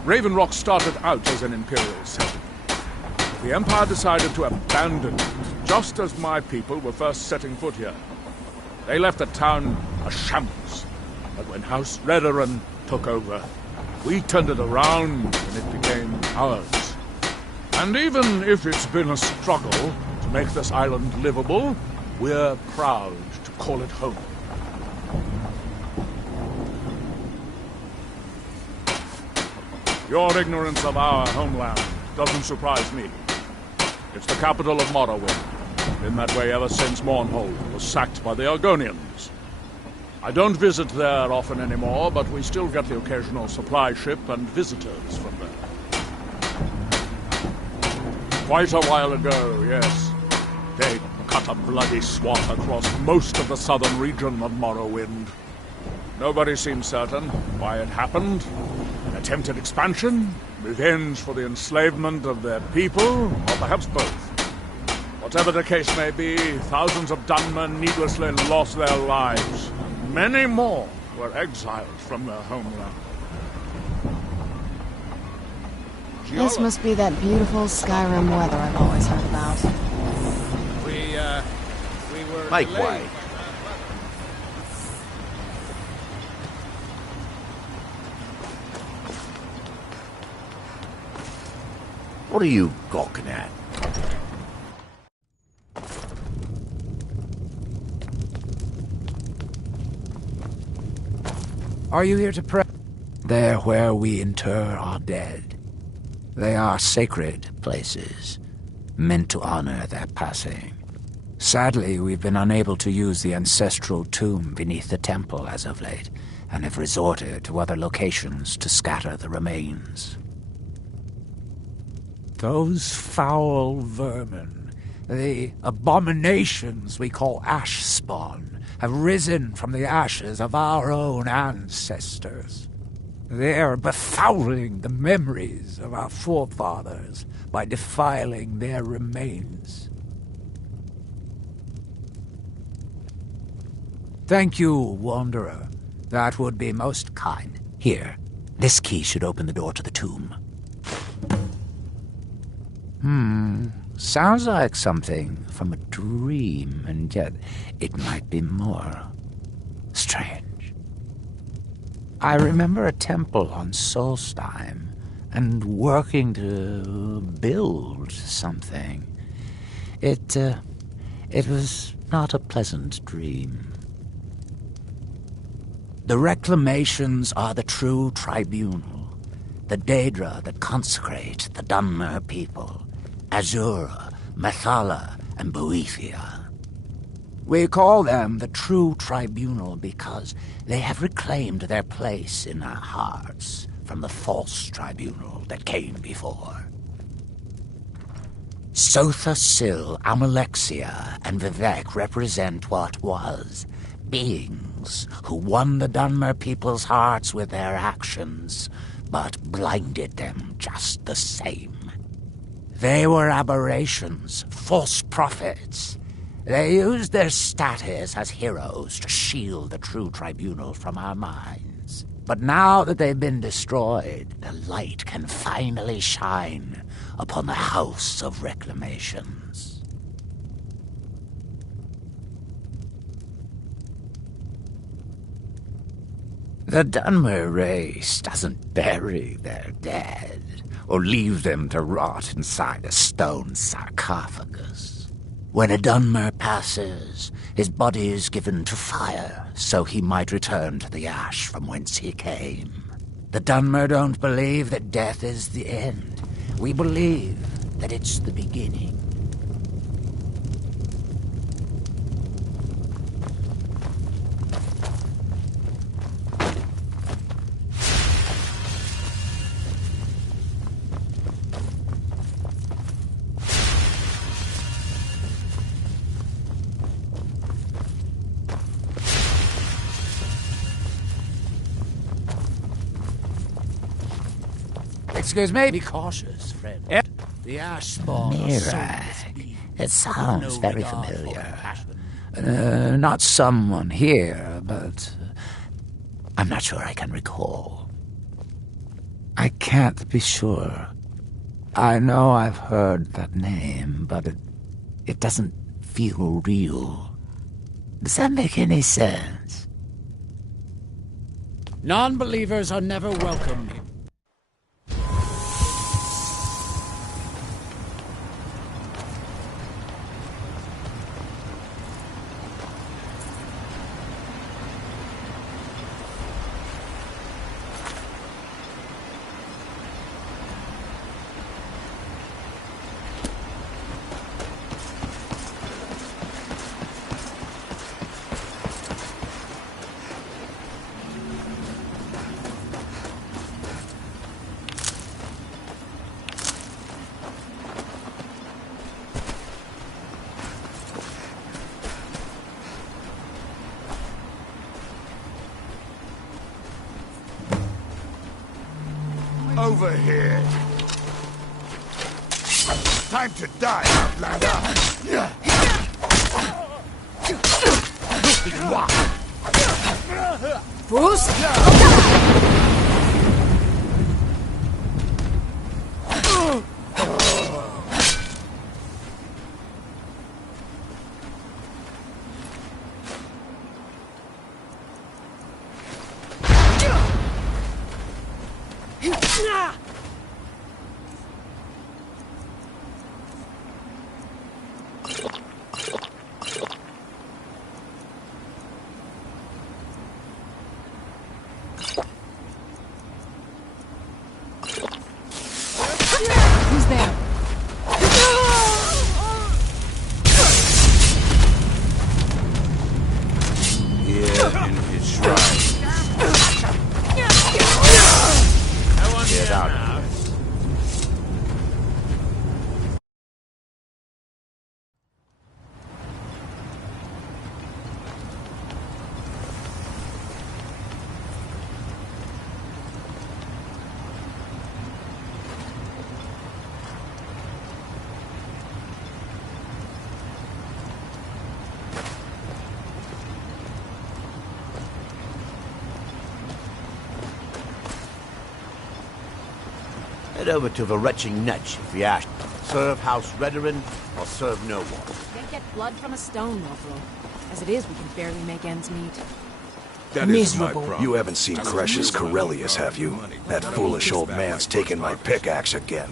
Raven Rock started out as an imperial settlement. The Empire decided to abandon it, just as my people were first setting foot here. They left the town a shambles, but when House Redoran took over, we turned it around and it became ours. And even if it's been a struggle to make this island livable, we're proud to call it home. Your ignorance of our homeland doesn't surprise me. It's the capital of Morrowind. Been that way ever since Mournhold was sacked by the Argonians. I don't visit there often anymore, but we still get the occasional supply ship and visitors from there. Quite a while ago, yes. They cut a bloody swath across most of the southern region of Morrowind. Nobody seems certain why it happened. An attempted expansion? Revenge for the enslavement of their people? Or perhaps both? Whatever the case may be, thousands of Dunmer needlessly lost their lives. And many more were exiled from their homeland. This must be that beautiful Skyrim weather I've always heard about. We were Make delayed. way. What are you gawking at? Are you here to pray? There where we inter our dead. They are sacred places, meant to honor their passing. Sadly, we've been unable to use the ancestral tomb beneath the temple as of late, and have resorted to other locations to scatter the remains. Those foul vermin, the abominations we call ash spawn, have risen from the ashes of our own ancestors. They are befouling the memories of our forefathers by defiling their remains. Thank you, Wanderer. That would be most kind. Here, this key should open the door to the tomb. Sounds like something from a dream, and yet it might be more strange. I remember a temple on Solstheim, and working to build something. It was not a pleasant dream. The reclamations are the true tribunal, the Daedra that consecrate the Dunmer people, Azura, Methala, and Boethia. We call them the true tribunal because they have reclaimed their place in our hearts from the false tribunal that came before. Sotha Sil, Amalexia, and Vivek represent what was, beings who won the Dunmer people's hearts with their actions, but blinded them just the same. They were aberrations, false prophets. They used their status as heroes to shield the true tribunal from our minds. But now that they've been destroyed, the light can finally shine upon the House of Reclamations. The Dunmer race doesn't bury their dead, or leave them to rot inside a stone sarcophagus. When a Dunmer passes, his body is given to fire, so he might return to the ash from whence he came. The Dunmer don't believe that death is the end. We believe that it's the beginning. Excuse me? Be cautious, friend. The ash spawn. It sounds very familiar. Not someone here, but I'm not sure I can recall. I can't be sure. I know I've heard that name, but it doesn't feel real. Does that make any sense? Non-believers are never welcome. over here! Time to die, Outlander! Bruce? Who's there? Here in his shrine. Get out of here. Head over to the retching Netch if you ask. Serve House Redorin or serve no one. Can't get blood from a stone, Lovro. As it is, we can barely make ends meet. That isn't my problem. You haven't seen Crush's Corellius, have you? That foolish old man's taken my pickaxe again.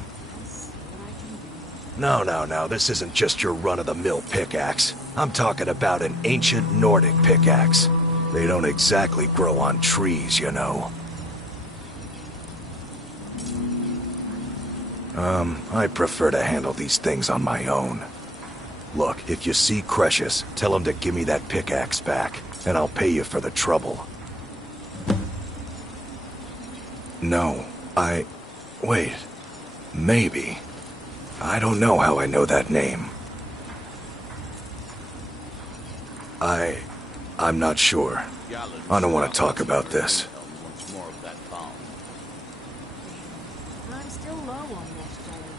No, this isn't just your run-of-the-mill pickaxe. I'm talking about an ancient Nordic pickaxe. They don't exactly grow on trees, you know. I prefer to handle these things on my own. Look, if you see Crush's, tell him to give me that pickaxe back, and I'll pay you for the trouble. No, wait. Maybe. I don't know how I know that name. I'm not sure. I don't want to talk about this. I'm still low on Netch jelly.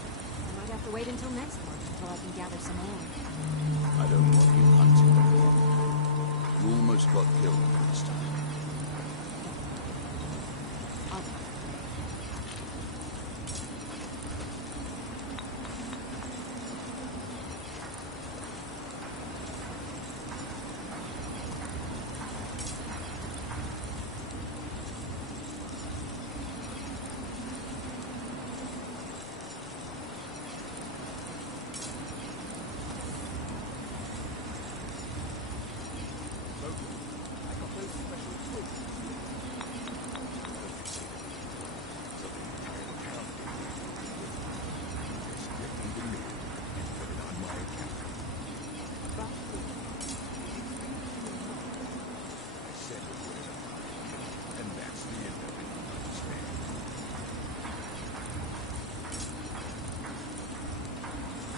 I might have to wait until next month until I can gather some more. I don't want you hunting them. You almost got killed this time.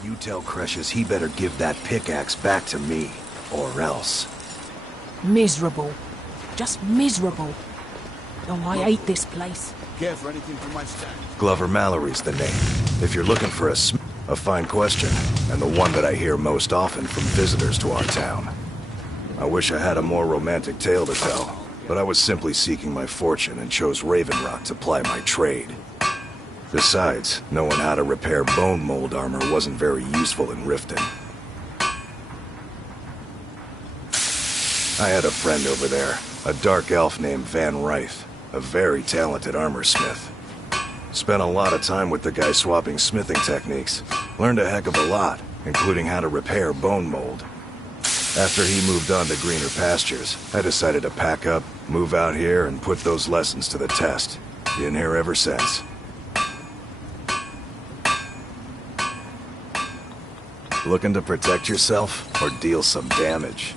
You tell Crush's he better give that pickaxe back to me, or else. Miserable. Just miserable. Oh, I hate this place. Care for anything from my stand? Glover Mallory's the name. If you're looking for a fine question, and the one that I hear most often from visitors to our town. I wish I had a more romantic tale to tell, but I was simply seeking my fortune and chose Raven Rock to ply my trade. Besides, knowing how to repair bone mold armor wasn't very useful in Riften. I had a friend over there, a dark elf named Van Ryth, a very talented armor smith. Spent a lot of time with the guy swapping smithing techniques. Learned a heck of a lot, including how to repair bone mold. After he moved on to greener pastures, I decided to pack up, move out here, and put those lessons to the test. Been here ever since. Looking to protect yourself, or deal some damage?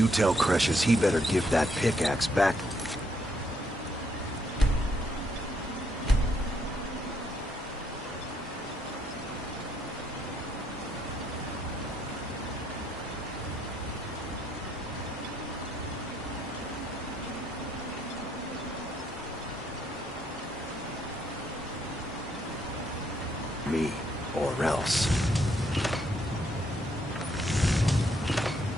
You tell Cresius he better give that pickaxe back. Me, or else.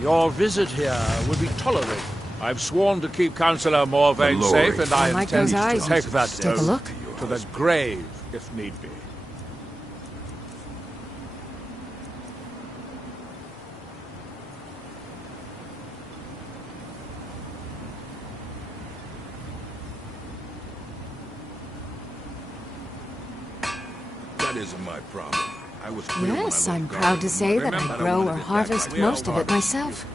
Your visit here will be tolerated. I've sworn to keep Councillor Morvain safe, and I intend to take that Take a look. to the grave, if need be. That isn't my problem. I was clear Yes, when I I'm left proud to Garden. say that Remember, I grow or wanted it back harvest by way most of it harvest. myself.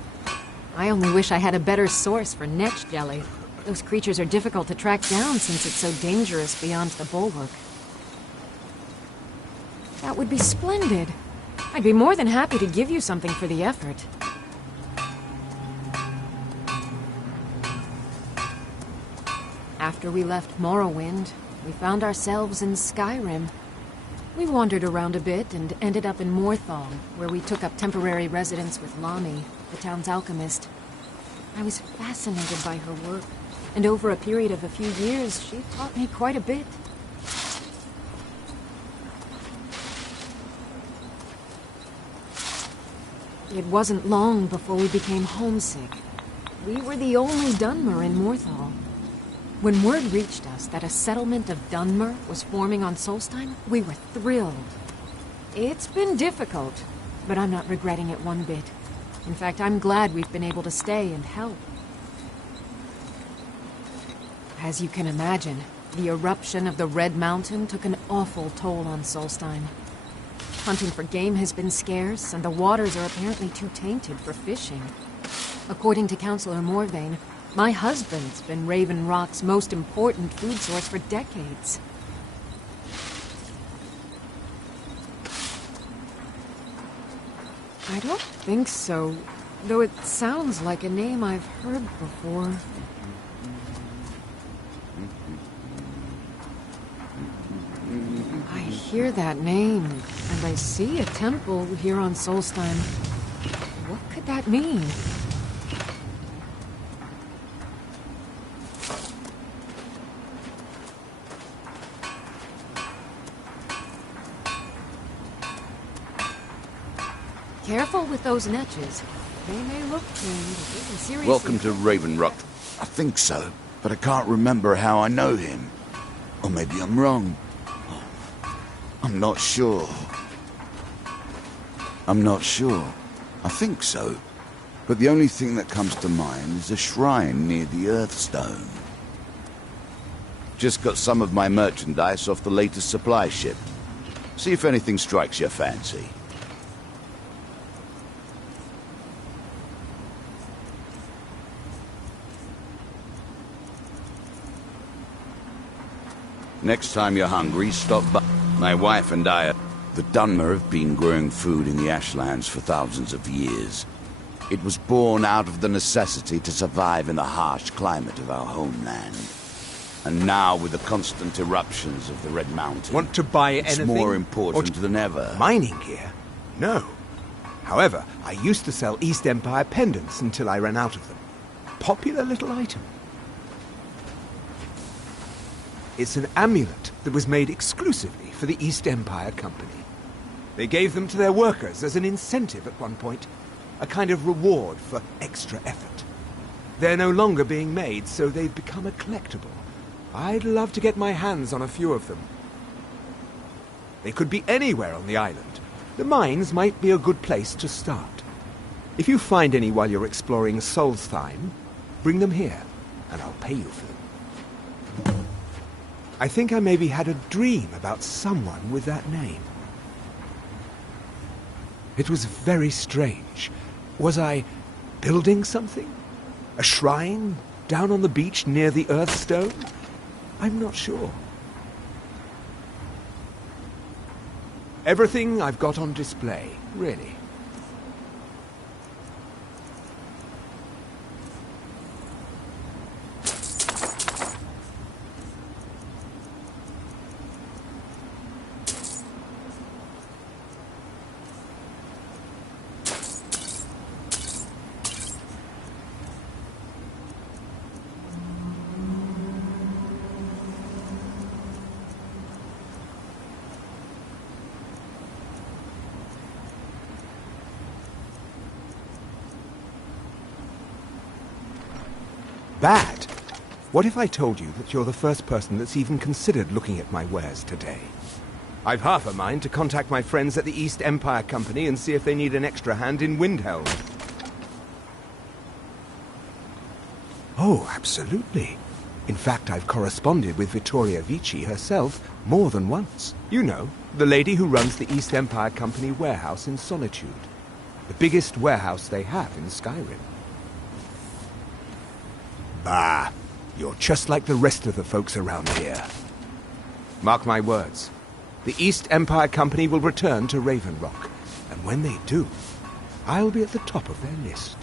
I only wish I had a better source for netch jelly. Those creatures are difficult to track down since it's so dangerous beyond the bulwark. That would be splendid. I'd be more than happy to give you something for the effort. After we left Morrowind, we found ourselves in Skyrim. We wandered around a bit and ended up in Morthal, where we took up temporary residence with Lani, the town's alchemist. I was fascinated by her work, and over a period of a few years, she taught me quite a bit. It wasn't long before we became homesick. We were the only Dunmer in Morthal. When word reached us that a settlement of Dunmer was forming on Solstheim, we were thrilled. It's been difficult, but I'm not regretting it one bit. In fact, I'm glad we've been able to stay and help. As you can imagine, the eruption of the Red Mountain took an awful toll on Solstheim. Hunting for game has been scarce, and the waters are apparently too tainted for fishing. According to Councillor Morvain, my husband's been Raven Rock's most important food source for decades. I don't think so, though it sounds like a name I've heard before. I hear that name, and I see a temple here on Solstheim. What could that mean? Careful with those netches. They may look clean, but they can seriously... Welcome to Raven Rock. I think so, but I can't remember how I know him. Or maybe I'm wrong. I'm not sure. I think so. But the only thing that comes to mind is a shrine near the Earthstone. Just got some of my merchandise off the latest supply ship. See if anything strikes your fancy. Next time you're hungry, stop by. My wife and I, the Dunmer, have been growing food in the Ashlands for thousands of years. It was born out of the necessity to survive in the harsh climate of our homeland. And now, with the constant eruptions of the Red Mountain... Want to buy it's anything? more important than ever. Mining gear? No. However, I used to sell East Empire pendants until I ran out of them. Popular little item. It's an amulet that was made exclusively for the East Empire Company. They gave them to their workers as an incentive at one point, a kind of reward for extra effort. They're no longer being made, so they've become a collectible. I'd love to get my hands on a few of them. They could be anywhere on the island. The mines might be a good place to start. If you find any while you're exploring Solstheim, bring them here, and I'll pay you for them. I think I maybe had a dream about someone with that name. It was very strange. Was I building something? A shrine down on the beach near the Earthstone? I'm not sure. Everything I've got on display, really. Bad? What if I told you that you're the first person that's even considered looking at my wares today? I've half a mind to contact my friends at the East Empire Company and see if they need an extra hand in Windhelm. Oh, absolutely. In fact, I've corresponded with Vittoria Vici herself more than once. You know, the lady who runs the East Empire Company warehouse in Solitude. The biggest warehouse they have in Skyrim. Bah, you're just like the rest of the folks around here. Mark my words. The East Empire Company will return to Raven Rock, and when they do, I'll be at the top of their list.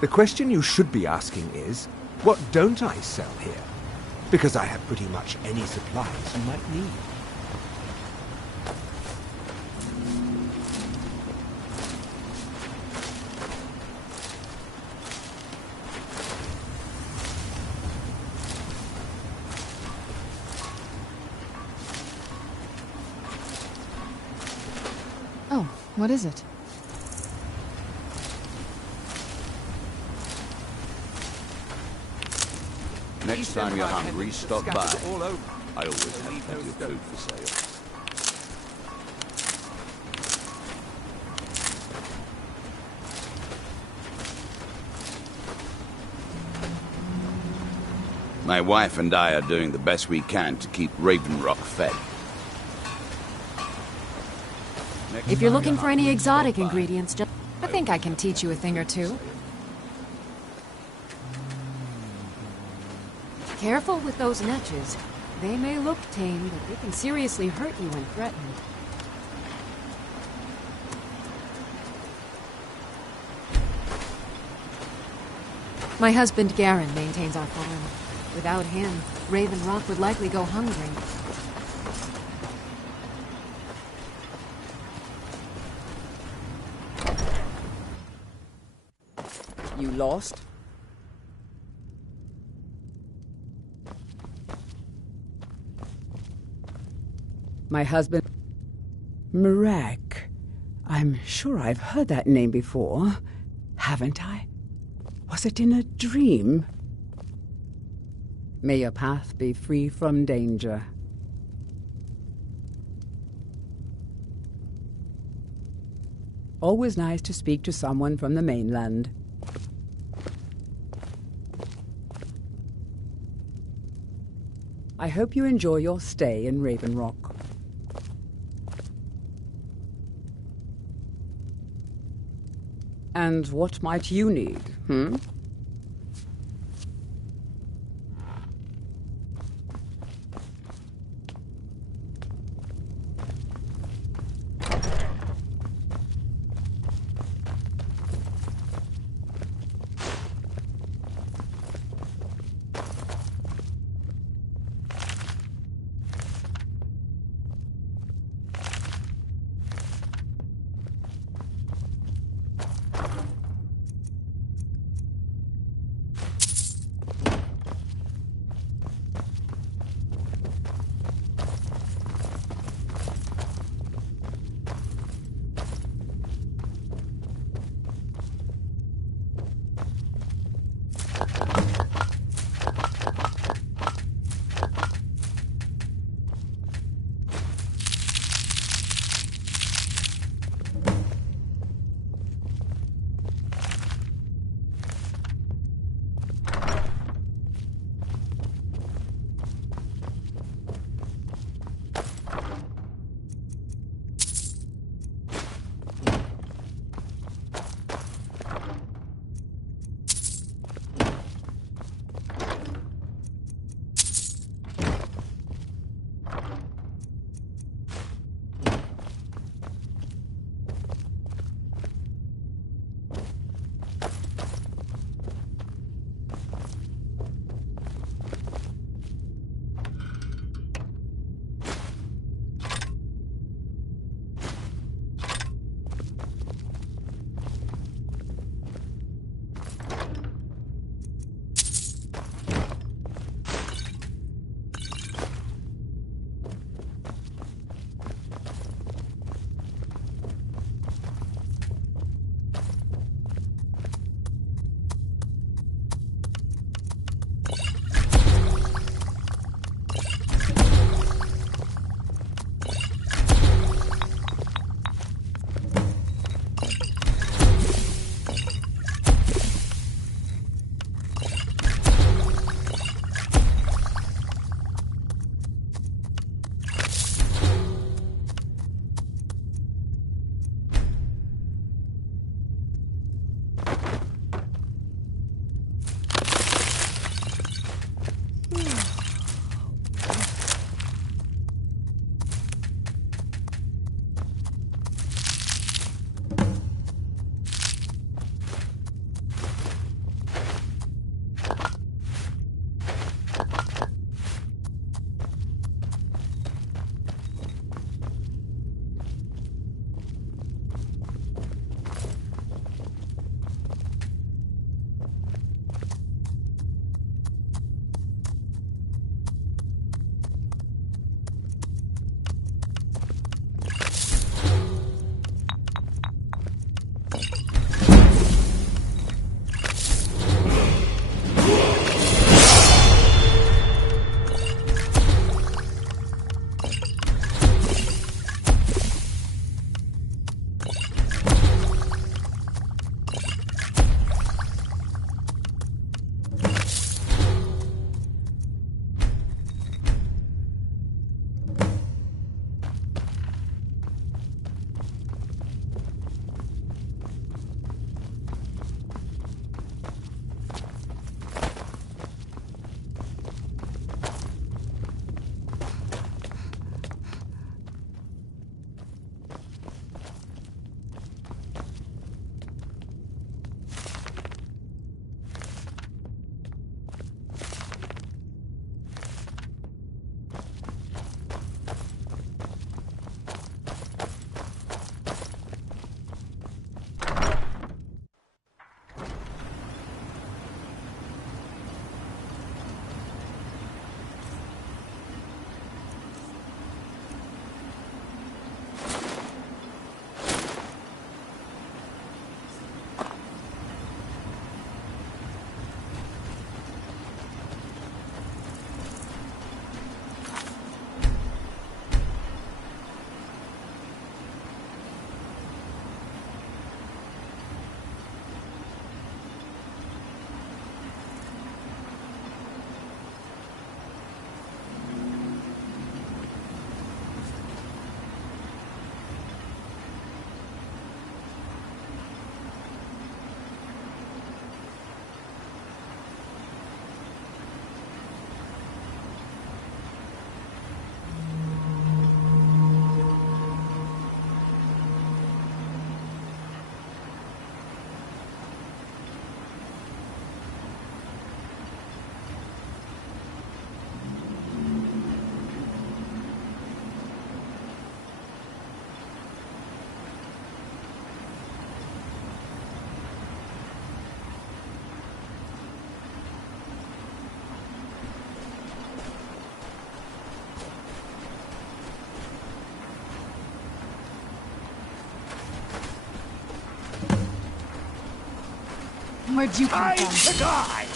The question you should be asking is, what don't I sell here? Because I have pretty much any supplies you might need. Oh, what is it? Next time you're hungry, stop by. I always have plenty of food for sale. My wife and I are doing the best we can to keep Raven Rock fed. If you're looking for any exotic ingredients, I think I can teach you a thing or two. Careful with those netches. They may look tame, but they can seriously hurt you when threatened. My husband Garen maintains our farm. Without him, Raven Rock would likely go hungry. You lost? My husband... Mirak. I'm sure I've heard that name before. Haven't I? Was it in a dream? May your path be free from danger. Always nice to speak to someone from the mainland. I hope you enjoy your stay in Raven Rock. And what might you need, Where'd you come from? To die!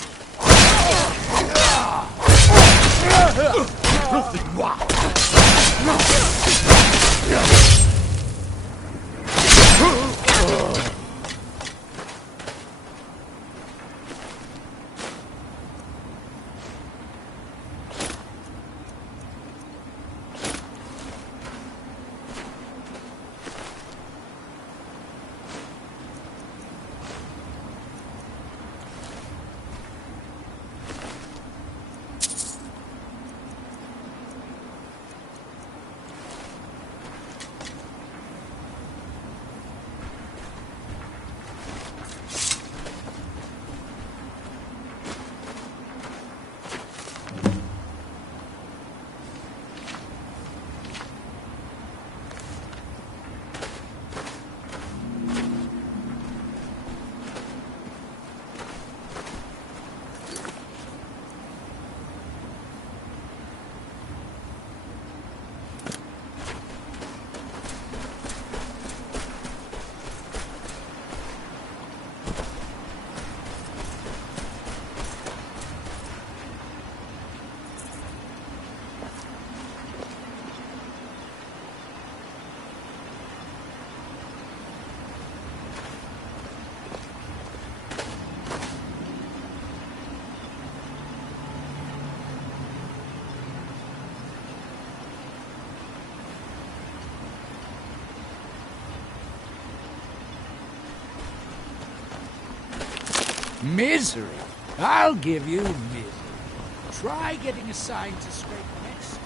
Misery? I'll give you misery. Try getting assigned to scrape next.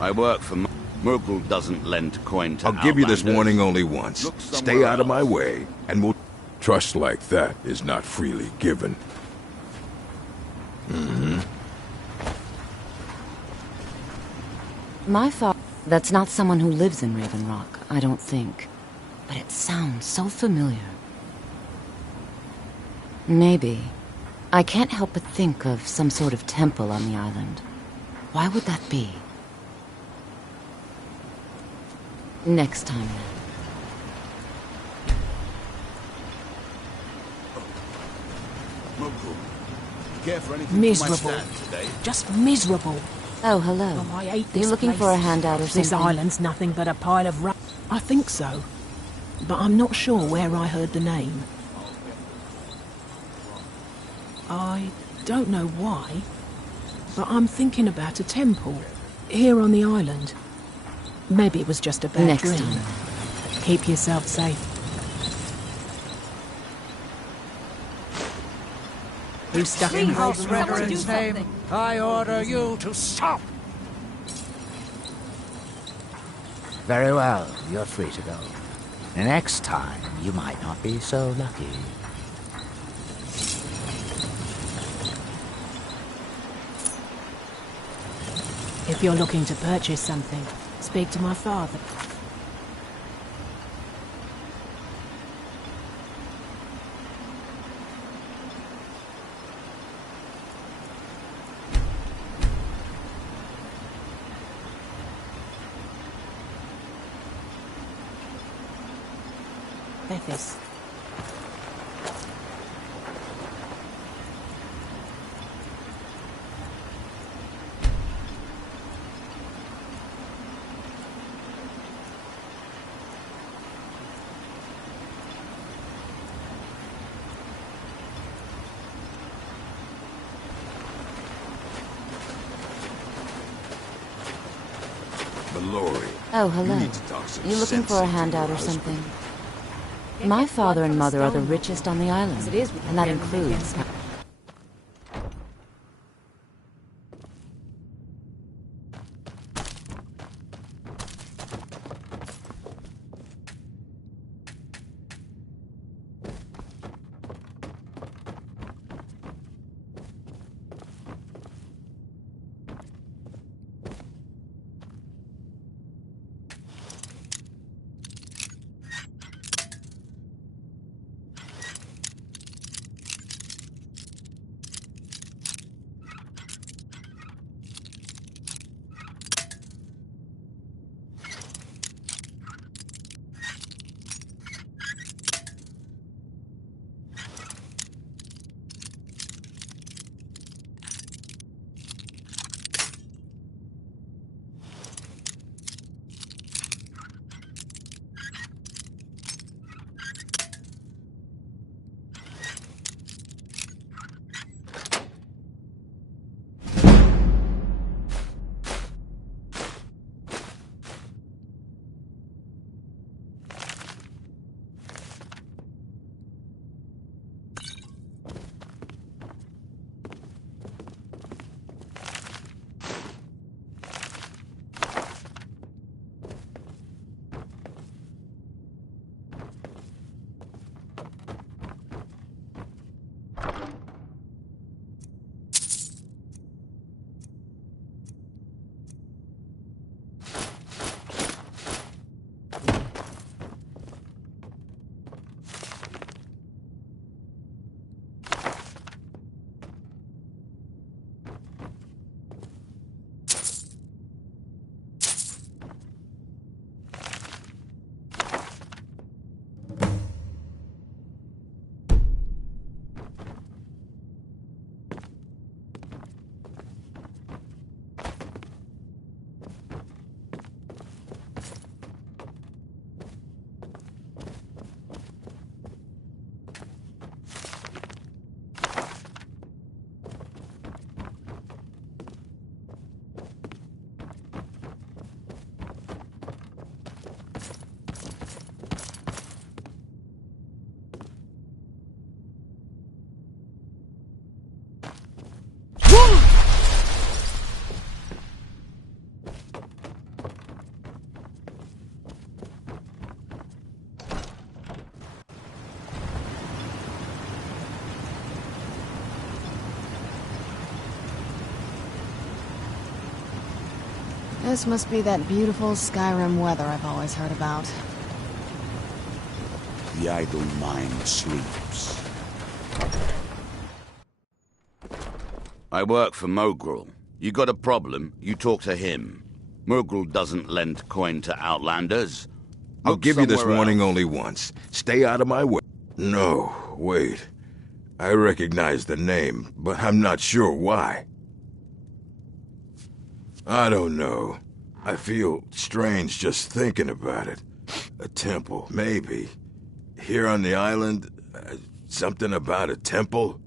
I work for Murkul doesn't lend coin to I'll give you this outlanders. warning only once. Look Stay somewhere out of my else. way, and we'll... Trust like that is not freely given. My father... That's not someone who lives in Raven Rock, I don't think. But it sounds so familiar. Maybe. I can't help but think of some sort of temple on the island. Why would that be? Next time, then. Miserable. Just miserable. Oh, hello. Oh, I hate Are this you looking place. for a handout or This something? island's nothing but a pile of I think so. But I'm not sure where I heard the name. I don't know why, but I'm thinking about a temple here on the island. Maybe it was just a bad Next dream. time. Keep yourself safe. Who's stuck in House Raven Rock? Reveren's name, I order you to stop! Very well, you're free to go. Next time, you might not be so lucky. If you're looking to purchase something, speak to my father. This. Mallory. Oh, hello. You need to talk some You looking sense for a into handout your or husband. something? My father and mother are the richest on the island, and that includes... This must be that beautiful Skyrim weather I've always heard about. The idle mind sleeps. I work for Mogrul. You got a problem, you talk to him. Mogrul doesn't lend coin to outlanders. I'll give you this warning else. only once. Stay out of my way. No, wait. I recognize the name, but I'm not sure why. I don't know. I feel strange just thinking about it. A temple, maybe. Here on the island, something about a temple?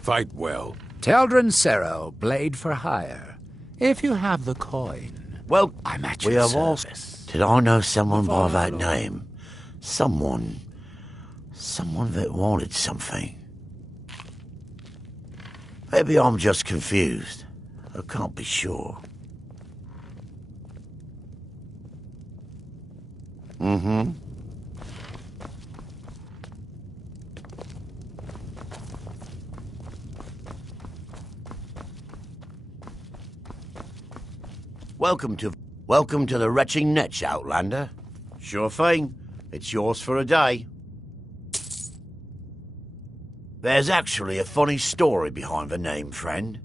Fight well. Teldrin Sero, blade for hire. If you have the coin. Well, I'm at we your have all... service. Did I know someone by that name? Someone that wanted something. Maybe I'm just confused. I can't be sure. Mm-hmm. Welcome to the retching Netch, Outlander. Sure thing. It's yours for a day. There's actually a funny story behind the name, friend.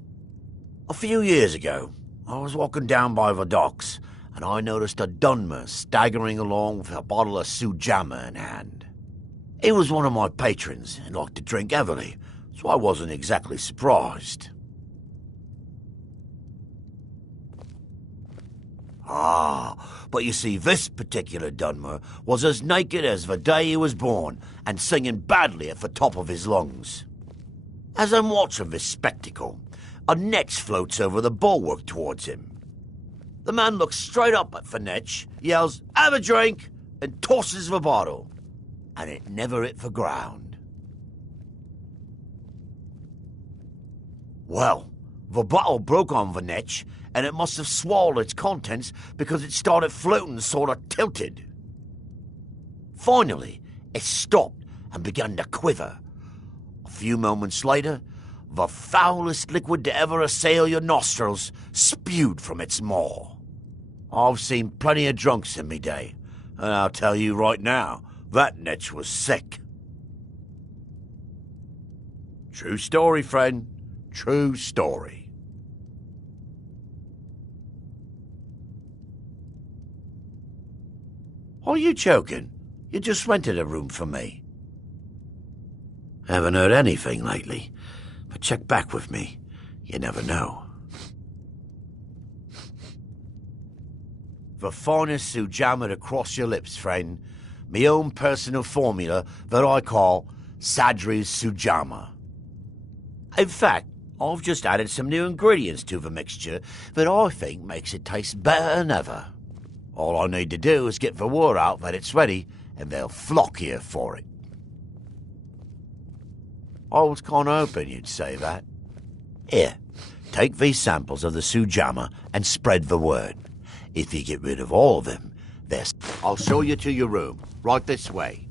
A few years ago, I was walking down by the docks, and I noticed a Dunmer staggering along with a bottle of Sujamma in hand. He was one of my patrons and liked to drink heavily, so I wasn't exactly surprised. But you see, this particular Dunmer was as naked as the day he was born and singing badly at the top of his lungs. As I'm watching this spectacle, a Netch floats over the bulwark towards him. The man looks straight up at the Netch, yells, "Have a drink," and tosses the bottle. And it never hit the ground. Well, the bottle broke on the Netch, and it must have swallowed its contents because it started floating sort of tilted. Finally, it stopped and began to quiver. A few moments later, the foulest liquid to ever assail your nostrils spewed from its maw. I've seen plenty of drunks in me day, and I'll tell you right now, that Netch was sick. True story, friend. True story. Are you joking? You just rented a room for me. Haven't heard anything lately, but check back with me. You never know. The finest Sujamma to cross your lips, friend. Me own personal formula that I call Sadri's Sujamma. In fact, I've just added some new ingredients to the mixture that I think makes it taste better than ever. All I need to do is get the word out that it's ready, and they'll flock here for it. I was kind of hoping you'd say that. Here, take these samples of the Sujamma and spread the word. If you get rid of all of them, I'll show you to your room, right this way.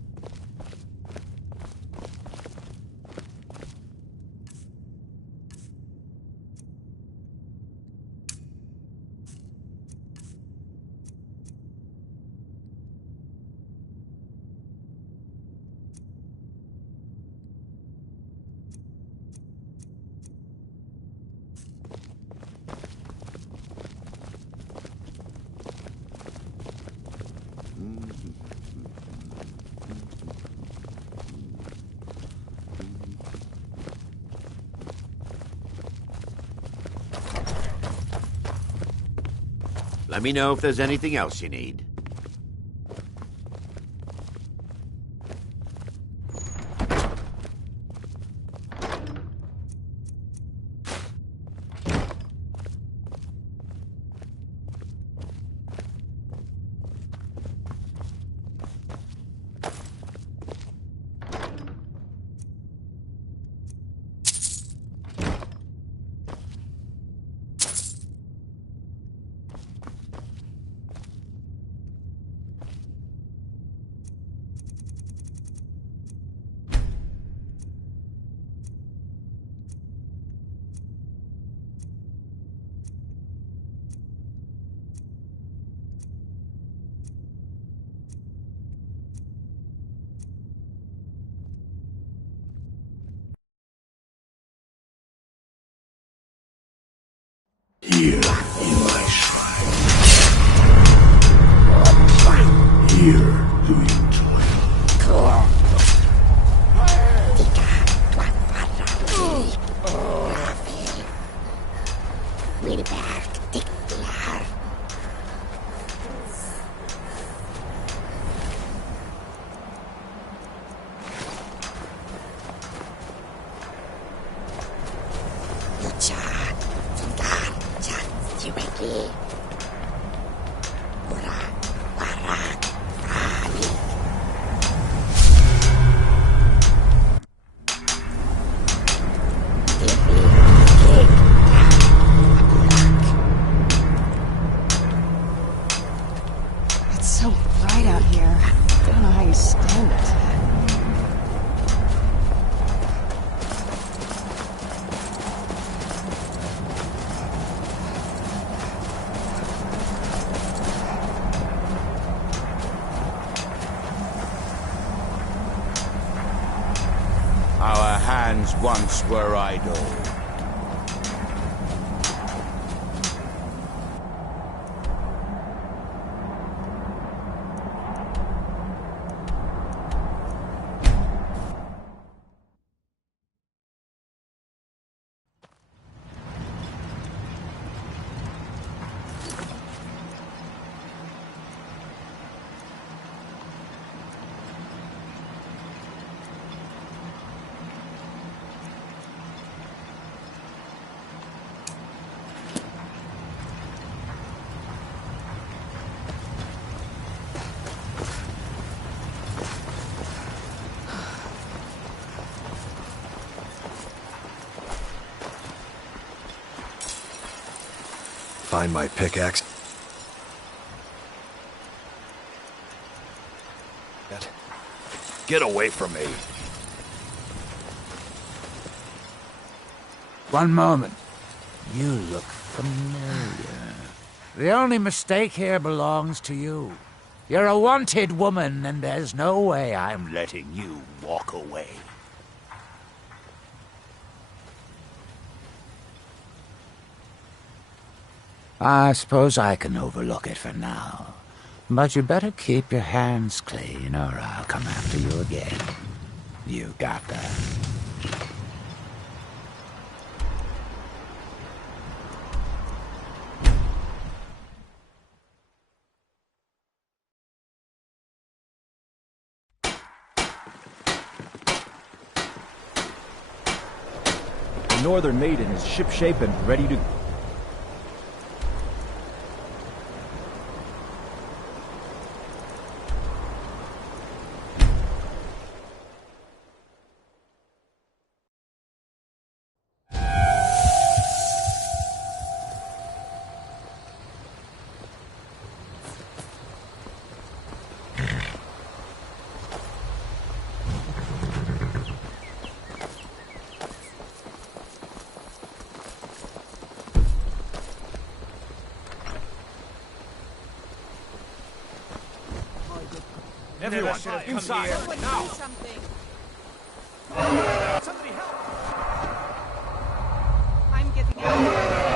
Let me know if there's anything else you need. Here in my shrine. Here do you toil. It's so bright out here. I don't know how you stand it. Our hands once were idle. Find my pickaxe. Get away from me. One moment. You look familiar. The only mistake here belongs to you. You're a wanted woman, and there's no way I'm letting you walk away. I suppose I can overlook it for now. But you better keep your hands clean, or I'll come after you again. You got that? The Northern Maiden is shipshape and ready to... Everyone, inside! Now! Somebody help! I'm getting out.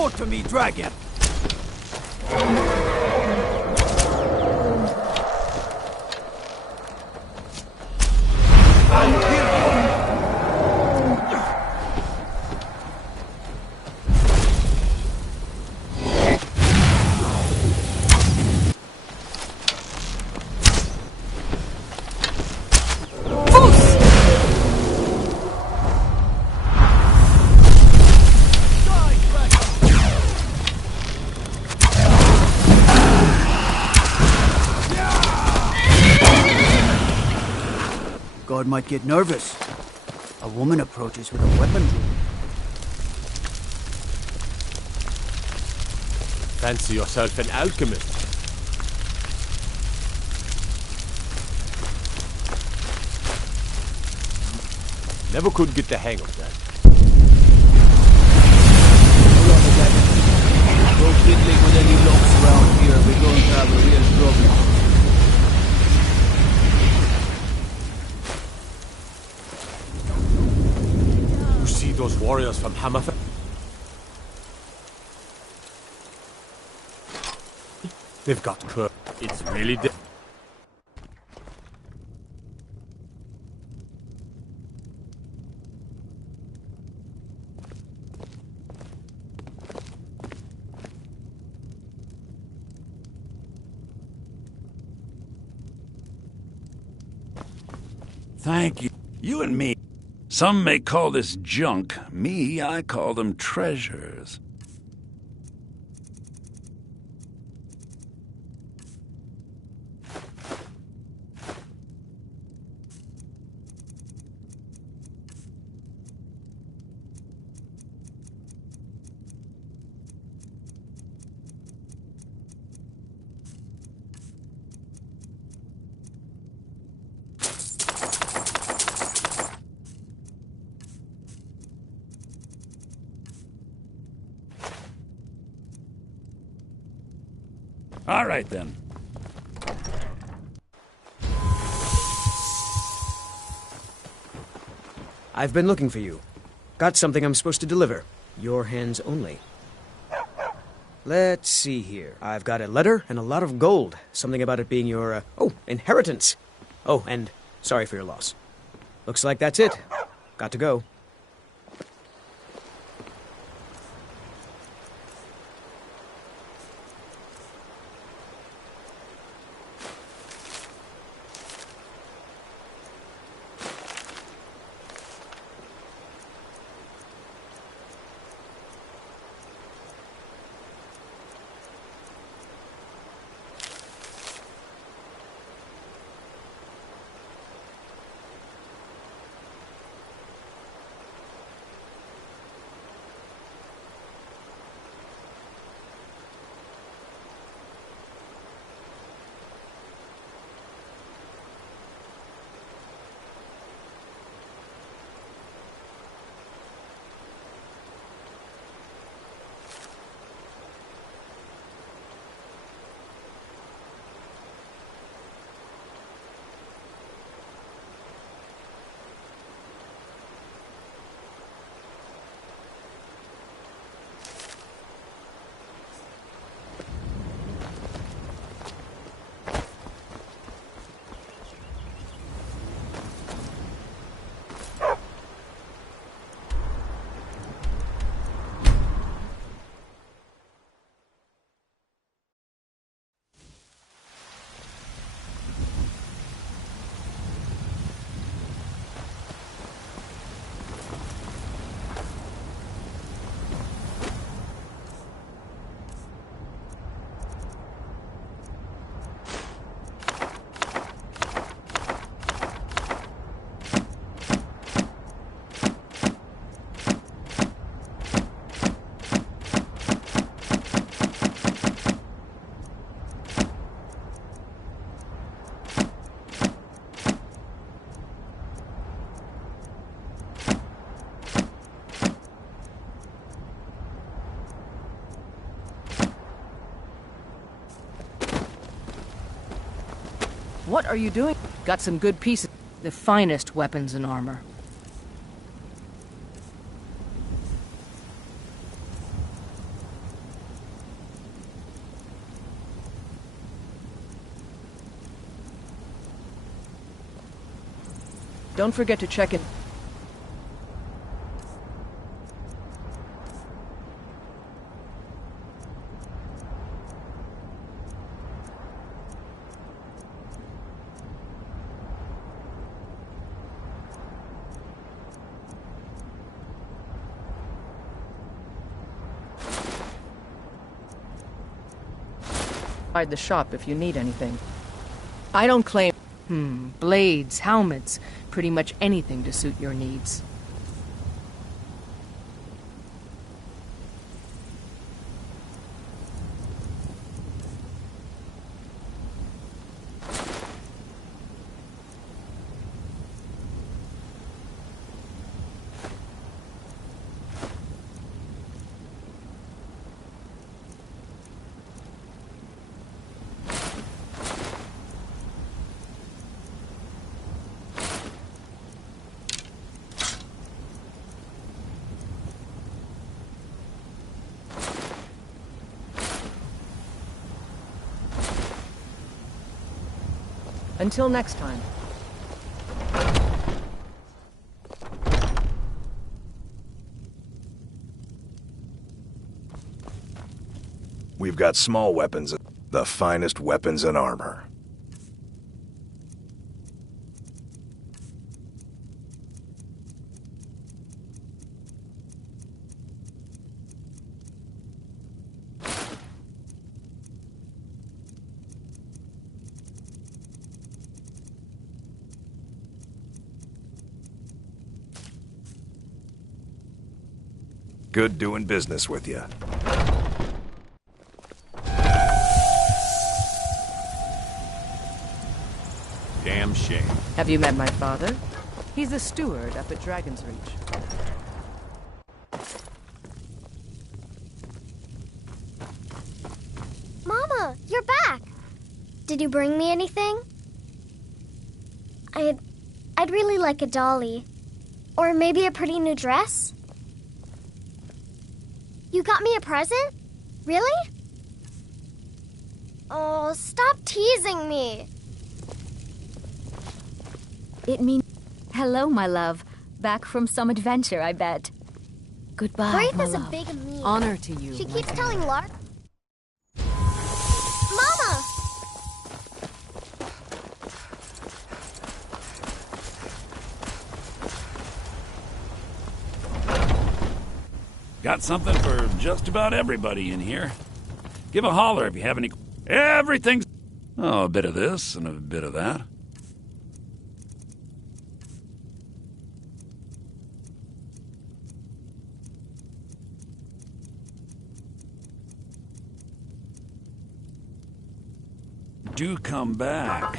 more to me, dragon! Guard might get nervous. A woman approaches with a weapon. Fancy yourself an alchemist. Never could get the hang of that. No fiddling with any locks around here. We're going to have a real problem. You see those warriors from Hammerfell? They've got curve. It's really Thank you. You and me. Some may call this junk. Me, I call them treasures. All right, then. I've been looking for you. Got something I'm supposed to deliver. Your hands only. Let's see here. I've got a letter and a lot of gold. Something about it being your, inheritance. Oh, and sorry for your loss. Looks like that's it. Got to go. What are you doing? Got some good pieces. The finest weapons and armor. Don't forget to check in. The shop if you need anything. I don't claim... blades, helmets, pretty much anything to suit your needs. Until next time. We've got small weapons, the finest weapons and armor. Good doing business with you. Damn shame. Have you met my father? He's the steward up at Dragon's Reach. Mama, you're back! Did you bring me anything? I'd really like a dolly. Or maybe a pretty new dress? You got me a present? Really? Oh, stop teasing me. It means... Hello, my love. Back from some adventure, I bet. Goodbye, Wraith my is love. a big and mean. Honor to you. She keeps telling Lark. Mama! Got something for just about everybody in here. Give a holler if you have any... Everything's... Oh, a bit of this and a bit of that. Do come back.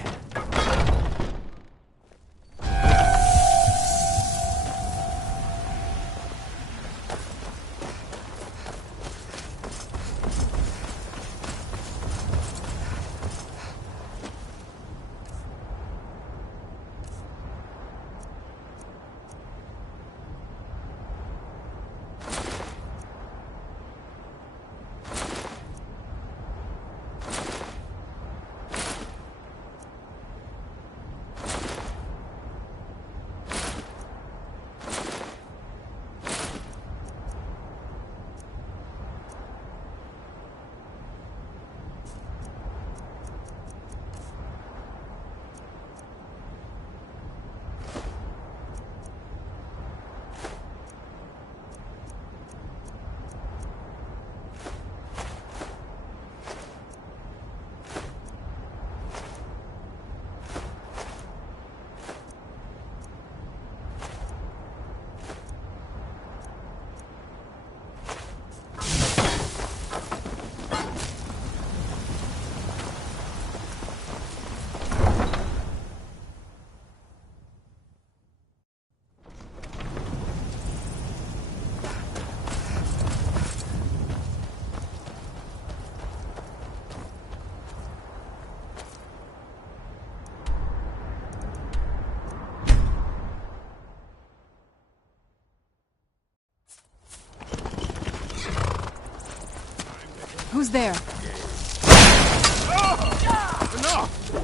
Who's there? Enough!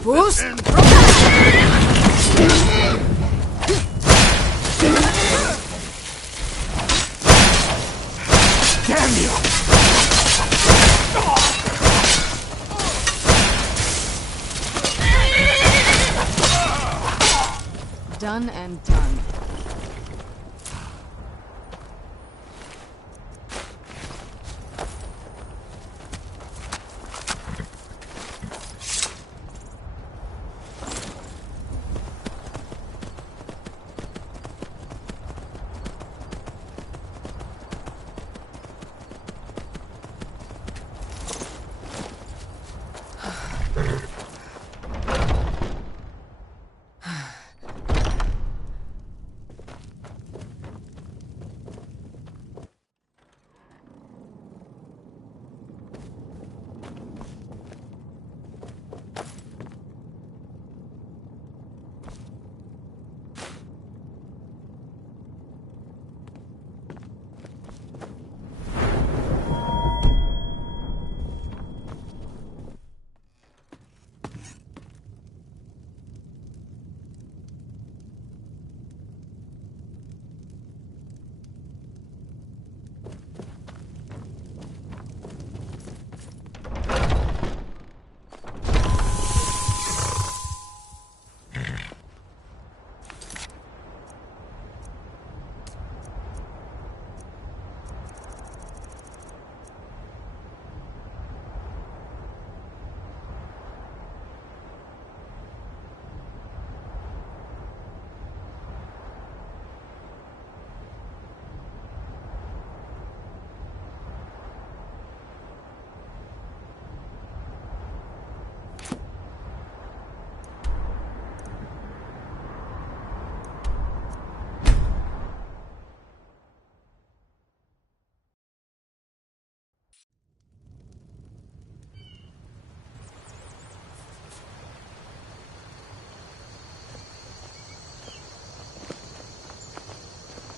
Who's? Damn you! Done and done.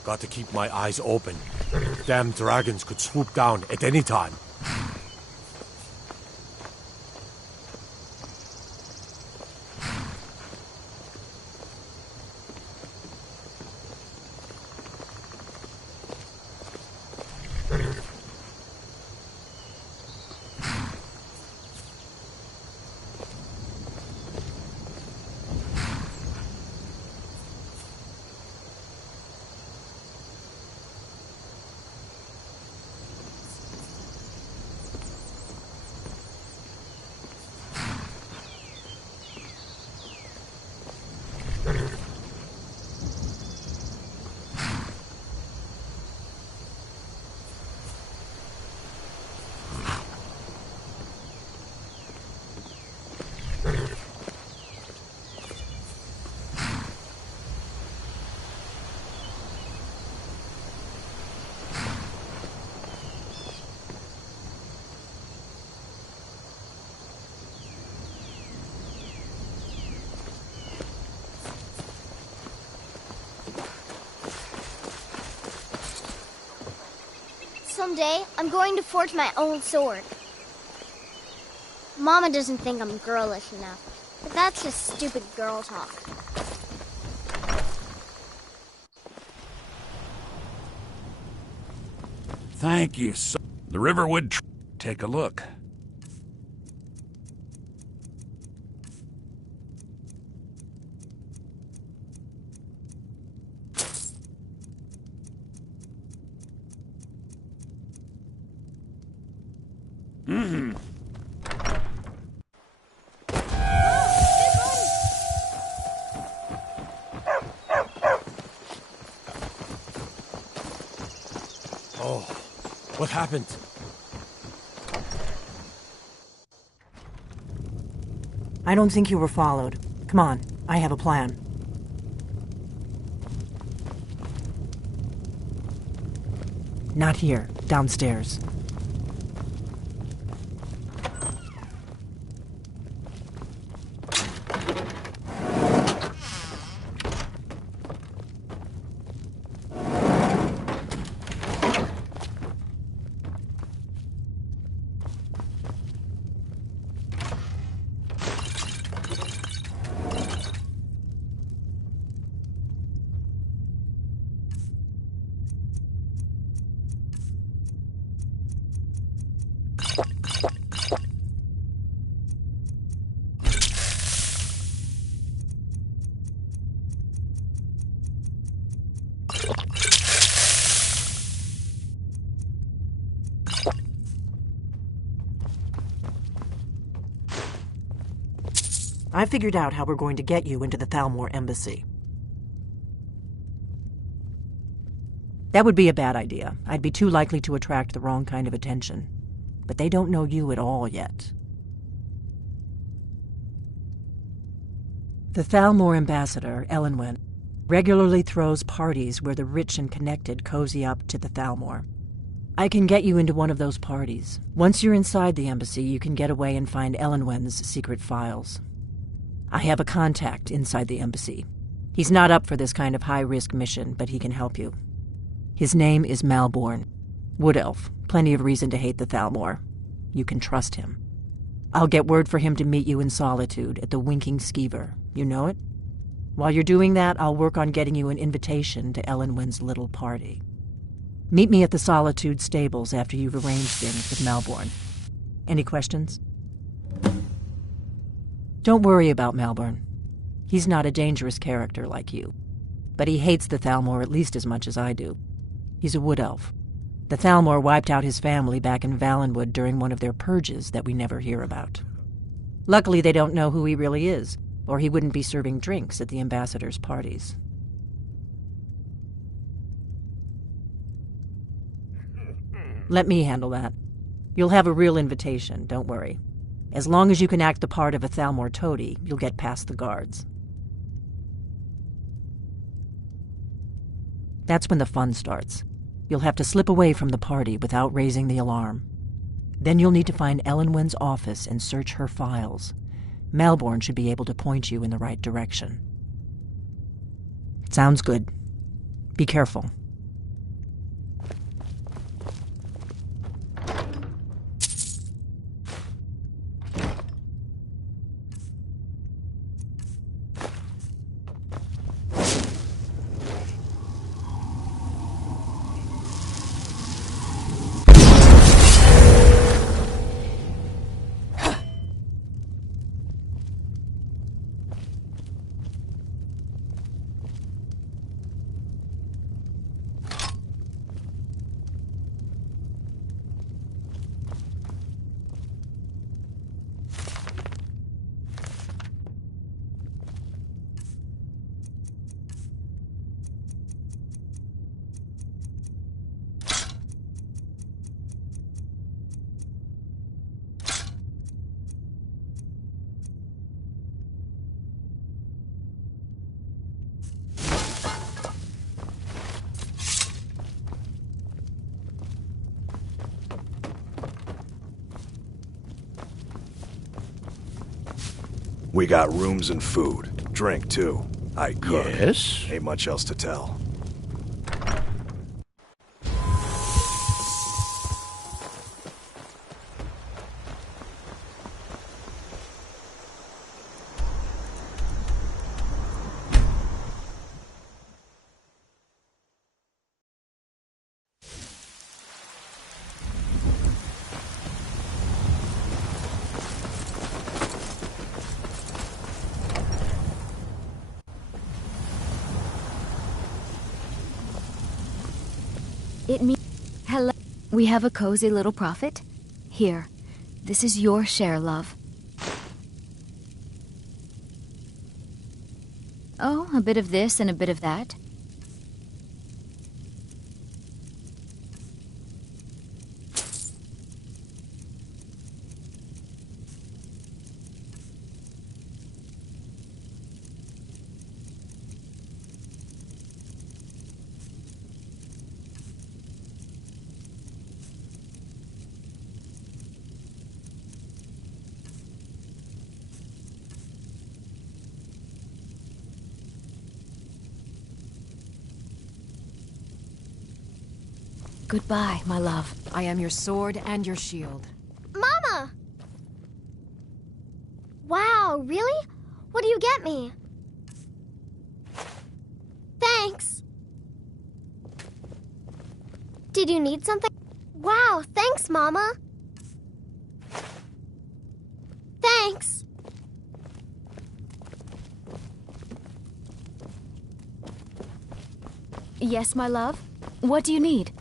Got to keep my eyes open. Damn dragons could swoop down at any time. Someday, I'm going to forge my own sword. Mama doesn't think I'm girlish enough, but that's just stupid girl talk. Thank you so. The Riverwood. Take a look. Mm-hmm. Oh, what happened? I don't think you were followed. Come on, I have a plan. Not here, downstairs. I figured out how we're going to get you into the Thalmor embassy. That would be a bad idea. I'd be too likely to attract the wrong kind of attention. But they don't know you at all yet. The Thalmor ambassador, Elenwen, regularly throws parties where the rich and connected cozy up to the Thalmor. I can get you into one of those parties. Once you're inside the embassy, you can get away and find Elenwen's secret files. I have a contact inside the embassy. He's not up for this kind of high-risk mission, but he can help you. His name is Malborn. Wood Elf. Plenty of reason to hate the Thalmor. You can trust him. I'll get word for him to meet you in Solitude at the Winking Skeever. You know it? While you're doing that, I'll work on getting you an invitation to Elenwen's little party. Meet me at the Solitude stables after you've arranged things with Malborn. Any questions? Don't worry about Malborn. He's not a dangerous character like you. But he hates the Thalmor at least as much as I do. He's a wood elf. The Thalmor wiped out his family back in Valenwood during one of their purges that we never hear about. Luckily, they don't know who he really is, or he wouldn't be serving drinks at the ambassador's parties. Let me handle that. You'll have a real invitation, don't worry. As long as you can act the part of a Thalmor toady, you'll get past the guards. That's when the fun starts. You'll have to slip away from the party without raising the alarm. Then you'll need to find Elenwen's office and search her files. Malborn should be able to point you in the right direction. Sounds good. Be careful. We got rooms and food. Drink, too. I cook. Yes? Ain't much else to tell. It means... Hello. We have a cozy little prophet. Here. This is your share, love. Oh, a bit of this and a bit of that. Goodbye, my love. I am your sword and your shield. Mama! Wow, really? What do you get me? Thanks. Did you need something? Wow, thanks, Mama. Yes, my love? What do you need?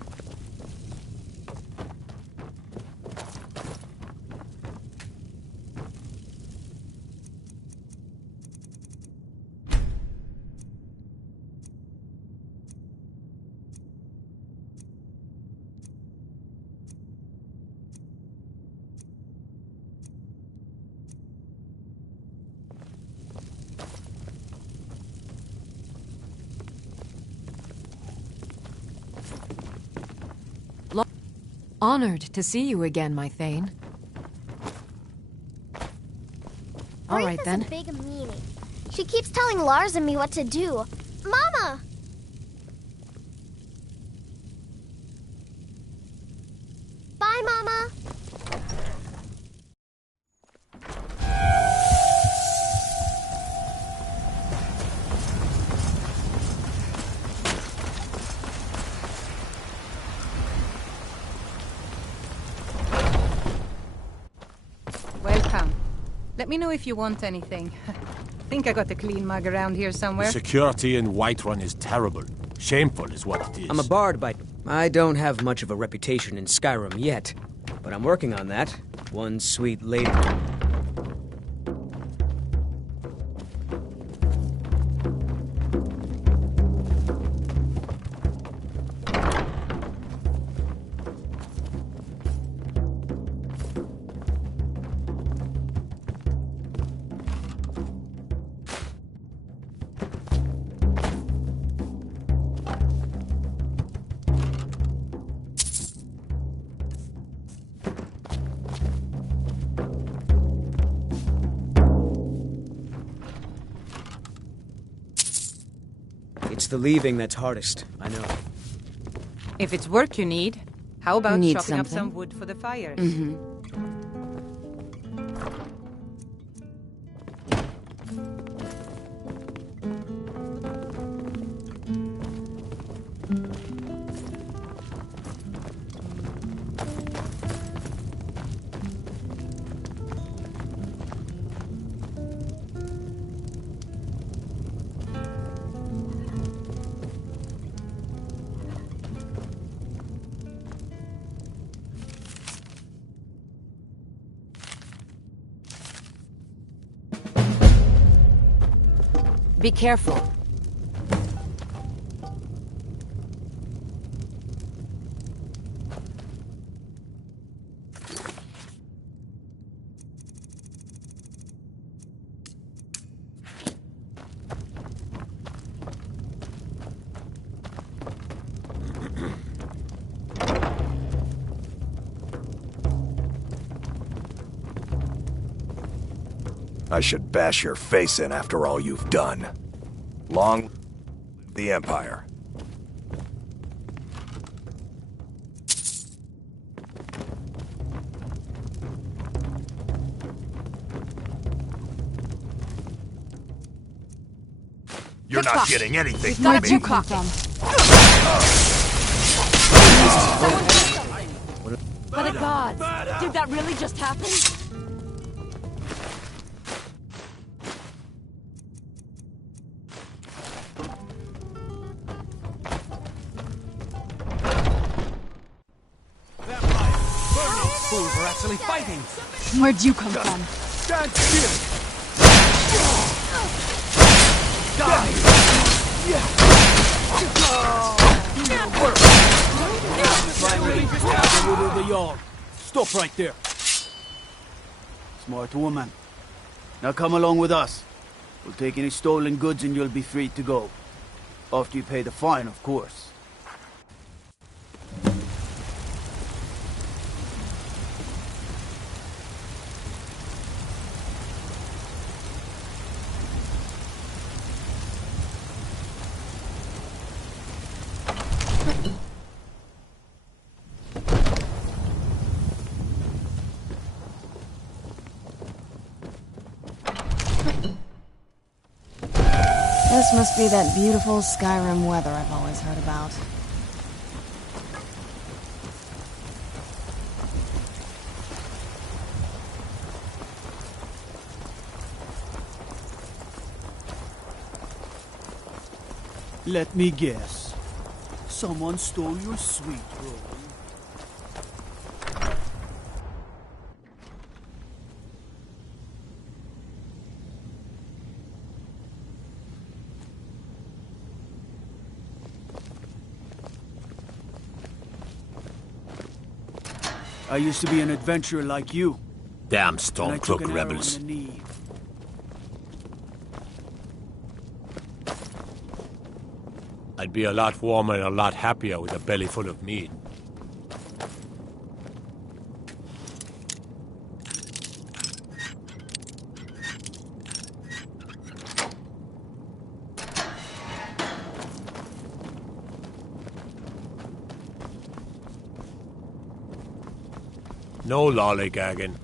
Honored to see you again, my Thane. All right, then. Big meanie. She keeps telling Lars and me what to do. Mama! Bye, Mama! Welcome. Let me know if you want anything. Think I got a clean mug around here somewhere. Security in Whiterun is terrible. Shameful is what it is. I'm a bard, but I don't have much of a reputation in Skyrim yet. But I'm working on that. One sweet lady. It's the leaving that's hardest, I know. If it's work you need, how about Need chopping up something? some wood for the fires? Be careful. I should bash your face in after all you've done. Long live the Empire. You're not getting anything from Where'd me. you come from? For the gods! Did that really just happen? Fools are actually fighting! Where'd you come from? Stand still! Die! Stop right there. Smart woman. Now come along with us. We'll take any stolen goods and you'll be free to go. After you pay the fine, of course. This must be that beautiful Skyrim weather I've always heard about. Let me guess. Someone stole your sweet roll. I used to be an adventurer like you. Damn And I took Stormcloak an arrow rebels. in the knee. I'd be a lot warmer and a lot happier with a belly full of meat. No lollygagging.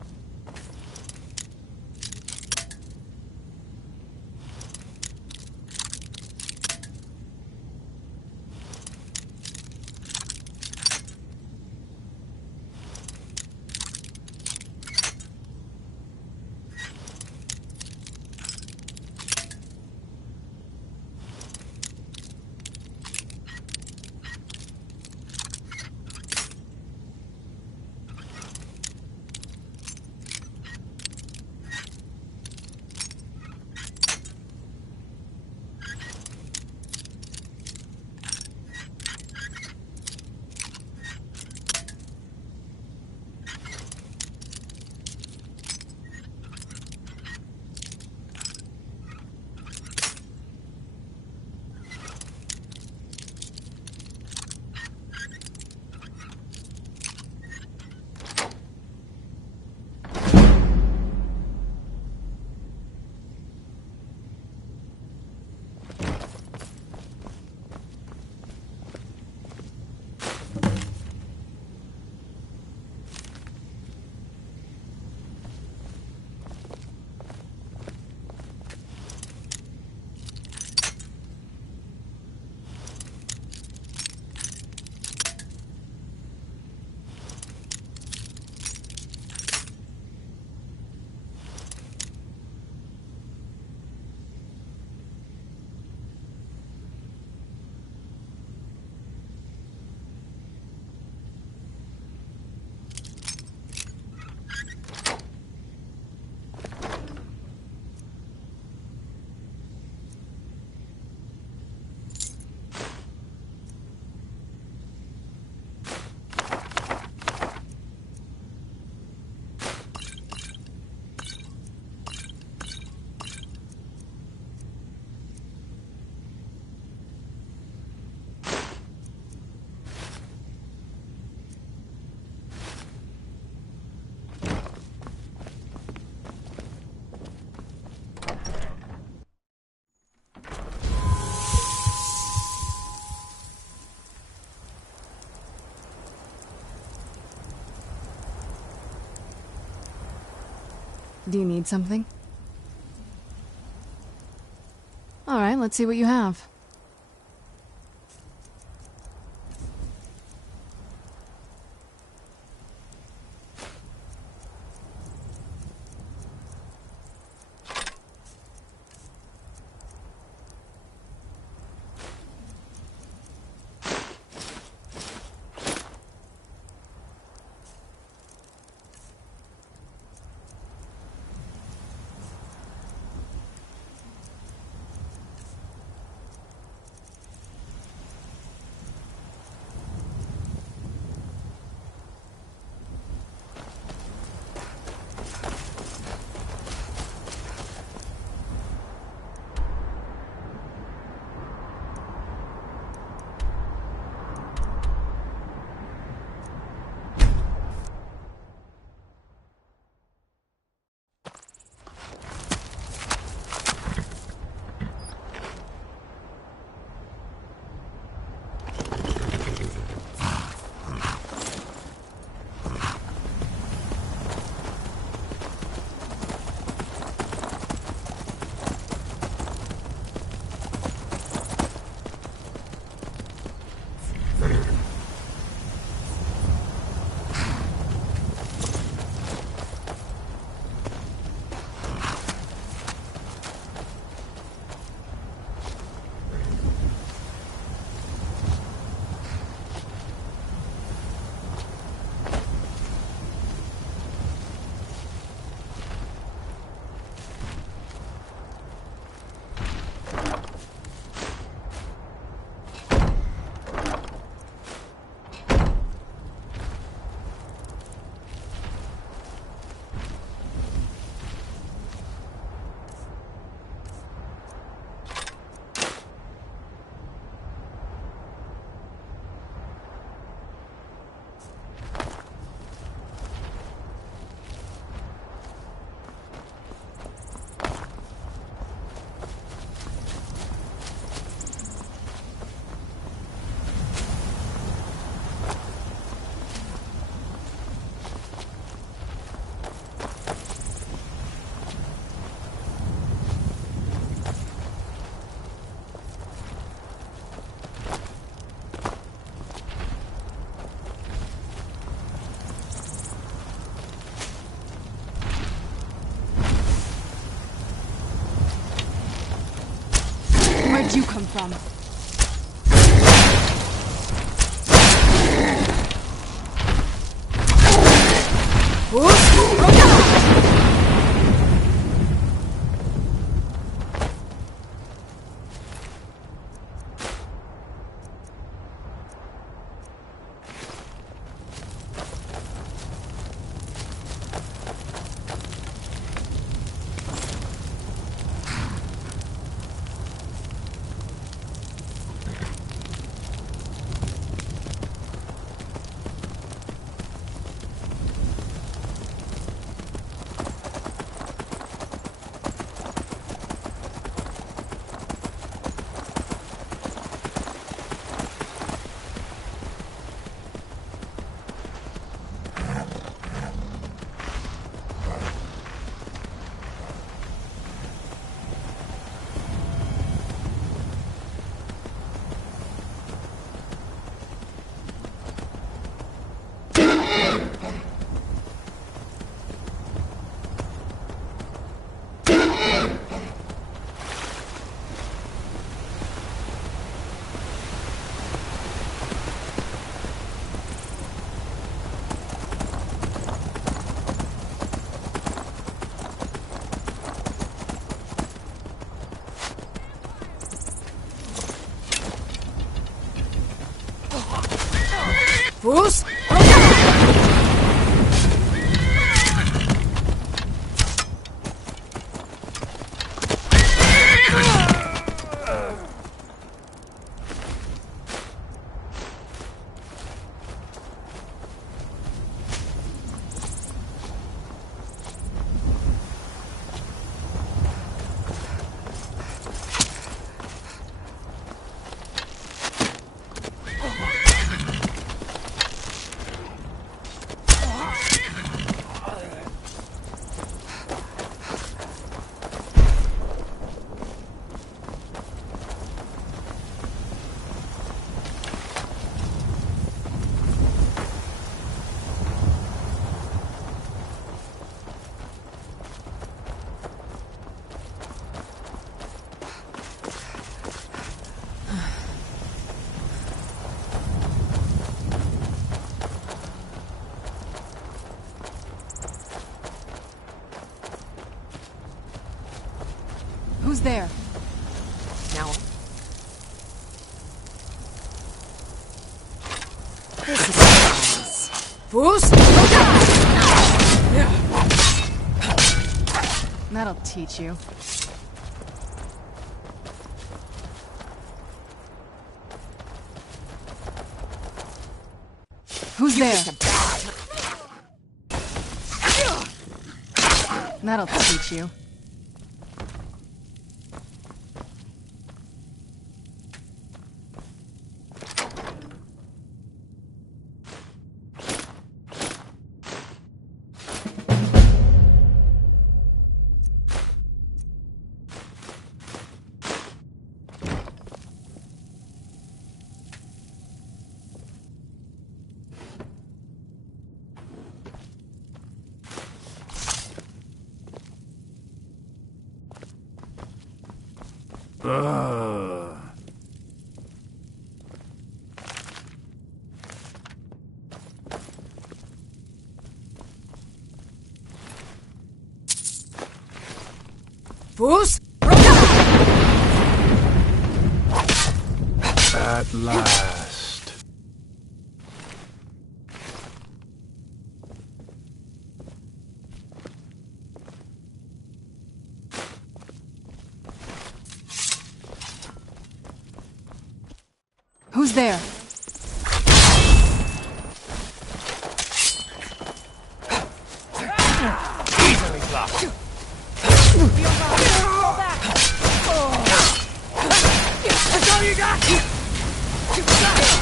Do you need something? All right, let's see what you have. Where'd you come from? Fus! Who's there? Now. This is nice. Fus! That'll teach you. Who's there? That'll teach you. Fus! At last. Who's there? Easily blocked. That's all you got?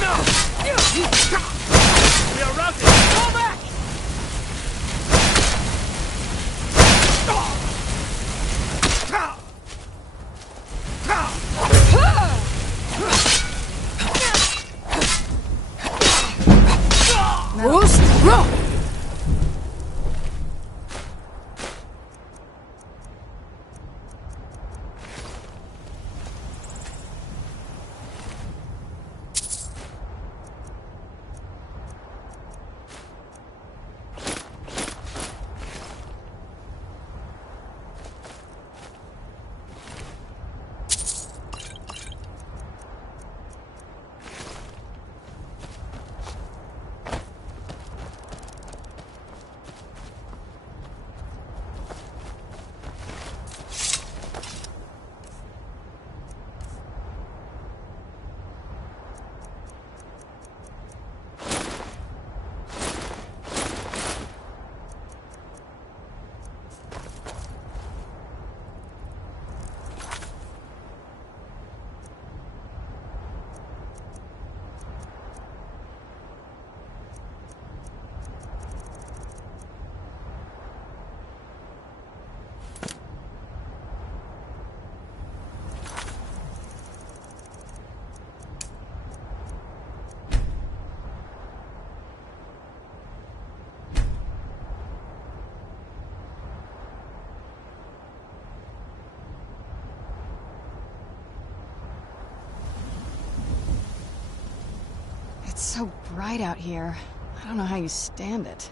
No! We are routed. Fall back! Boost! Roll! it's so bright out here. I don't know how you stand it.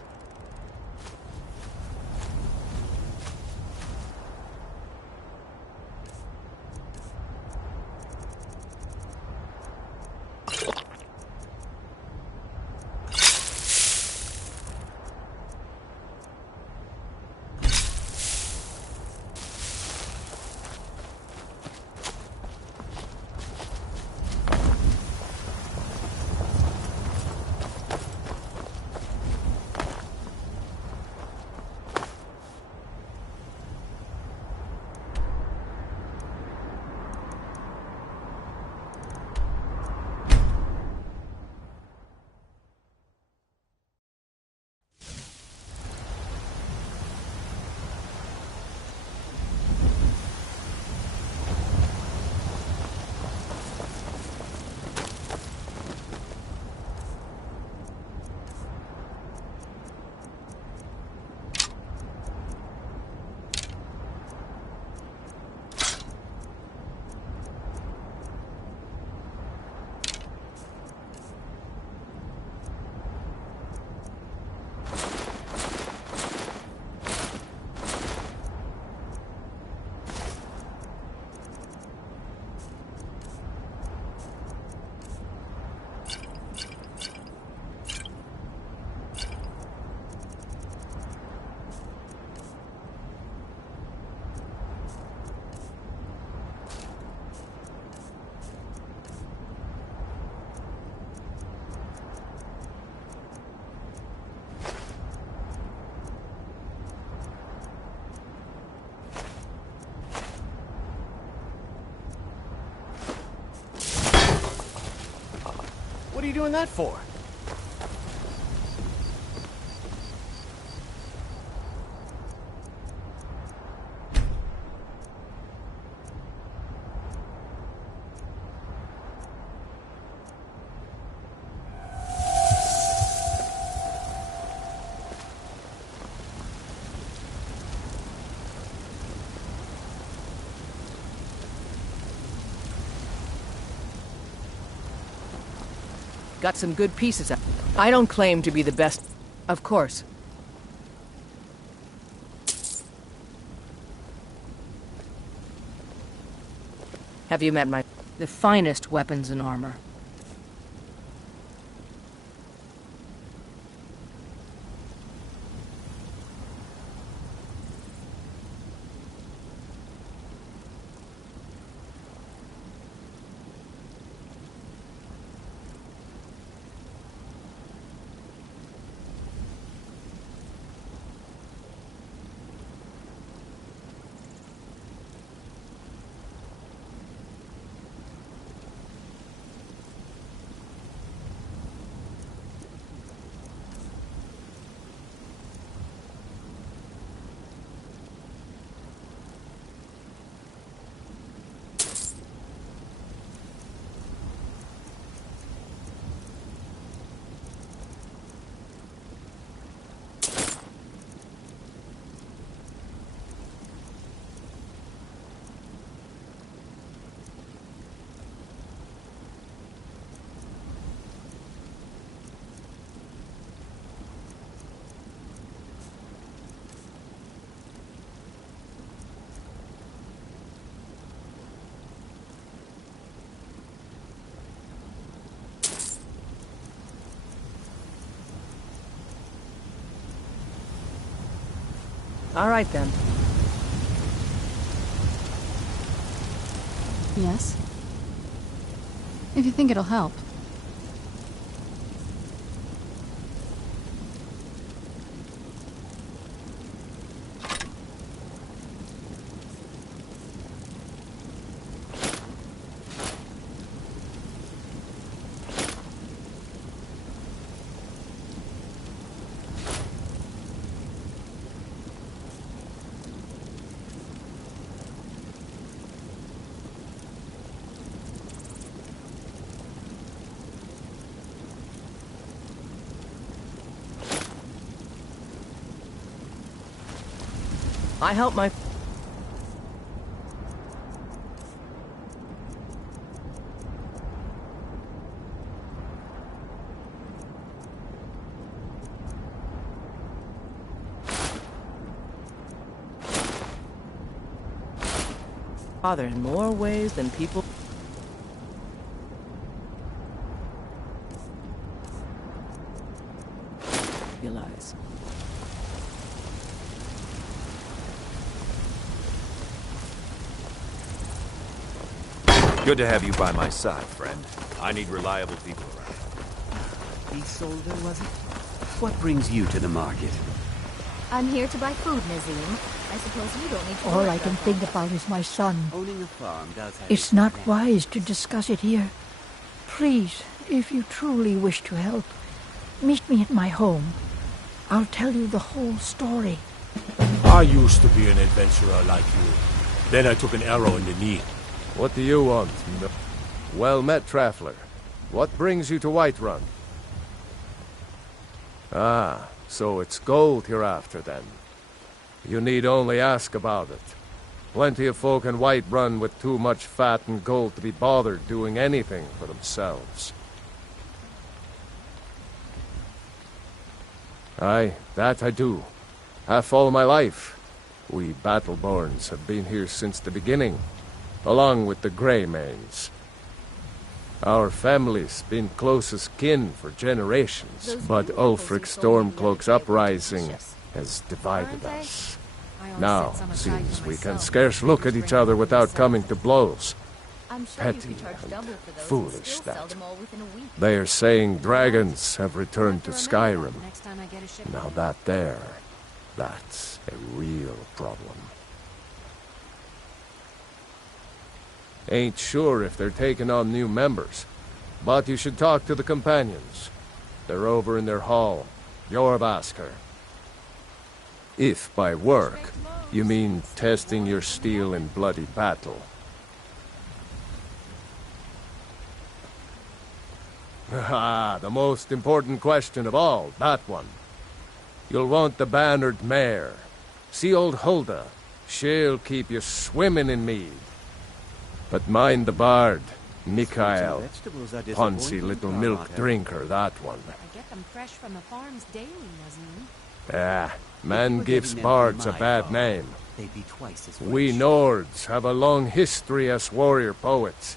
What are you doing that for? Got some good pieces. I don't claim to be the best, of course. Have you met the finest weapons and armor? All right, then. Yes? If you think it'll help. I help my... Father in more ways than people realize. Good to have you by my side, friend. I need reliable people around. Beast soldier, was it? What brings you to the market? I'm here to buy food, Nazim. I suppose you don't need to. All I can think about is my son. Owning a farm does have It's not wise to discuss it here. Please, if you truly wish to help, meet me at my home. I'll tell you the whole story. I used to be an adventurer like you. Then I took an arrow in the knee. What do you want? Well met, traveler. What brings you to Whiterun? Ah, so it's gold you're after, then. You need only ask about it. Plenty of folk in Whiterun with too much fat and gold to be bothered doing anything for themselves. Aye, that I do. Half all my life. We Battleborns have been here since the beginning, along with the Greymanes. Our family's been closest kin for generations, but Ulfric Stormcloak's uprising has divided us. Now, seems we can scarce look at each other without coming to blows. Petty and foolish, that. They are saying dragons have returned to Skyrim. Now that's a real problem. Ain't sure if they're taking on new members, but you should talk to the companions. They're over in their hall. Jorvaskr. If by work, you mean testing your steel in bloody battle. Ah, the most important question of all, that one. You'll want the bannered mare. See old Hulda. She'll keep you swimming in mead. But mind the bard, Mikael. Punsy little milk drinker, that one. I get them fresh from the farms daily, Nazim. Ah, man gives bards a bad name. We Nords have a long history as warrior poets.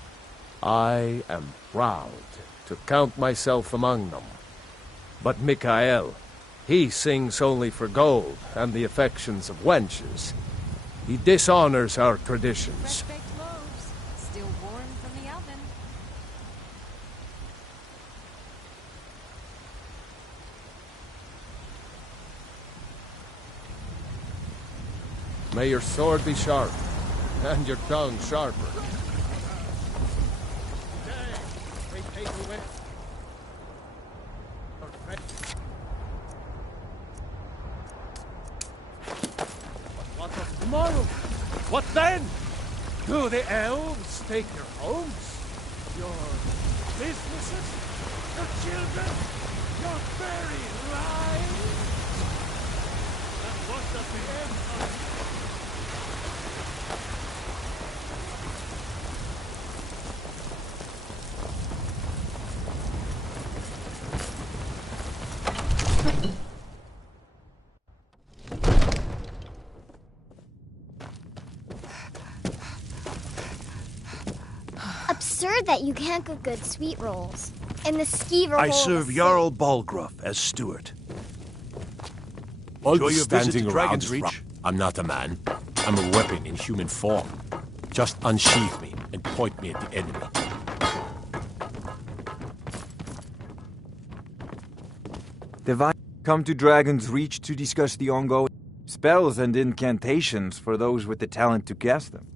I am proud to count myself among them. But Mikael, he sings only for gold and the affections of wenches. He dishonors our traditions. Still warm from the oven. May your sword be sharp, and your tongue sharper. Tomorrow, what then? Do the elves take your homes? Your businesses? Your children? Your very lives? And what does the Empire... Absurd that you can't cook good sweet rolls. And the skeever I serve Jarl Balgruuf as steward. All Enjoy this your visit standing to around Dragon's is Reach. wrong. I'm not a man. I'm a weapon in human form. Just unsheath me and point me at the enemy. Divine, come to Dragon's Reach to discuss the ongoing spells and incantations for those with the talent to cast them.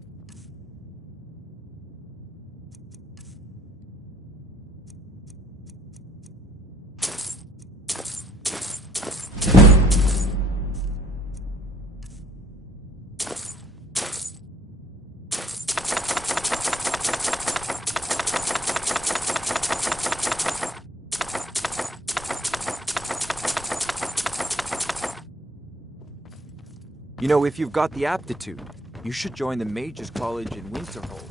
You know, if you've got the aptitude, you should join the Mages College in Winterhold.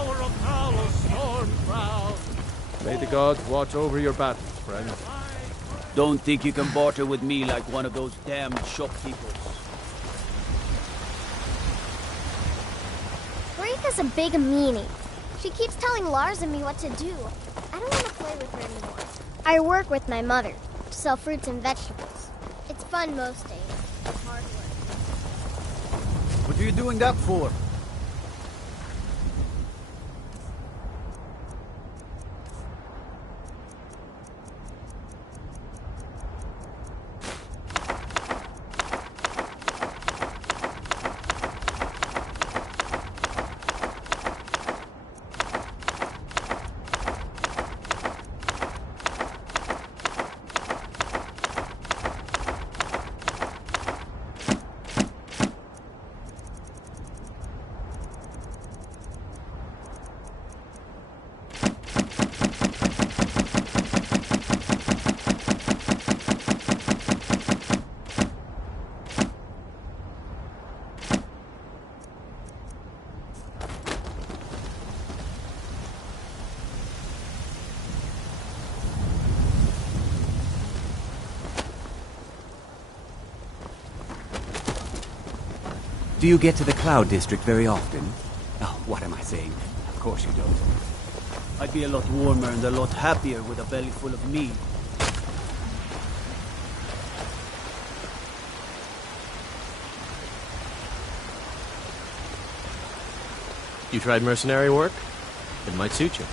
tower of Talos storm-crowned. May the gods watch over your battles, friend. Don't think you can barter with me like one of those damned shopkeepers. Marika's a big meanie. She keeps telling Lars and me what to do. I don't want to play with her anymore. I work with my mother to sell fruits and vegetables. It's fun most days. Hard work. What are you doing that for? Do you get to the Cloud District very often? Oh, what am I saying? Of course you don't. I'd be a lot warmer and a lot happier with a belly full of meat. You tried mercenary work? It might suit you.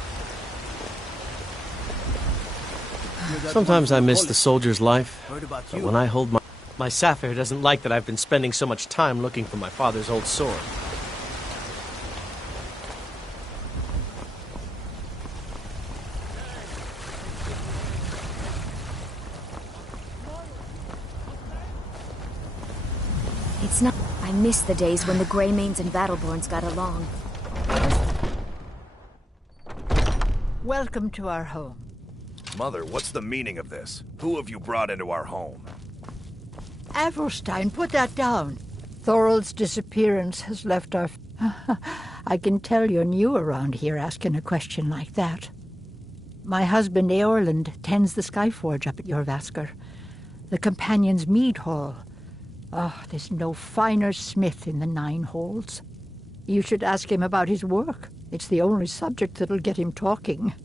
Sometimes I miss the soldier's life, but when I hold my Sapphire doesn't like that I've been spending so much time looking for my father's old sword. It's not... I miss the days when the Greymanes and Battleborns got along. Welcome to our home. Mother, what's the meaning of this? Who have you brought into our home? Avrelstein, put that down. Thorald's disappearance has left our... I can tell you're new around here asking a question like that. My husband Eorland tends the Skyforge up at Jorvaskr, the Companion's Mead Hall. Oh, there's no finer smith in the Nine Halls. You should ask him about his work. It's the only subject that'll get him talking.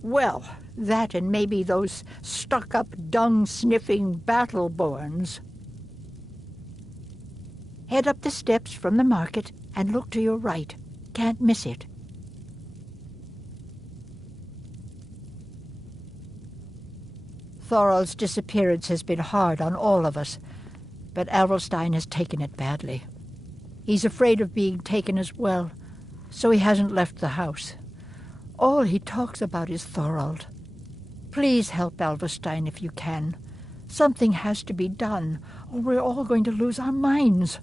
Well, that and maybe those stuck-up, dung-sniffing Battleborns. Head up the steps from the market and look to your right. Can't miss it. Thorald's disappearance has been hard on all of us, but Avrelstein has taken it badly. He's afraid of being taken as well, so he hasn't left the house. All he talks about is Thorald. Please help Avrelstein if you can. Something has to be done, or we're all going to lose our minds.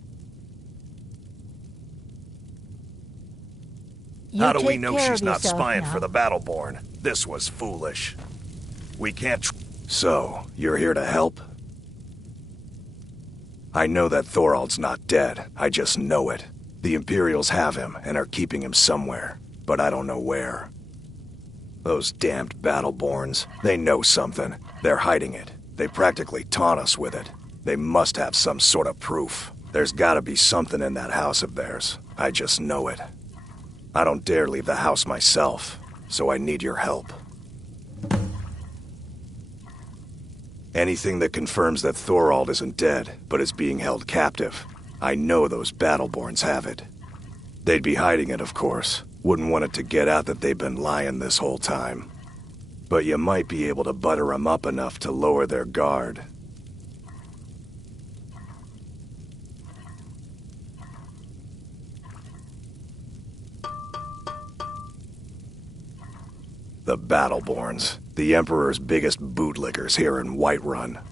How do we know she's not spying for the Battleborn? This was foolish. We can't... So, you're here to help? I know that Thorald's not dead. I just know it. The Imperials have him and are keeping him somewhere, but I don't know where. Those damned Battleborns, they know something. They're hiding it. They practically taunt us with it. They must have some sort of proof. There's gotta be something in that house of theirs. I just know it. I don't dare leave the house myself, so I need your help. Anything that confirms that Thorald isn't dead, but is being held captive. I know those Battleborns have it. They'd be hiding it, of course. Wouldn't want it to get out that they've been lying this whole time. But you might be able to butter them up enough to lower their guard. The Battleborns, the Emperor's biggest bootlickers here in Whiterun.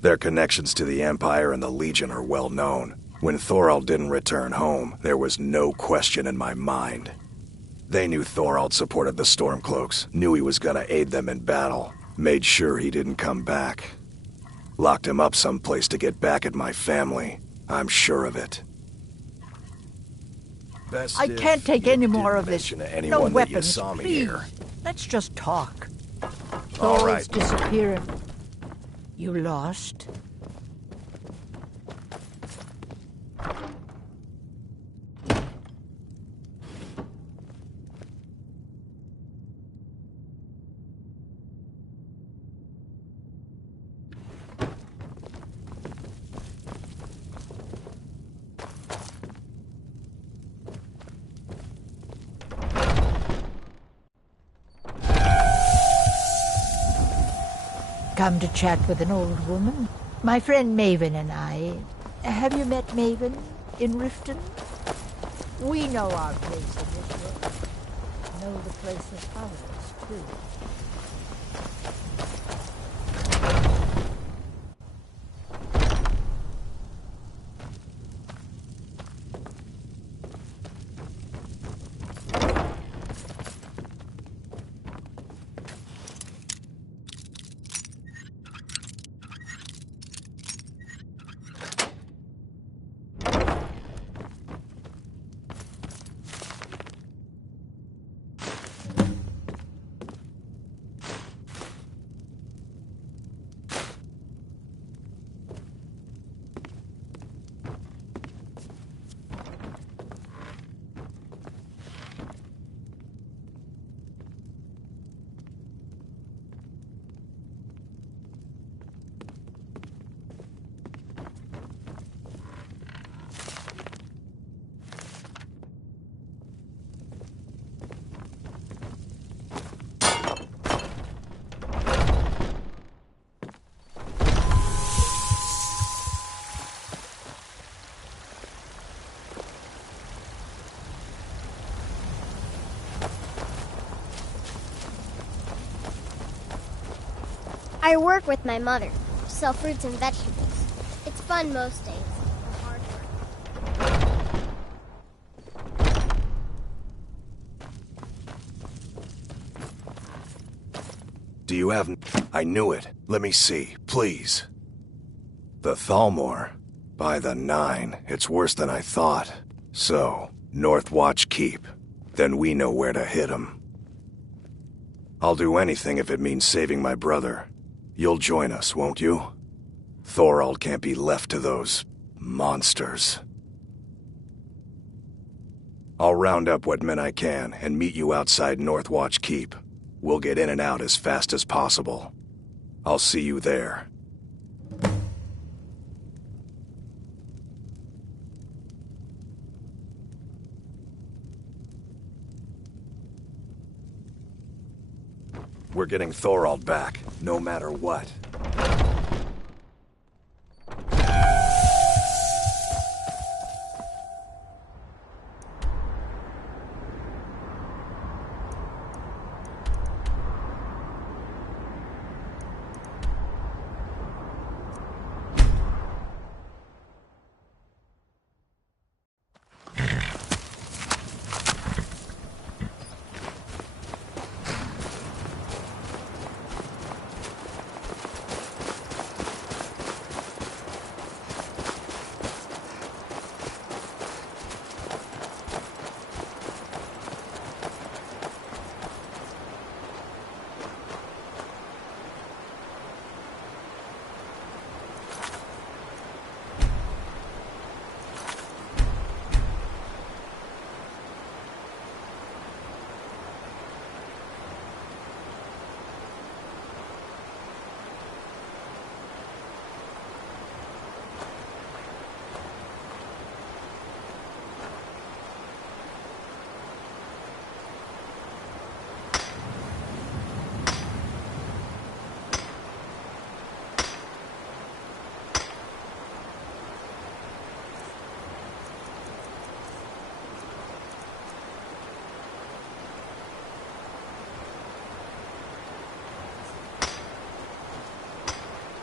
Their connections to the Empire and the Legion are well known. When Thorald didn't return home, there was no question in my mind. They knew Thorald supported the Stormcloaks, knew he was gonna aid them in battle, made sure he didn't come back. Locked him up someplace to get back at my family. I'm sure of it. Best I if can't take you any more didn't of this. mention to No anyone that you weapons, saw me please. here. Let's just talk. All Thor's right. disappearing. You lost? Come to chat with an old woman? My friend Maven and I. Have you met Maven in Riften? We know our place in this world. Know the place of others, too. I work with my mother, sell fruits and vegetables. It's fun most days, but hard work. Do you have... I knew it. Let me see, please. The Thalmor. By the 9, it's worse than I thought. So, Northwatch Keep. Then we know where to hit 'em. I'll do anything if it means saving my brother. You'll join us, won't you? Thorald can't be left to those... monsters. I'll round up what men I can and meet you outside Northwatch Keep. We'll get in and out as fast as possible. I'll see you there. We're getting Thorald back, no matter what.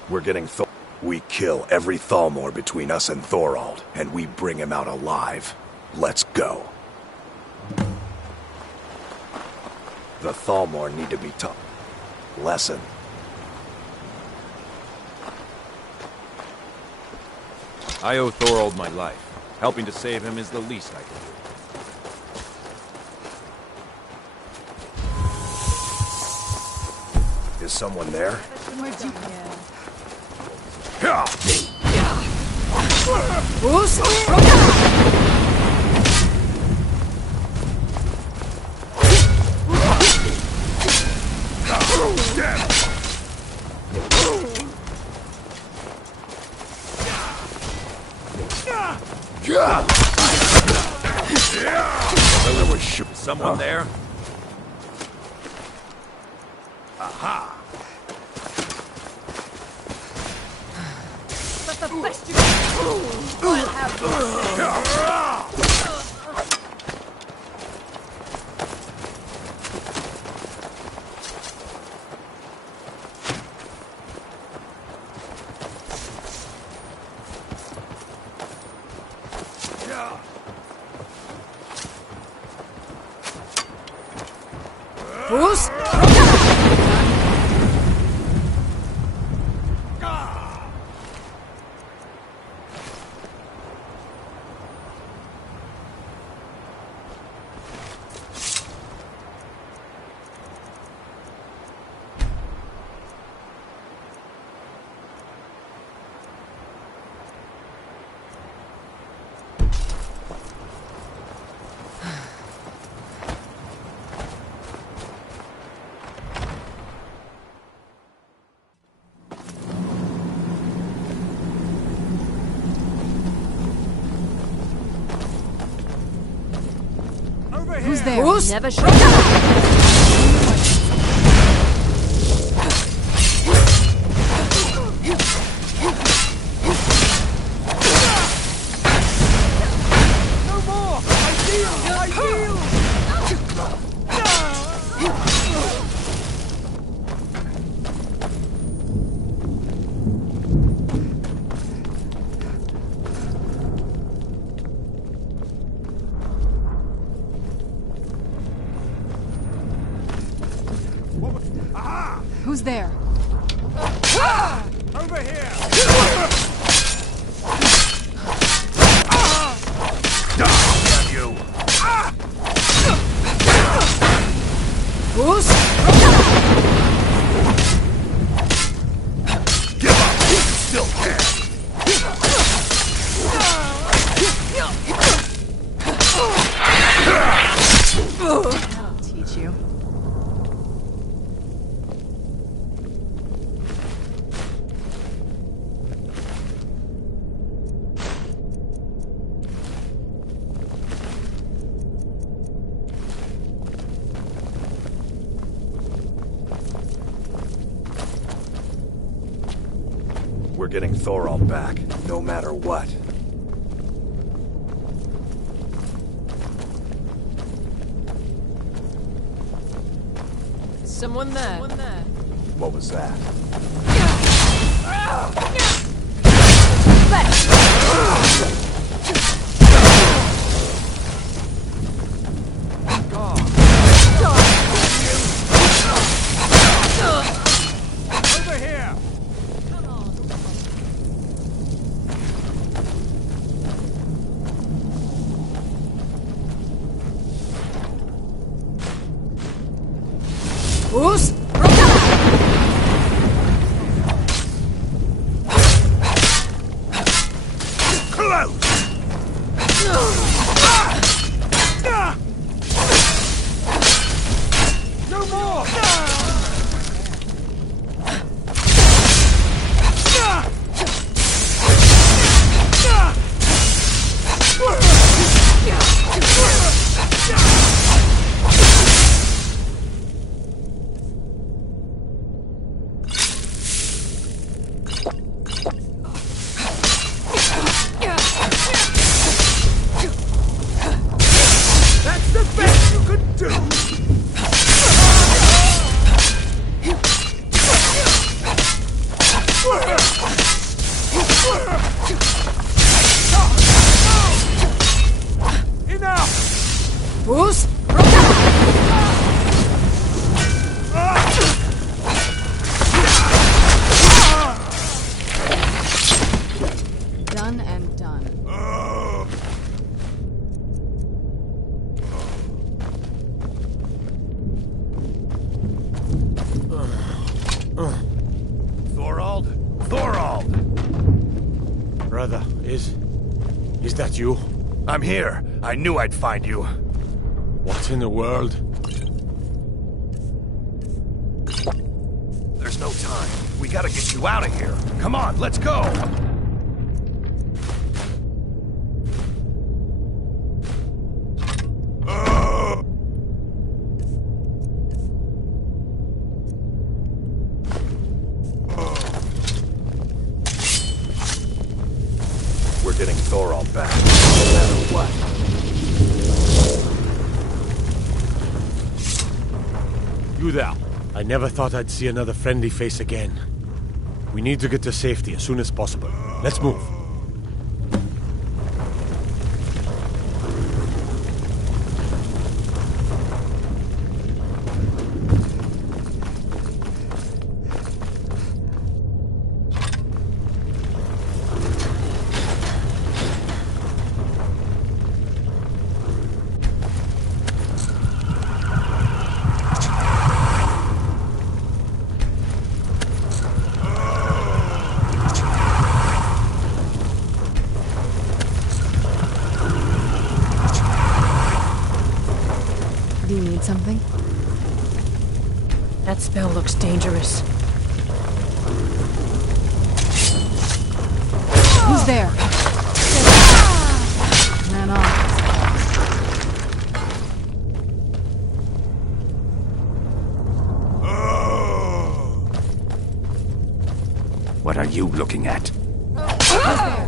We're getting We kill every Thalmor between us and Thorald, and we bring him out alive. Let's go. The Thalmor need to be taught. Lesson. I owe Thorald my life. Helping to save him is the least I can do. Is someone there? Someone there? Aha! But the best you can do, I'll have Who's? Who's there? Who's? Never show. Who's there? Over here! Damn you! Who's? Give up! You still can! I'll teach you. We're getting Thorald back, no matter what. Someone there. What was that? Over here! Who's? Thorald? Thorald! Brother, is that you? I'm here. I knew I'd find you. What in the world? There's no time. We gotta get you out of here. Come on, let's go! We're getting Thorald back, no matter what. You there. I never thought I'd see another friendly face again. We need to get to safety as soon as possible. Let's move. Do you need something? That spell looks dangerous. Who's there? Man on. What are you looking at? Who's there?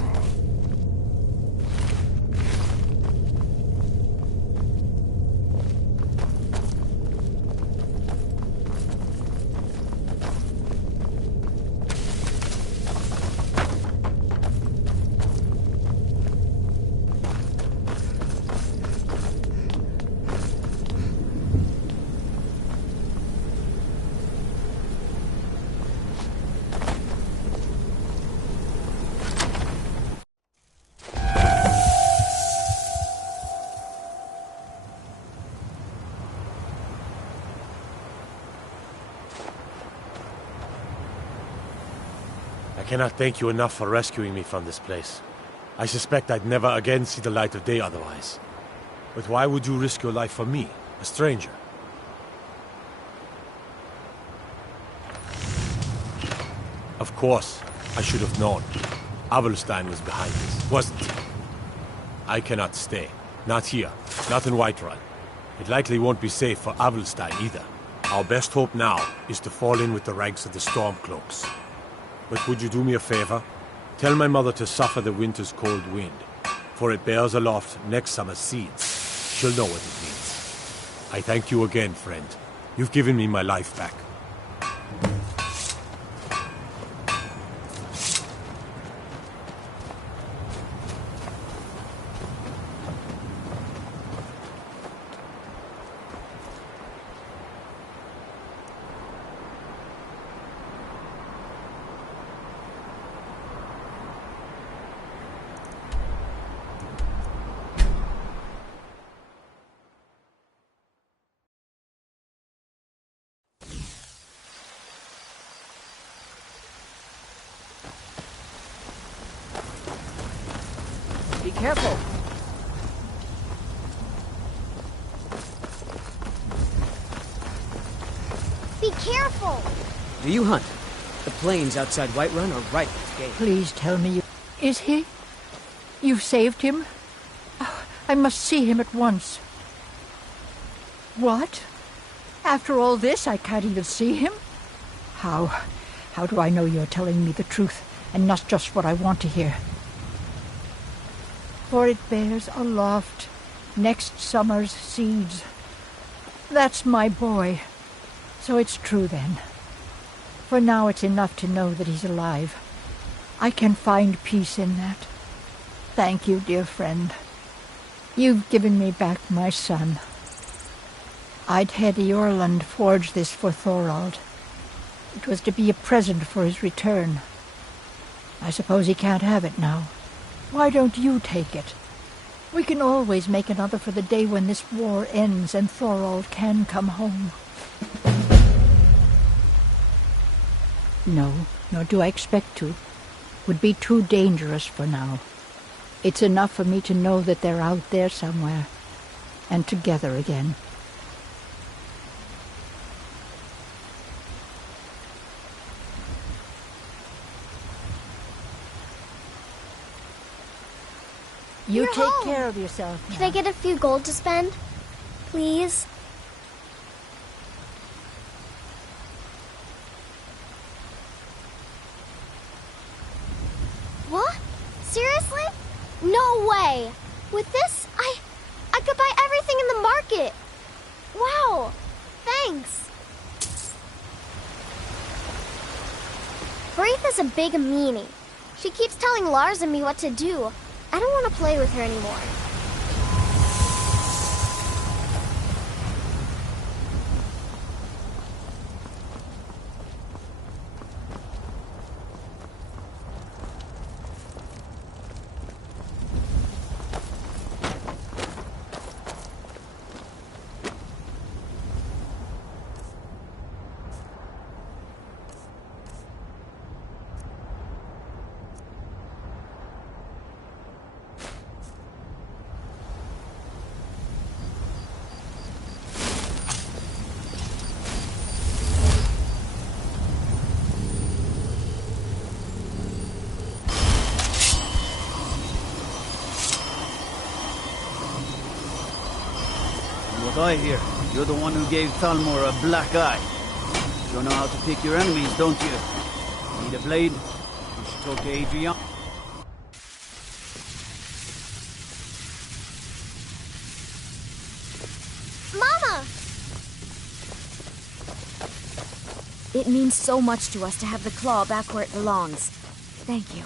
I cannot thank you enough for rescuing me from this place. I suspect I'd never again see the light of day otherwise. But why would you risk your life for me, a stranger? Of course, I should have known. Avelstein was behind this, wasn't he? I cannot stay. Not here. Not in Whiterun. It likely won't be safe for Avelstein either. Our best hope now is to fall in with the ranks of the Stormcloaks. But would you do me a favor? Tell my mother to suffer the winter's cold wind, for it bears aloft next summer's seeds. She'll know what it means. I thank you again, friend. You've given me my life back. Be careful. Be careful! Do you hunt? The plains outside Whiterun are ripe with game. Please tell me you... Is he? You've saved him? Oh, I must see him at once. What? After all this, I can't even see him? How do I know you're telling me the truth, and not just what I want to hear? For it bears aloft next summer's seeds. That's my boy. So it's true then. For now it's enough to know that he's alive. I can find peace in that. Thank you, dear friend. You've given me back my son. I'd had Eorlund forge this for Thorald. It was to be a present for his return. I suppose he can't have it now. Why don't you take it? We can always make another for the day when this war ends and Thorald can come home. No, nor do I expect to. Would be too dangerous for now. It's enough for me to know that they're out there somewhere, and together again. You You're take home. care of yourself now. Can I get a few gold to spend? Please? What? Seriously? No way! With this, I could buy everything in the market! Wow! Thanks! Braith is a big meanie. She keeps telling Lars and me what to do. I don't want to play with her anymore. What I hear, you're the one who gave Thalmor a black eye. You know how to pick your enemies, don't you? Need a blade? You should talk to Adrian. Mama! It means so much to us to have the claw back where it belongs. Thank you.